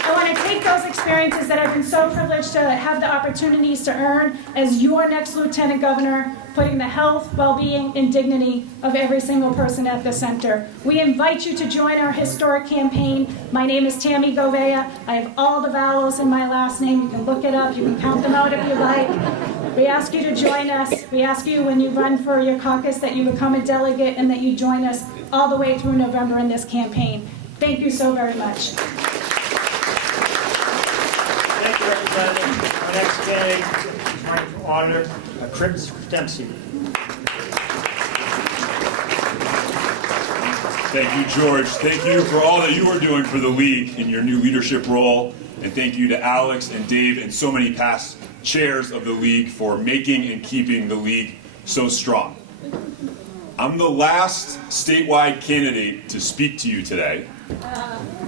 I want to take those experiences that I've been so privileged to have the opportunities to earn as your next lieutenant governor, putting the health, well-being, and dignity of every single person at the center. We invite you to join our historic campaign. My name is Tammy Govea. I have all the vowels in my last name. You can look it up. You can count them out if you like. We ask you to join us. We ask you when you run for your caucus that you become a delegate and that you join us all the way through November in this campaign. Thank you so very much. Thank you, Representative. Our next candidate is running for auditor, Chris Dempsey. Thank you, George. Thank you for all that you are doing for the league in your new leadership role. And thank you to Alex and Dave and so many past chairs of the league for making and keeping the league so strong. I'm the last statewide candidate to speak to you today,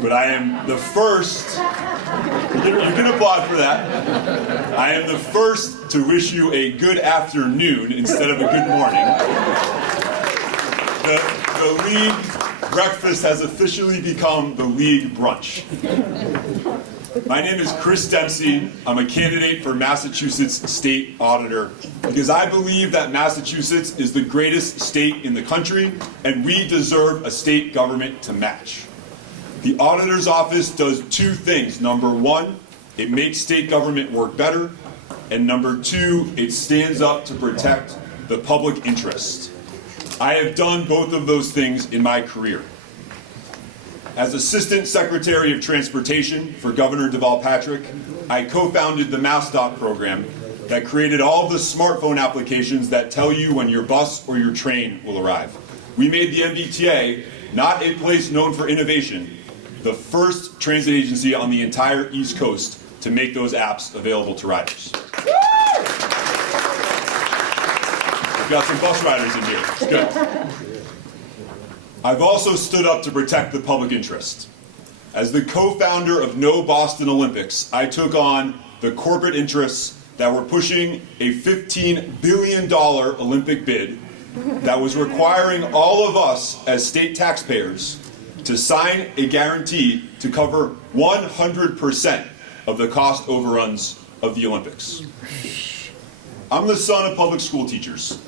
but I am the first, you can applaud for that, I am the first to wish you a good afternoon instead of a good morning. The league breakfast has officially become the league brunch. My name is Chris Dempsey. I'm a candidate for Massachusetts State Auditor because I believe that Massachusetts is the greatest state in the country and we deserve a state government to match. The Auditor's Office does two things. Number one, it makes state government work better. And number two, it stands up to protect the public interest. I have done both of those things in my career. As Assistant Secretary of Transportation for Governor Deval Patrick, I co-founded the MassDOT program that created all of the smartphone applications that tell you when your bus or your train will arrive. We made the MBTA, not a place known for innovation, the first transit agency on the entire East Coast to make those apps available to riders. We've got some bus riders in here. It's good. I've also stood up to protect the public interest. As the co-founder of No Boston Olympics, I took on the corporate interests that were pushing a $15 billion Olympic bid that was requiring all of us as state taxpayers to sign a guarantee to cover 100% of the cost overruns of the Olympics. I'm the son of public school teachers.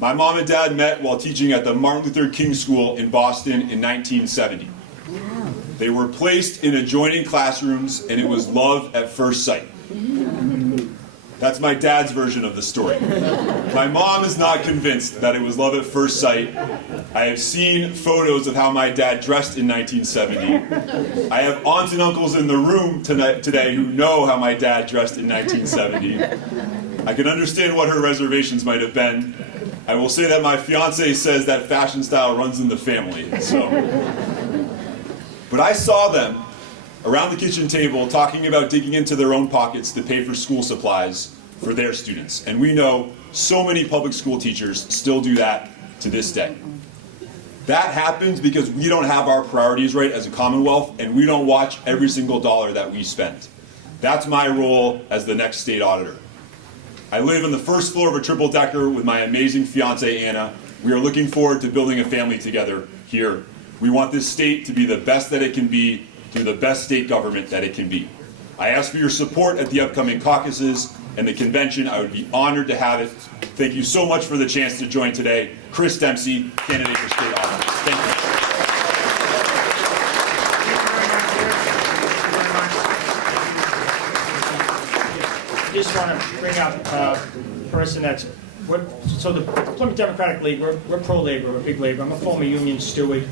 My mom and dad met while teaching at the Martin Luther King School in Boston in 1970. They were placed in adjoining classrooms, and it was love at first sight. That's my dad's version of the story. My mom is not convinced that it was love at first sight. I have seen photos of how my dad dressed in 1970. I have aunts and uncles in the room today who know how my dad dressed in 1970. I can understand what her reservations might have been. I will say that my fiance says that fashion style runs in the family. But I saw them around the kitchen table talking about digging into their own pockets to pay for school supplies for their students. And we know so many public school teachers still do that to this day. That happens because we don't have our priorities right as a Commonwealth, and we don't watch every single dollar that we spend. That's my role as the next state auditor. I live on the first floor of a triple-decker with my amazing fiance, Anna. We are looking forward to building a family together here. We want this state to be the best that it can be, through the best state government that it can be. I ask for your support at the upcoming caucuses and the convention. I would be honored to have it. Thank you so much for the chance to join today. Chris Dempsey, candidate for state office. Thank you. I just want to bring up a person that's, so the Plymouth Democratic League, we're pro-labor, we're big labor. I'm a former union steward,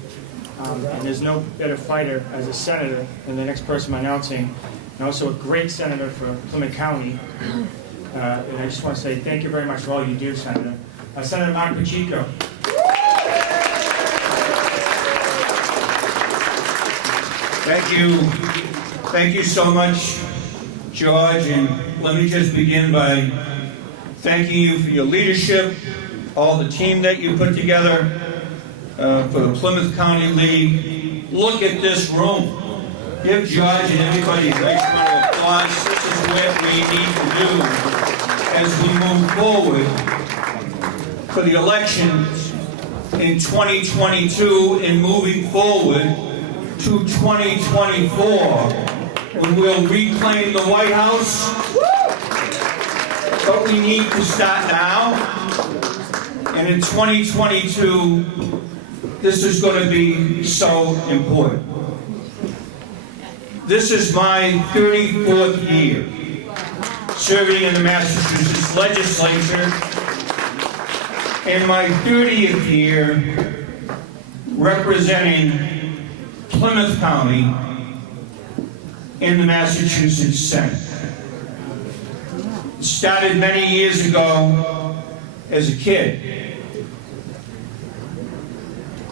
and there's no better fighter as a senator than the next person I'm announcing, and also a great senator for Plymouth County. And I just want to say thank you very much for all you do, Senator. Senator Mark Pacheco. Thank you. Thank you so much, George, and let me just begin by thanking you for your leadership, all the team that you put together for the Plymouth County League. Look at this room. Give George and everybody a great round of applause. This is what we need to do as we move forward for the elections in 2022 and moving forward to 2024, when we'll reclaim the White House. But we need to start now. And in 2022, this is going to be so important. This is my 34th year serving in the Massachusetts legislature, and my 30th year representing Plymouth County in the Massachusetts Senate. It started many years ago as a kid,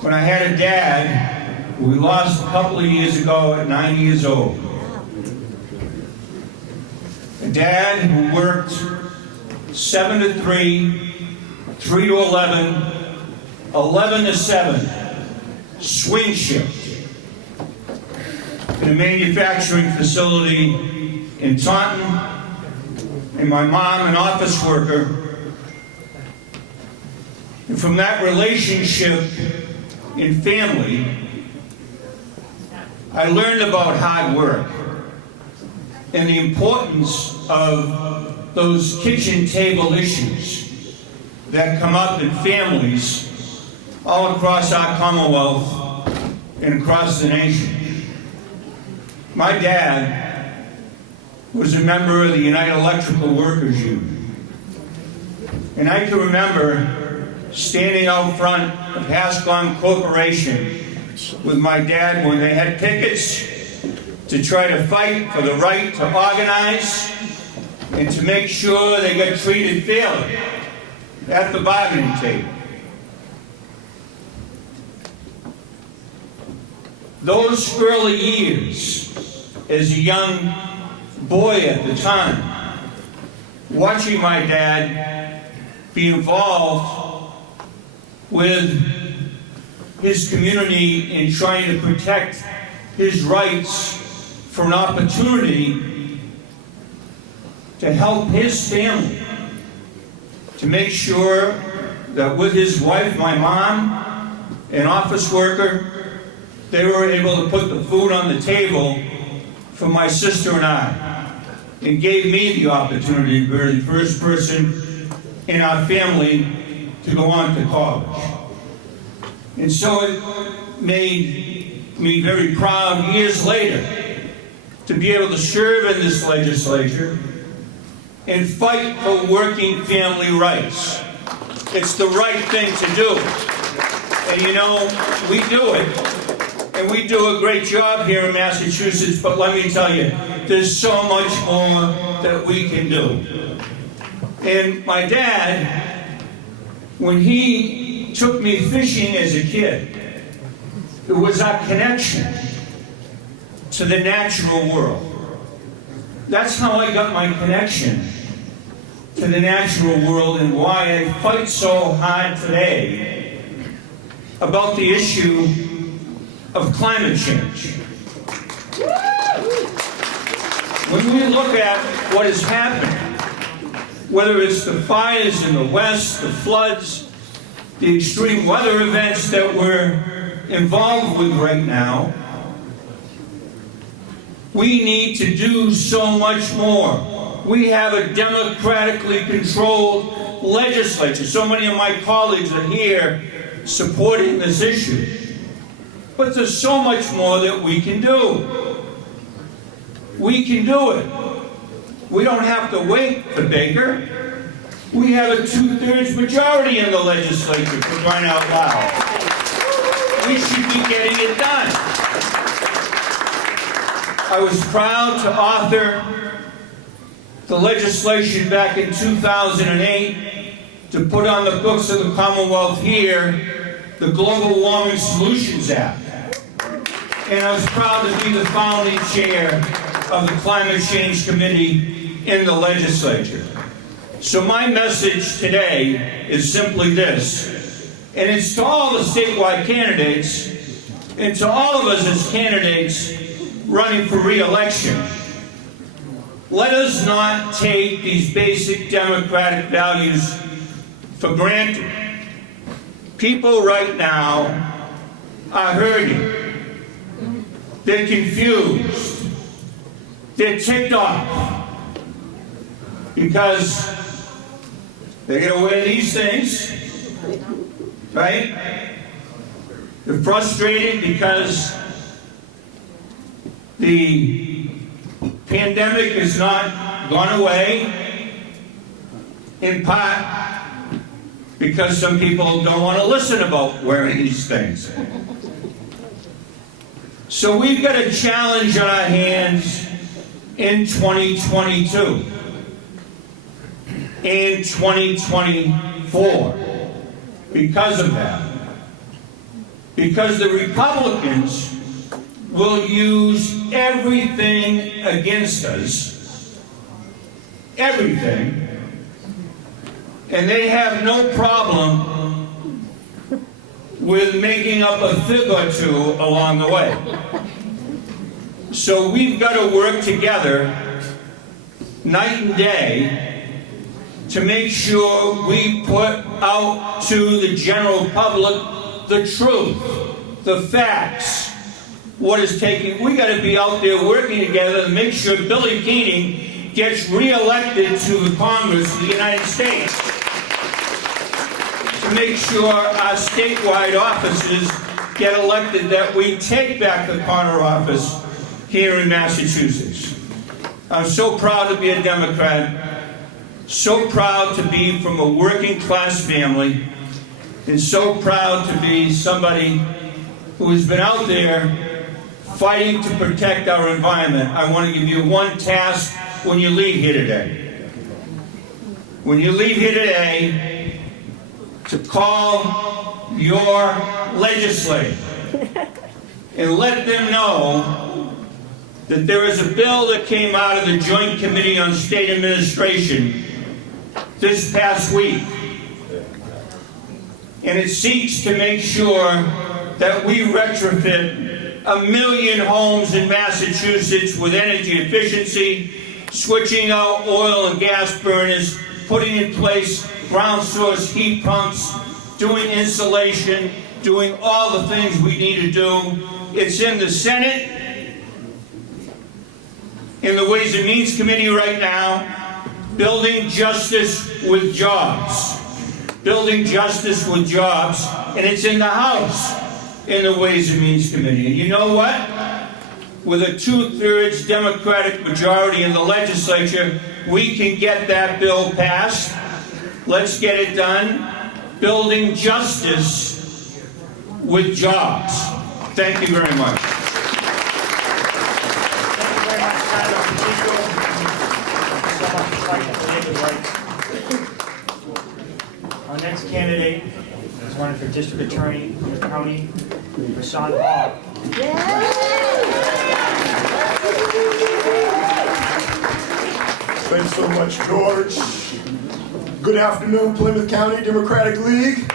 when I had a dad we lost a couple of years ago at 9 years old. A dad who worked 7 to 3, 3 to 11, 11 to 7, swing shift in a manufacturing facility in Taunton, and my mom, an office worker. And from that relationship in family, I learned about hard work and the importance of those kitchen table issues that come up in families all across our Commonwealth and across the nation. My dad was a member of the United Electrical Workers Union, and I can remember standing out front of Hascom Corporation with my dad when they had pickets to try to fight for the right to organize and to make sure they got treated fairly at the bargaining table. Those early years, as a young boy at the time, watching my dad be involved with his community in trying to protect his rights for an opportunity to help his family, to make sure that with his wife, my mom, an office worker, they were able to put the food on the table for my sister and I, and gave me the opportunity to be the first person in our family to go on to college. And so it made me very proud years later to be able to serve in this legislature and fight for working family rights. It's the right thing to do. And you know, we do it. And we do a great job here in Massachusetts, but let me tell you, there's so much more that we can do. And my dad, when he took me fishing as a kid, it was our connection to the natural world. That's how I got my connection to the natural world and why I fight so hard today about the issue of climate change. When we look at what is happening, whether it's the fires in the West, the floods, the extreme weather events that we're involved with right now, we need to do so much more. We have a democratically controlled legislature. So many of my colleagues are here supporting this issue. But there's so much more that we can do. We can do it. We don't have to wait for Baker. We have a 2/3 majority in the legislature, for crying out loud. We should be getting it done. I was proud to author the legislation back in 2008 to put on the books of the Commonwealth here the Global Warming Solutions Act. And I was proud to be the founding chair of the Climate Change Committee in the legislature. So my message today is simply this, and it's to all the statewide candidates, and to all of us as candidates running for re-election. Let us not take these basic democratic values for granted. People right now are hurting. They're confused. They're ticked off because they get away with these things, right? They're frustrated because the pandemic has not gone away, in part because some people don't want to listen about wearing these things. So we've got a challenge on our hands in 2022, in 2024, because of that. Because the Republicans will use everything against us, everything, and they have no problem with making up a fib or two along the way. So we've got to work together night and day to make sure we put out to the general public the truth, the facts, what is taking. We got to be out there working together to make sure Billy Keating gets re-elected to the Congress of the United States. To make sure our statewide offices get elected, that we take back the corner office here in Massachusetts. I'm so proud to be a Democrat, so proud to be from a working class family, and so proud to be somebody who has been out there fighting to protect our environment. I want to give you one task when you leave here today. when you leave here today, to call your legislator and let them know that there is a bill that came out of the Joint Committee on State Administration this past week. And it seeks to make sure that we retrofit 1 million homes in Massachusetts with energy efficiency, switching out oil and gas burners, putting in place ground source heat pumps, doing insulation, doing all the things we need to do. It's in the Senate, in the Ways and Means Committee right now, building justice with jobs. Building justice with jobs, and it's in the House, in the Ways and Means Committee. And you know what? With a 2/3 Democratic majority in the legislature, we can get that bill passed. Let's get it done. Building justice with jobs. Thank you very much. Our next candidate is running for district attorney in the county, Shannon Hall. Thanks so much, George. Good afternoon, Plymouth County Democratic League.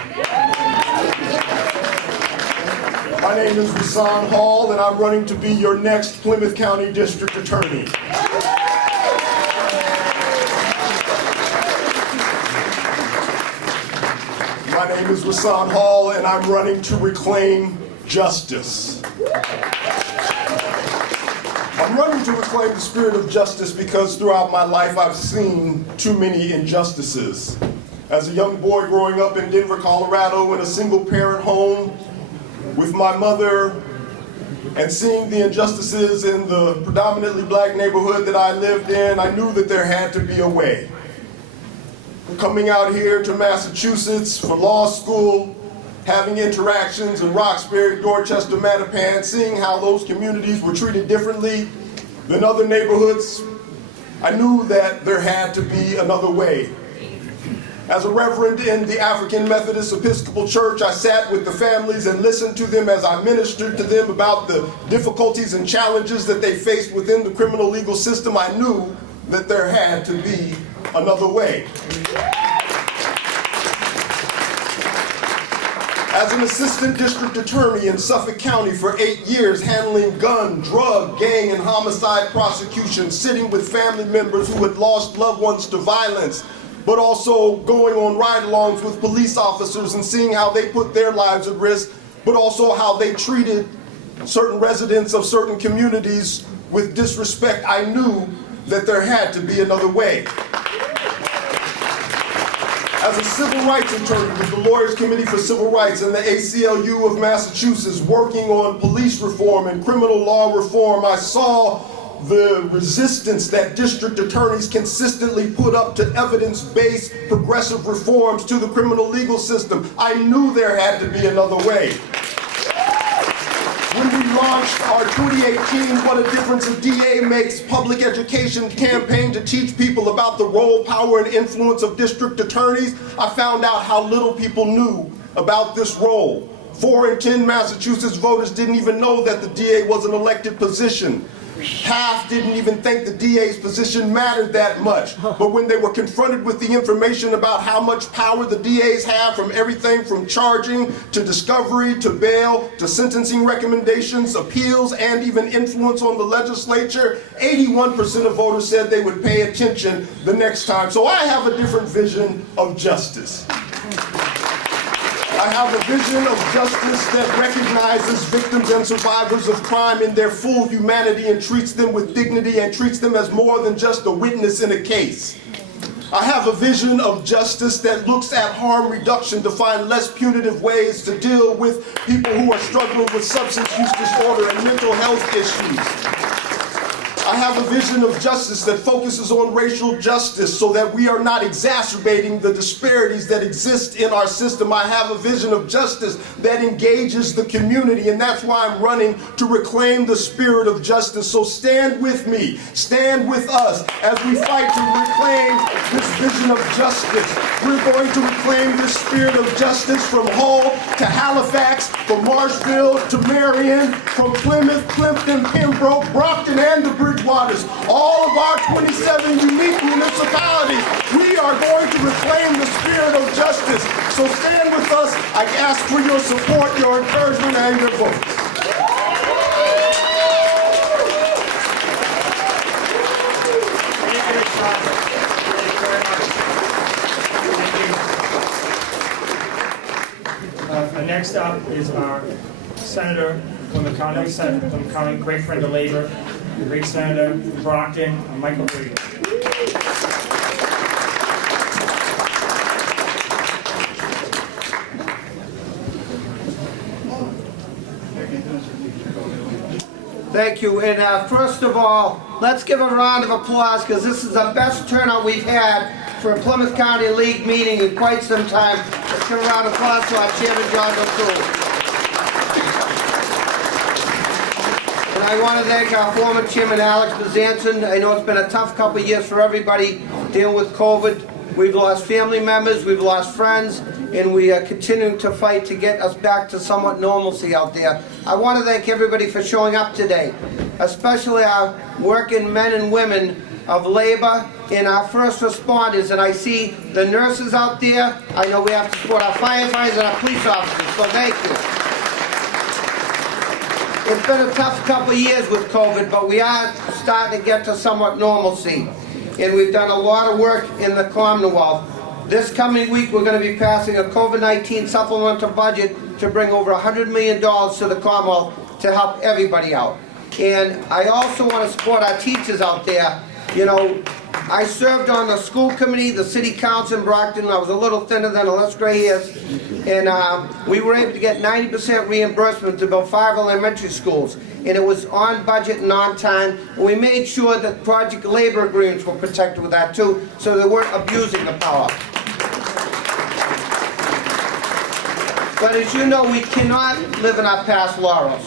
My name is Rasan Hall, and I'm running to be your next Plymouth County District Attorney. My name is Rasan Hall, and I'm running to reclaim justice. I'm running to reclaim the spirit of justice because throughout my life I've seen too many injustices. As a young boy growing up in Denver, Colorado, in a single-parent home with my mother, and seeing the injustices in the predominantly black neighborhood that I lived in, I knew that there had to be a way. Coming out here to Massachusetts for law school, having interactions in Roxbury, Dorchester, Mattapan, seeing how those communities were treated differently than other neighborhoods, I knew that there had to be another way. As a reverend in the African Methodist Episcopal Church, I sat with the families and listened to them as I ministered to them about the difficulties and challenges that they faced within the criminal legal system. I knew that there had to be another way. As an assistant district attorney in Suffolk County for 8 years, handling gun, drug, gang, and homicide prosecutions, sitting with family members who had lost loved ones to violence, but also going on ride-alongs with police officers and seeing how they put their lives at risk, but also how they treated certain residents of certain communities with disrespect, I knew that there had to be another way. As a civil rights attorney with the Lawyers Committee for Civil Rights and the ACLU of Massachusetts, working on police reform and criminal law reform, I saw the resistance that district attorneys consistently put up to evidence-based progressive reforms to the criminal legal system. I knew there had to be another way. When we launched our 2018 What a Difference a DA Makes public education campaign to teach people about the role, power, and influence of district attorneys, I found out how little people knew about this role. 4 in 10 Massachusetts voters didn't even know that the DA was an elected position. Half didn't even think the DA's position mattered that much. But when they were confronted with the information about how much power the DAs have, from everything from charging to discovery to bail to sentencing recommendations, appeals, and even influence on the legislature, 81% of voters said they would pay attention the next time. So I have a different vision of justice. I have a vision of justice that recognizes victims and survivors of crime in their full humanity and treats them with dignity and treats them as more than just a witness in a case. I have a vision of justice that looks at harm reduction to find less punitive ways to deal with people who are struggling with substance use disorder and mental health issues. I have a vision of justice that focuses on racial justice so that we are not exacerbating the disparities that exist in our system. I have a vision of justice that engages the community, and that's why I'm running to reclaim the spirit of justice. So stand with me, stand with us as we fight to reclaim this vision of justice. We're going to reclaim this spirit of justice from Hull to Halifax, from Marshfield to Marion, from Plymouth, Plimpton, Pembroke, Brockton, and the Bridgewaters. All of our 27 unique municipalities, we are going to reclaim the spirit of justice. So stand with us. I ask for your support, your encouragement, and your votes. Next up is our Senator from the county, great friend of labor, great Senator from Brockton, Michael Brady. Thank you. And first of all, let's give a round of applause because this is the best turnout we've had for a Plymouth County League meeting in quite some time. Let's give a round of applause to our Chairman, John O'Toole. And I want to thank our former Chairman, Alex Bezanson. I know it's been a tough couple of years for everybody dealing with COVID. We've lost family members, we've lost friends, and we are continuing to fight to get us back to somewhat normalcy out there. I want to thank everybody for showing up today, especially our working men and women of labor and our first responders. And I see the nurses out there. I know we have to support our firefighters and our police officers, so thank you. It's been a tough couple of years with COVID, but we are starting to get to somewhat normalcy. And we've done a lot of work in the Commonwealth. This coming week, we're going to be passing a COVID-19 supplemental budget to bring over $100 million to the Commonwealth to help everybody out. And I also want to support our teachers out there. You know, I served on the school committee, the city council in Brockton. I was a little thinner than the less gray hairs. And we were able to get 90% reimbursement to build 5 elementary schools. And it was on budget and on time. And we made sure that project labor agreements were protected with that too, so they weren't abusing the power. But as you know, we cannot live in our past laurels.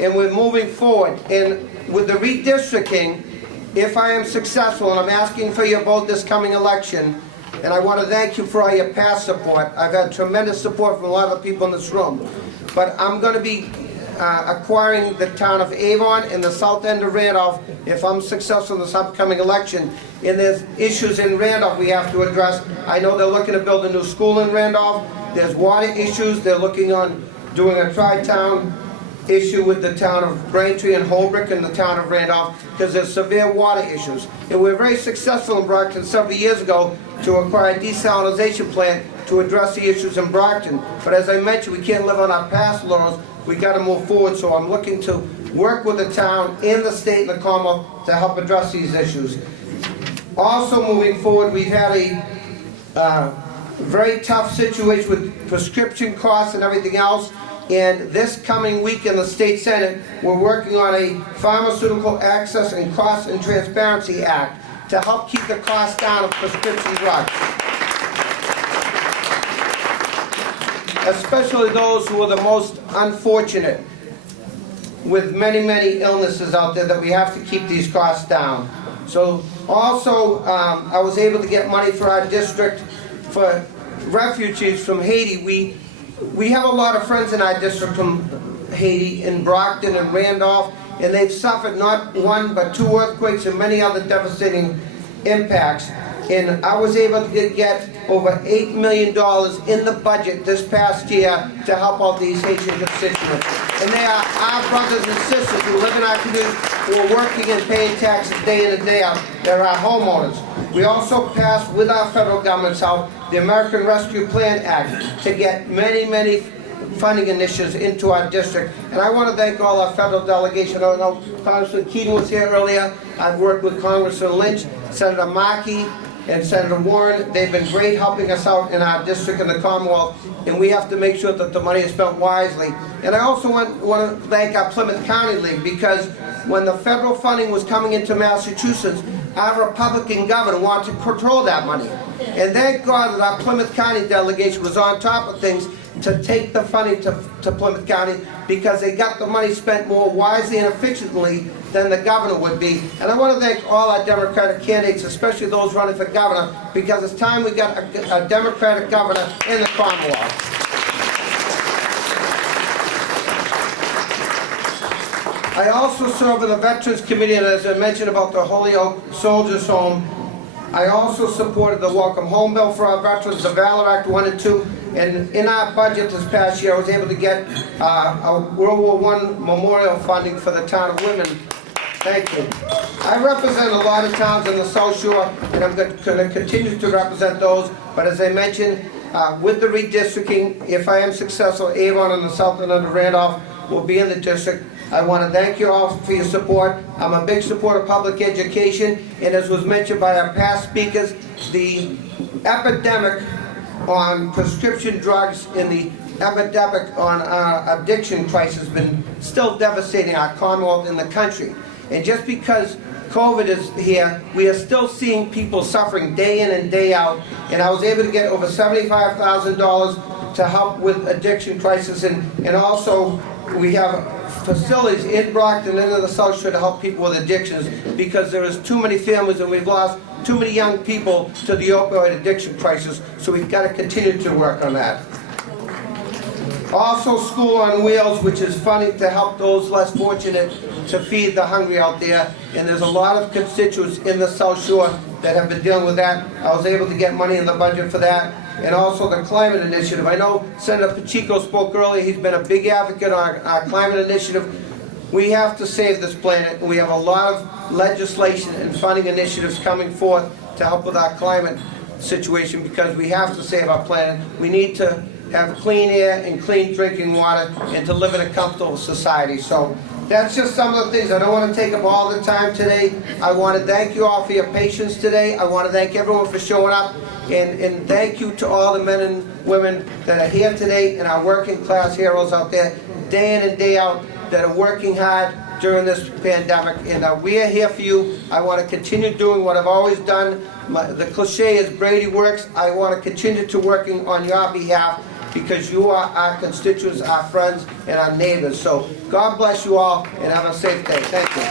And we're moving forward. And with the redistricting, if I am successful, and I'm asking for your vote this coming election, and I want to thank you for all your past support. I've had tremendous support from a lot of people in this room. But I'm going to be acquiring the town of Avon and the south end of Randolph if I'm successful in this upcoming election. And there's issues in Randolph we have to address. I know they're looking to build a new school in Randolph. There's water issues. They're looking on doing a tri-town issue with the town of Braintree and Holbrook and the town of Randolph because there's severe water issues. And we were very successful in Brockton several years ago to acquire a desalination plant to address the issues in Brockton. But as I mentioned, we can't live on our past laurels. We got to move forward. So I'm looking to work with the town and the state and the Commonwealth to help address these issues. Also moving forward, we've had a very tough situation with prescription costs and everything else. And this coming week in the State Senate, we're working on a Pharmaceutical Access and Cost and Transparency Act to help keep the costs down of prescription drugs. Especially those who are the most unfortunate with many, many illnesses out there that we have to keep these costs down. So also, I was able to get money for our district for refugees from Haiti. We have a lot of friends in our district from Haiti, in Brockton and Randolph, and they've suffered not one but 2 earthquakes and many other devastating impacts. And I was able to get over $8 million in the budget this past year to help out these Haitian constituents. And they are our brothers and sisters who live in our community, who are working and paying taxes day in and day out. They're our homeowners. We also passed, with our federal government's help, the American Rescue Plan Act to get many, many funding initiatives into our district. And I want to thank all our federal delegation. I know Congressman Keating was here earlier. I've worked with Congressman Lynch, Senator Markey, and Senator Warren. They've been great helping us out in our district and the Commonwealth, and we have to make sure that the money is spent wisely. And I also want to thank our Plymouth County League, because when the federal funding was coming into Massachusetts, our Republican governor wanted to control that money. And thank God that our Plymouth County delegation was on top of things to take the funding to Plymouth County, because they got the money spent more wisely and efficiently than the governor would be. And I want to thank all our Democratic candidates, especially those running for governor, because it's time we got a Democratic governor in the Commonwealth. I also serve in the Veterans Committee, and as I mentioned about the Holyoke Soldiers Home, I also supported the Welcome Home Bill for our veterans, the Valor Act 1 and 2, and in our budget this past year I was able to get a World War I memorial funding for the town of Women. Thank you. I represent a lot of towns in the South Shore, and I'm going to continue to represent those, but as I mentioned, with the redistricting, if I am successful, Avon and the south end of Randolph will be in the district. I want to thank you all for your support. I'm a big supporter of public education, and as was mentioned by our past speakers, the epidemic on prescription drugs and the epidemic on addiction crisis has been still devastating our Commonwealth and the country. And just because COVID is here, we are still seeing people suffering day in and day out, and I was able to get over $75,000 to help with addiction crisis, and also we have facilities in Brockton and in the South Shore to help people with addictions, because there is too many families and we've lost too many young people to the opioid addiction crisis, so we've got to continue to work on that. Also, School on Wheels, which is funding to help those less fortunate to feed the hungry out there, and there's a lot of constituents in the South Shore that have been dealing with that. I was able to get money in the budget for that. And also the climate initiative. I know Senator Pacheco spoke earlier. He's been a big advocate on our climate initiative. We have to save this planet, and we have a lot of legislation and funding initiatives coming forth to help with our climate situation, because we have to save our planet. We need to have clean air and clean drinking water and to live in a comfortable society. So that's just some of the things. I don't want to take up all the time today. I want to thank you all for your patience today. I want to thank everyone for showing up. And thank you to all the men and women that are here today and our working class heroes out there, day in and day out, that are working hard during this pandemic. And we are here for you. I want to continue doing what I've always done. The cliche is Brady works. I want to continue to working on your behalf, because you are our constituents, our friends, and our neighbors. So God bless you all, and have a safe day. Thank you.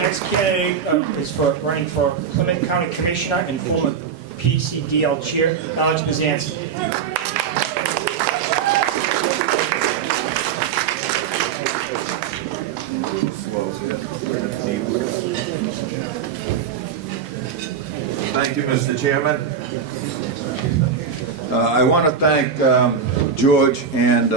Next candidate is for running for Plymouth County Commissioner and former PCDL Chair, Alex Bazanski. Thank you, Mr. Chairman. I want to thank George and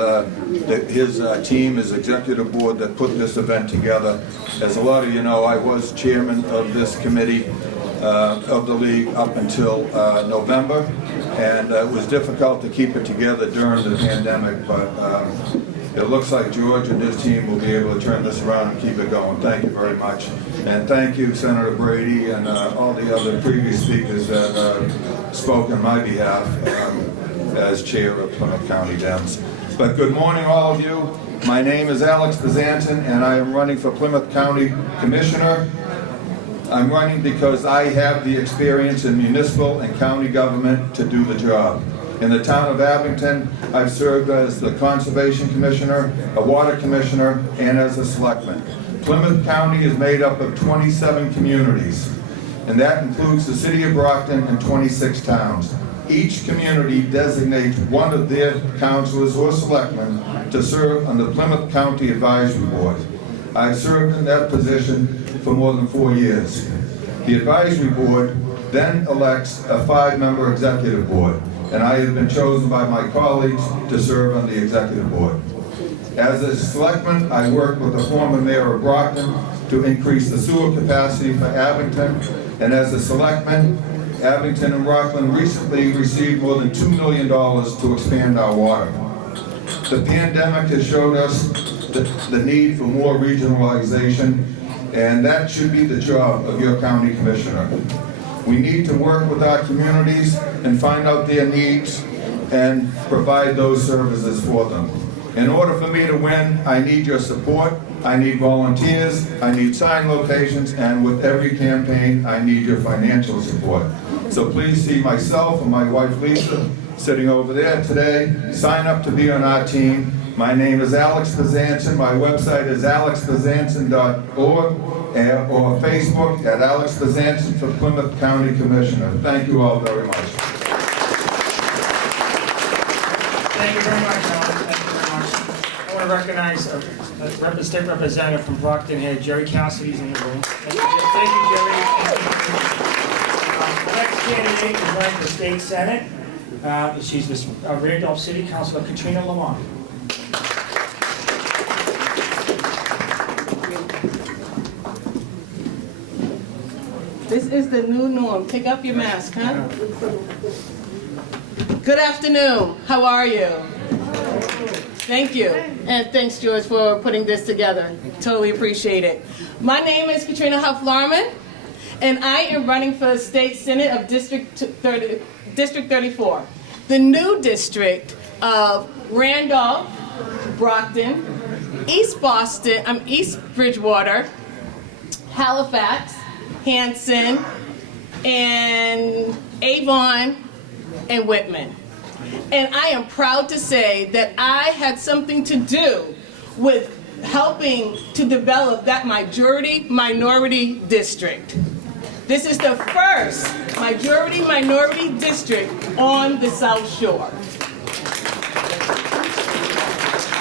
his team, his executive board that put this event together. As a lot of you know, I was chairman of this committee of the league up until November, and it was difficult to keep it together during the pandemic, but it looks like George and his team will be able to turn this around and keep it going. Thank you very much. And thank you, Senator Brady, and all the other previous speakers that spoke on my behalf as chair of Plymouth County Dems. But good morning, all of you. My name is Alex Bazanton, and I am running for Plymouth County Commissioner. I'm running because I have the experience in municipal and county government to do the job. In the town of Abington, I've served as the Conservation Commissioner, a Water Commissioner, and as a Selectman. Plymouth County is made up of 27 communities, and that includes the city of Brockton and 26 towns. Each community designates one of their councilors or selectmen to serve on the Plymouth County Advisory Board. I've served in that position for more than 4 years. The Advisory Board then elects a 5-member Executive Board, and I have been chosen by my colleagues to serve on the Executive Board. As a selectman, I worked with the former mayor of Brockton to increase the sewer capacity for Abington, and as a selectman, Abington and Rockland recently received more than $2 million to expand our water. The pandemic has showed us the need for more regionalization, and that should be the job of your county commissioner. We need to work with our communities and find out their needs and provide those services for them. In order for me to win, I need your support, I need volunteers, I need sign locations, and with every campaign, I need your financial support. So please see myself and my wife Lisa sitting over there today. Sign up to be on our team. My name is Alex Pazanson. My website is alexpazanson.org or Facebook at Alex Pazanson for Plymouth County Commissioner. Thank you all very much. Thank you very much, Alex. Thank you very much. I want to recognize a state representative from Brockton here, Jerry Cassidy's in the room. Thank you, Jerry. The next candidate is running for state senate. She's this Randolph City Councilor Katrina Lamont. This is the new norm. Take off your mask, huh? Good afternoon. How are you? Thank you. And thanks, George, for putting this together. Totally appreciate it. My name is Katrina Huff-Larman, and I am running for State Senate of District 34, the new district of Randolph, Brockton, East Bridgewater, Halifax, Hanson, and Avon, and Whitman. And I am proud to say that I had something to do with helping to develop that majority-minority district. This is the first majority-minority district on the South Shore.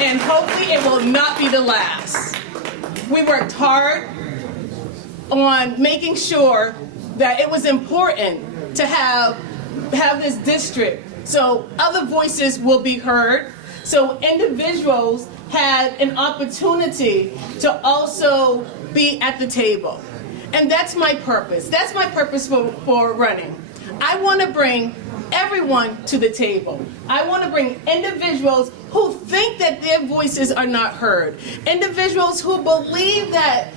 And hopefully it will not be the last. We worked hard on making sure that it was important to have this district so other voices will be heard, so individuals had an opportunity to also be at the table. And that's my purpose. That's my purpose for running. I want to bring everyone to the table. I want to bring individuals who think that their voices are not heard, individuals who believe that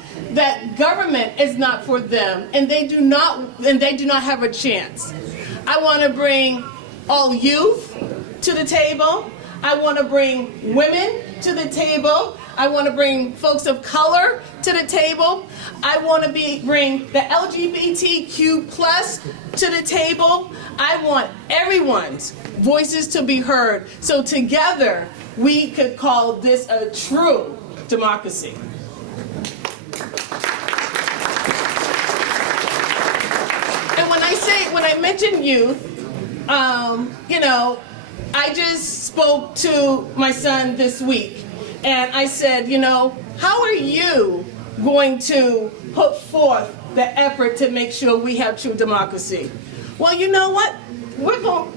government is not for them and they do not have a chance. I want to bring all youth to the table. I want to bring women to the table. I want to bring folks of color to the table. I want to bring the LGBTQ+ to the table. I want everyone's voices to be heard. So together we could call this a true democracy. And when I mention youth, I just spoke to my son this week, and I said, how are you going to put forth the effort to make sure we have true democracy? Well, you know what?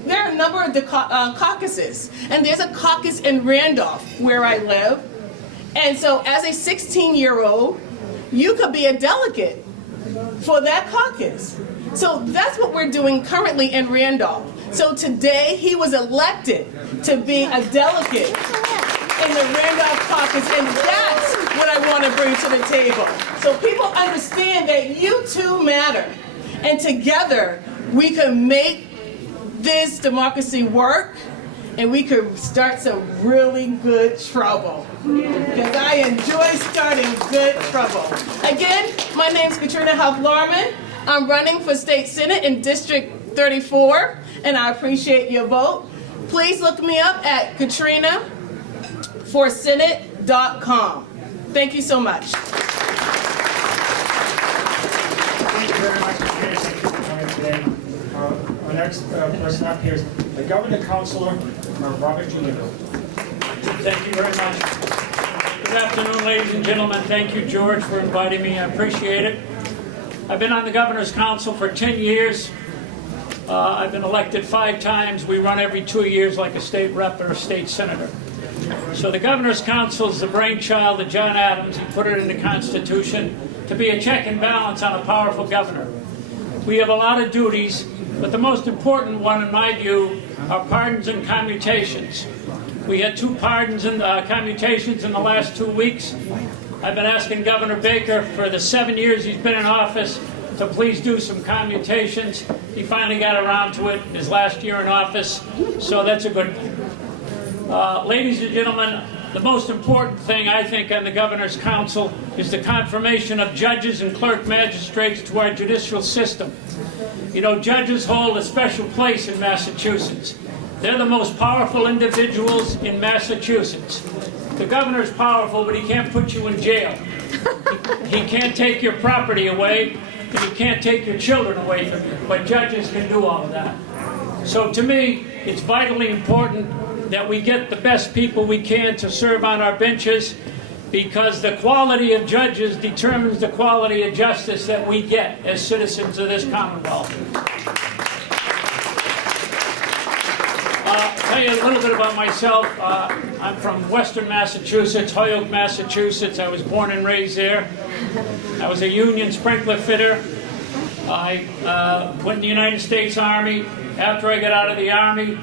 There are a number of caucuses, and there's a caucus in Randolph, where I live, and so as a 16-year-old, you could be a delegate for that caucus. So that's what we're doing currently in Randolph. So today he was elected to be a delegate in the Randolph caucus, and that's what I want to bring to the table. So people understand that you too matter, and together we can make this democracy work, and we could start some really good trouble. Because I enjoy starting good trouble. Again, my name's Katrina Huff-Larman. I'm running for State Senate in District 34, and I appreciate your vote. Please look me up at katrinaforsenate.com. Thank you so much. Thank you very much, Katrina, for coming today. Our next person up here is the Governor Councilor, Robert Jr. Thank you very much. Good afternoon, ladies and gentlemen. Thank you, George, for inviting me. I appreciate it. I've been on the Governor's Council for 10 years. I've been elected 5 times. We run every 2 years like a state rep or a state senator. So the Governor's Council is the brainchild of John Adams. He put it in the Constitution to be a check and balance on a powerful governor. We have a lot of duties, but the most important one, in my view, are pardons and commutations. We had 2 pardons and commutations in the last 2 weeks. I've been asking Governor Baker for the 7 years he's been in office to please do some commutations. He finally got around to it his last year in office, so that's a good thing. Ladies and gentlemen, the most important thing, I think, on the Governor's Council is the confirmation of judges and clerk magistrates to our judicial system. You know, judges hold a special place in Massachusetts. They're the most powerful individuals in Massachusetts. The governor's powerful, but he can't put you in jail. He can't take your property away, and he can't take your children away from you, but judges can do all of that. So to me, it's vitally important that we get the best people we can to serve on our benches, because the quality of judges determines the quality of justice that we get as citizens of this Commonwealth. I'll tell you a little bit about myself. I'm from Western Massachusetts, Holyoke, Massachusetts. I was born and raised there. I was a union sprinkler fitter. I went in the United States Army. After I got out of the Army,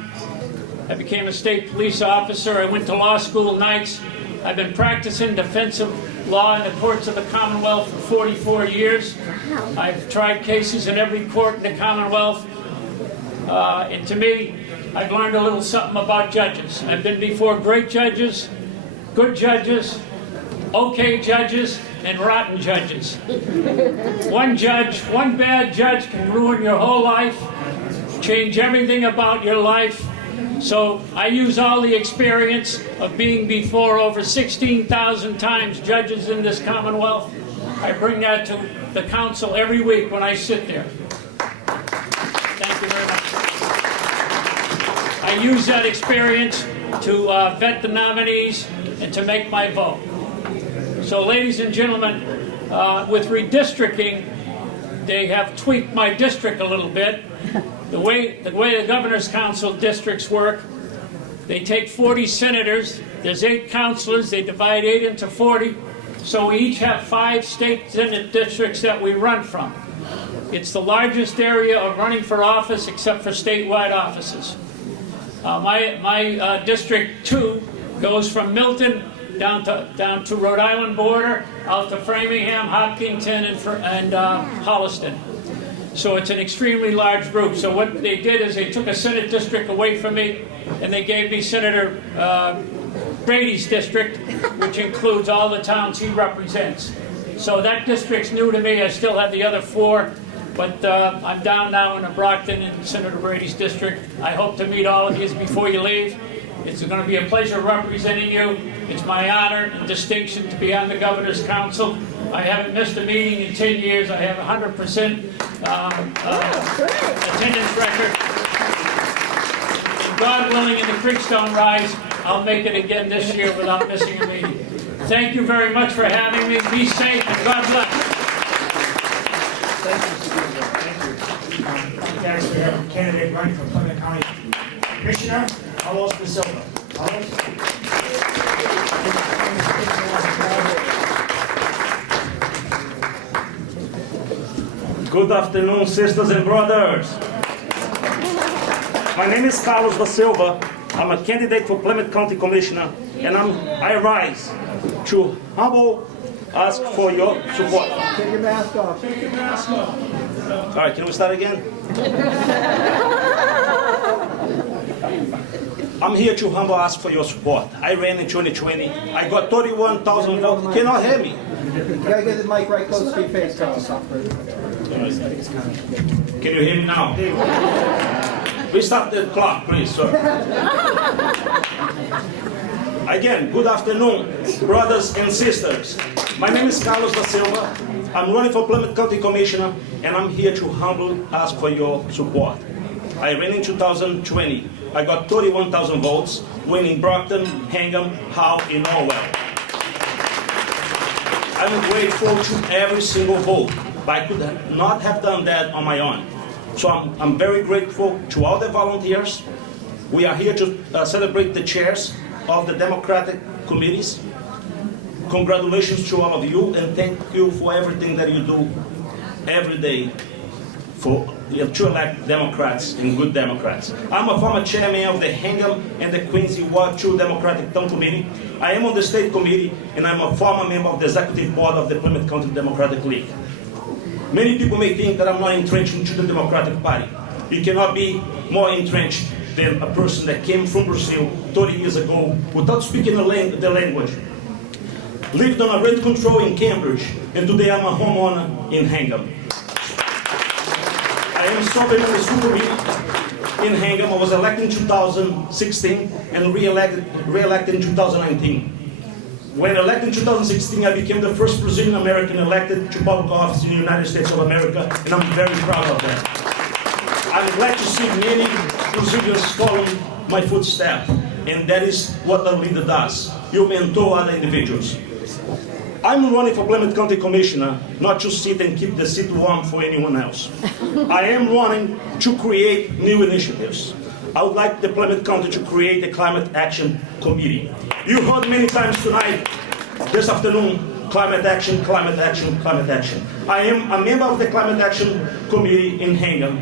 I became a state police officer. I went to law school nights. I've been practicing defensive law in the courts of the Commonwealth for 44 years. I've tried cases in every court in the Commonwealth. And to me, I've learned a little something about judges. I've been before great judges, good judges, okay judges, and rotten judges. One judge, one bad judge can ruin your whole life, change everything about your life. So I use all the experience of being before over 16,000 times judges in this Commonwealth. I bring that to the council every week when I sit there. Thank you very much. I use that experience to vet the nominees and to make my vote. So ladies and gentlemen, with redistricting, they have tweaked my district a little bit. The way the Governor's Council districts work, they take 40 senators, there's 8 councilors, they divide 8 into 40, so we each have 5 state senate districts that we run from. It's the largest area of running for office except for statewide offices. My District 2 goes from Milton down to Rhode Island border, out to Framingham, Hopkinton, and Holliston. So it's an extremely large group. So what they did is they took a Senate district away from me, and they gave me Senator Brady's district, which includes all the towns he represents. So that district's new to me. I still have the other 4, but I'm down now in Brockton in Senator Brady's district. I hope to meet all of you before you leave. It's going to be a pleasure representing you. It's my honor and distinction to be on the Governor's Council. I haven't missed a meeting in 10 years. I have 100% attendance record. God willing, and the creeks don't rise, I'll make it again this year without missing a meeting. Thank you very much for having me. Be safe and God bless. Thank you guys for having a candidate running for Plymouth County Commissioner, Carlos Da Silva. Good afternoon, sisters and brothers. My name is Carlos Da Silva. I'm a candidate for Plymouth County Commissioner, and I rise to humble ask for your support. Take your mask off. Take your mask off. All right, can we start again? I'm here to humble ask for your support. I ran in 2020. I got 31,000 votes. You cannot hear me. You gotta get the mic right close to your face, Carlos. Can you hear me now? Restart the clock, please, sir. Again, good afternoon, brothers and sisters. My name is Carlos Da Silva. I'm running for Plymouth County Commissioner, and I'm here to humbly ask for your support. I ran in 2020. I got 31,000 votes, winning Brockton, Hingham, Howe, and Orwell. I'm grateful to every single vote, but I could not have done that on my own. So I'm very grateful to all the volunteers. We are here to celebrate the chairs of the Democratic committees. Congratulations to all of you, and thank you for everything that you do every day to elect Democrats and good Democrats. I'm a former chairman of the Hingham and the Quincy Ward 2 Democratic Town Committee. I am on the State Committee, and I'm a former member of the Executive Board of the Plymouth County Democratic League. Many people may think that I'm not entrenched into the Democratic Party. You cannot be more entrenched than a person that came from Brazil 30 years ago without speaking the language, lived on a rent control in Cambridge, and today I'm a homeowner in Hingham. I am serving on the school committee in Hingham. I was elected in 2016 and re-elected in 2019. When elected in 2016, I became the first Brazilian American elected to public office in the United States of America, and I'm very proud of that. I'm glad to see many Brazilians following my footsteps, and that is what a leader does. You mentor other individuals. I'm running for Plymouth County Commissioner, not to sit and keep the seat warm for anyone else. I am running to create new initiatives. I would like the Plymouth County to create a Climate Action Committee. You heard many times tonight, this afternoon, climate action, climate action, climate action. I am a member of the Climate Action Committee in Hingham,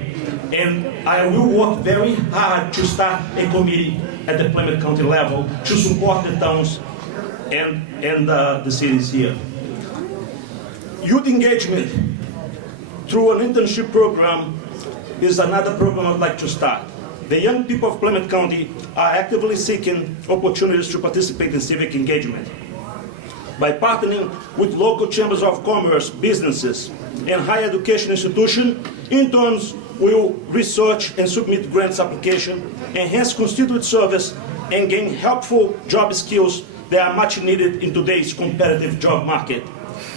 and I will work very hard to start a committee at the Plymouth County level to support the towns and the cities here. Youth engagement through an internship program is another program I'd like to start. The young people of Plymouth County are actively seeking opportunities to participate in civic engagement. By partnering with local chambers of commerce, businesses, and higher education institutions, interns will research and submit grants applications, enhance constituent service, and gain helpful job skills that are much needed in today's competitive job market.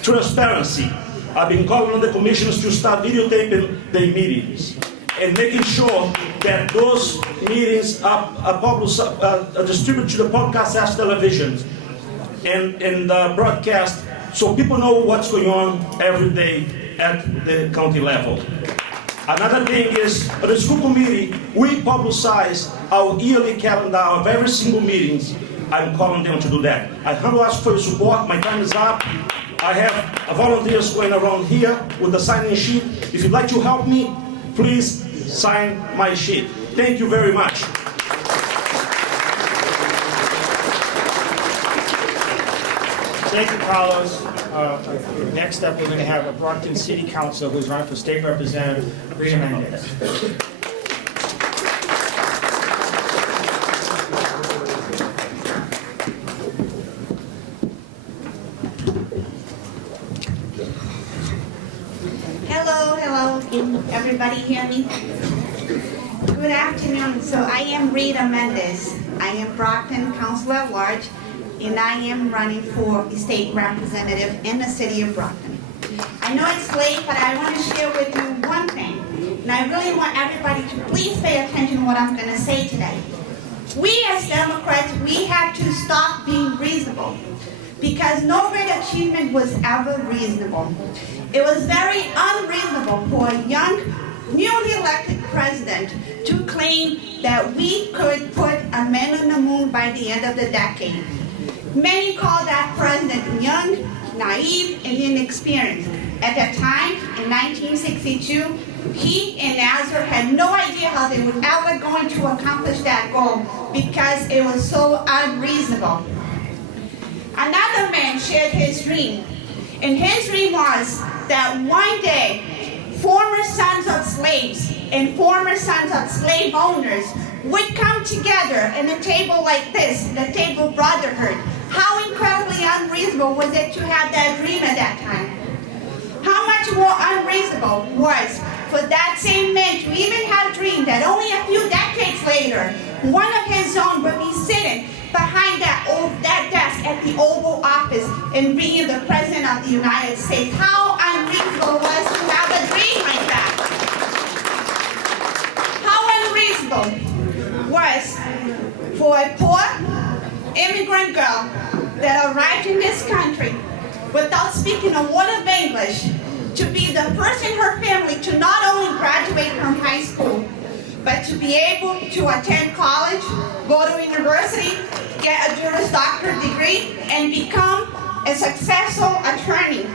Transparency. I've been calling on the commissioners to start videotaping their meetings and making sure that those meetings are distributed to the podcast as television and broadcast so people know what's going on every day at the county level. Another thing is, at the school committee, we publicize our yearly calendar of every single meetings. I'm calling them to do that. I humbly ask for your support. My time is up. I have volunteers going around here with the sign-in sheet. If you'd like to help me, please sign my sheet. Thank you very much. Thank you, Carlos. Next up, we're going to have a Brockton City Council who's running for State Representative Rita Mendez. Hello. Can everybody hear me? Good afternoon. So I am Rita Mendez. I am Brockton Councilor at Large, and I am running for state representative in the city of Brockton. I know it's late, but I want to share with you one thing, and I really want everybody to please pay attention to what I'm going to say today. We as Democrats, we have to stop being reasonable, because no great achievement was ever reasonable. It was very unreasonable for a young, newly elected president to claim that we could put a man on the moon by the end of the decade. Many call that president young, naive, and inexperienced. At that time, in 1962, he and Nazar had no idea how they were ever going to accomplish that goal because it was so unreasonable. Another man shared his dream, and his dream was that one day, former sons of slaves and former sons of slave owners would come together at a table like this, the table brotherhood. How incredibly unreasonable was it to have that dream at that time? How much more unreasonable was for that same man to even have dreamed that only a few decades later, one of his own would be sitting behind that desk at the Oval Office and being the President of the United States. How unreasonable was to have a dream like that? How unreasonable was for a poor immigrant girl that arrived in this country without speaking a word of English to be the first in her family to not only graduate from high school, but to be able to attend college, go to university, get a Juris Doctor degree, and become a successful attorney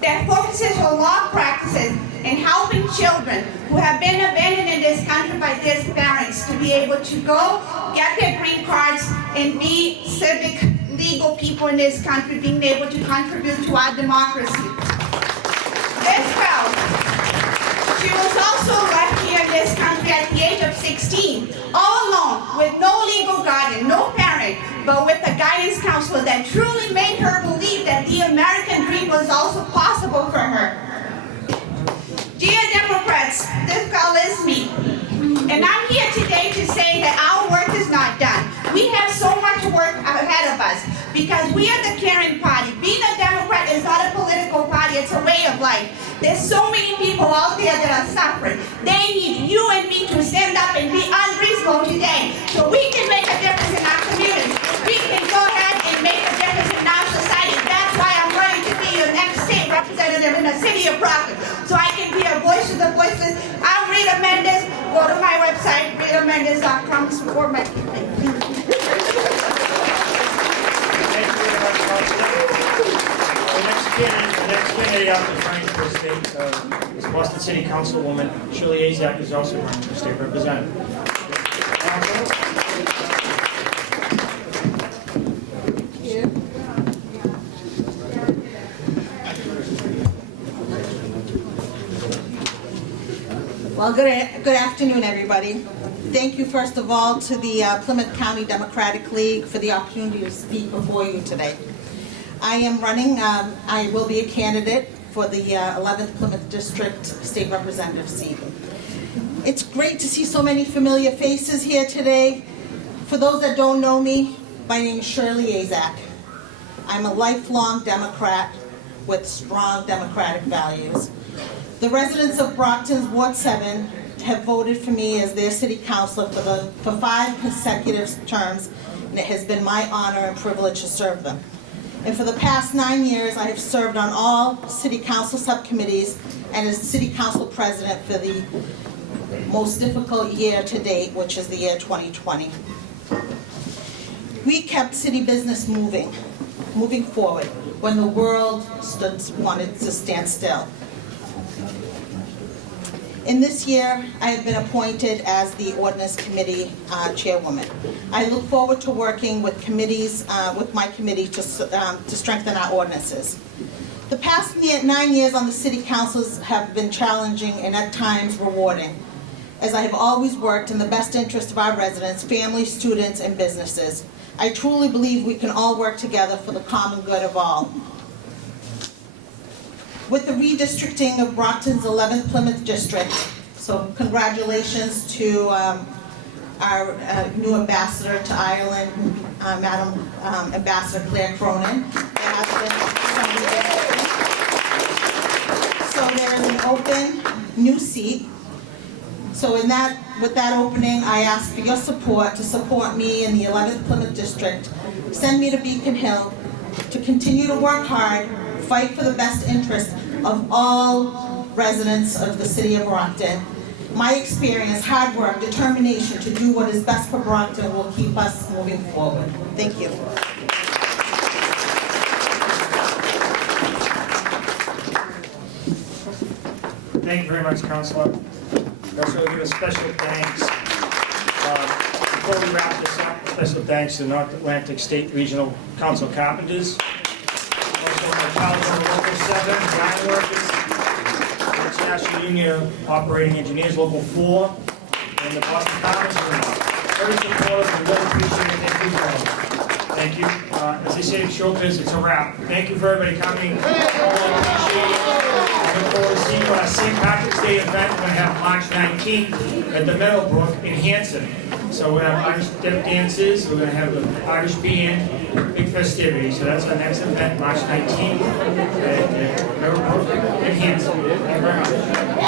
that focuses her law practices in helping children who have been abandoned in this country by their parents to be able to go get their green cards and be civic, legal people in this country, being able to contribute to our democracy. This girl at the age of 16, all alone, with no legal guardian, no parent, but with a guidance counselor that truly made her believe that the American dream was also possible for her. Dear Democrats, this girl is me. And I'm here today to say that our work is not done. We have so much work ahead of us because we are the caring party. Being a Democrat is not a political party, it's a way of life. There's so many people out there that are suffering. They need you and me to stand up and be unreasonable today so we can make a difference in our community. We can go ahead and make a difference in our society. That's why I'm going to be your next state representative in the city of Brockton, so I can be a voice of the voiceless. I'm Rita Mendez. Go to my website, ritamendez.com, support my campaign. The next candidate out is running for state is Boston City Councilwoman Shirley Azak, is also running for state representative. Well, good afternoon, everybody. Thank you, first of all, to the Plymouth County Democratic League for the opportunity to speak before you today. I am running, I will be a candidate for the 11th Plymouth District State Representative seat. It's great to see so many familiar faces here today. For those that don't know me, my name is Shirley Azak. I'm a lifelong Democrat with strong democratic values. The residents of Brockton's Ward 7 have voted for me as their city councilor for 5 consecutive terms, and it has been my honor and privilege to serve them. And for the past 9 years, I have served on all city council subcommittees and as city council president for the most difficult year to date, which is the year 2020. We kept city business moving forward when the world wanted to stand still. In this year, I have been appointed as the Ordinance Committee Chairwoman. I look forward to working with committees, with my committee to strengthen our ordinances. The past 9 years on the City Councils have been challenging and at times rewarding, as I have always worked in the best interest of our residents, families, students, and businesses. I truly believe we can all work together for the common good of all. With the redistricting of Brockton's 11th Plymouth District, so congratulations to our new ambassador to Ireland, Madam Ambassador Claire Cronin. So there is an open new seat. So with that opening, I ask for your support to support me in the 11th Plymouth District. Send me to Beacon Hill to continue to work hard, fight for the best interest of all residents of the city of Brockton. My experience, hard work, determination to do what is best for Brockton will keep us moving forward. Thank you. Thank you very much, Councilor. I also give a special thanks, before we wrap this up, special thanks to North Atlantic State Regional Council Carpenters, also the California Local 7, Line Workers, International Union of Operating Engineers, Local 4, and the Boston Commons Union. Very supportive, we really appreciate it. Thank you all. Thank you. As they say in showbiz, it's a wrap. Thank you for everybody coming. I really appreciate it. I look forward to seeing you on a St. Patrick's Day event we're going to have March 19th at the Middleboro in Hanson. So we're going to have Irish step dances, we're going to have the Irish band, big festivities. So that's our next event, March 19th at Middleboro in Hanson. Thank you very much.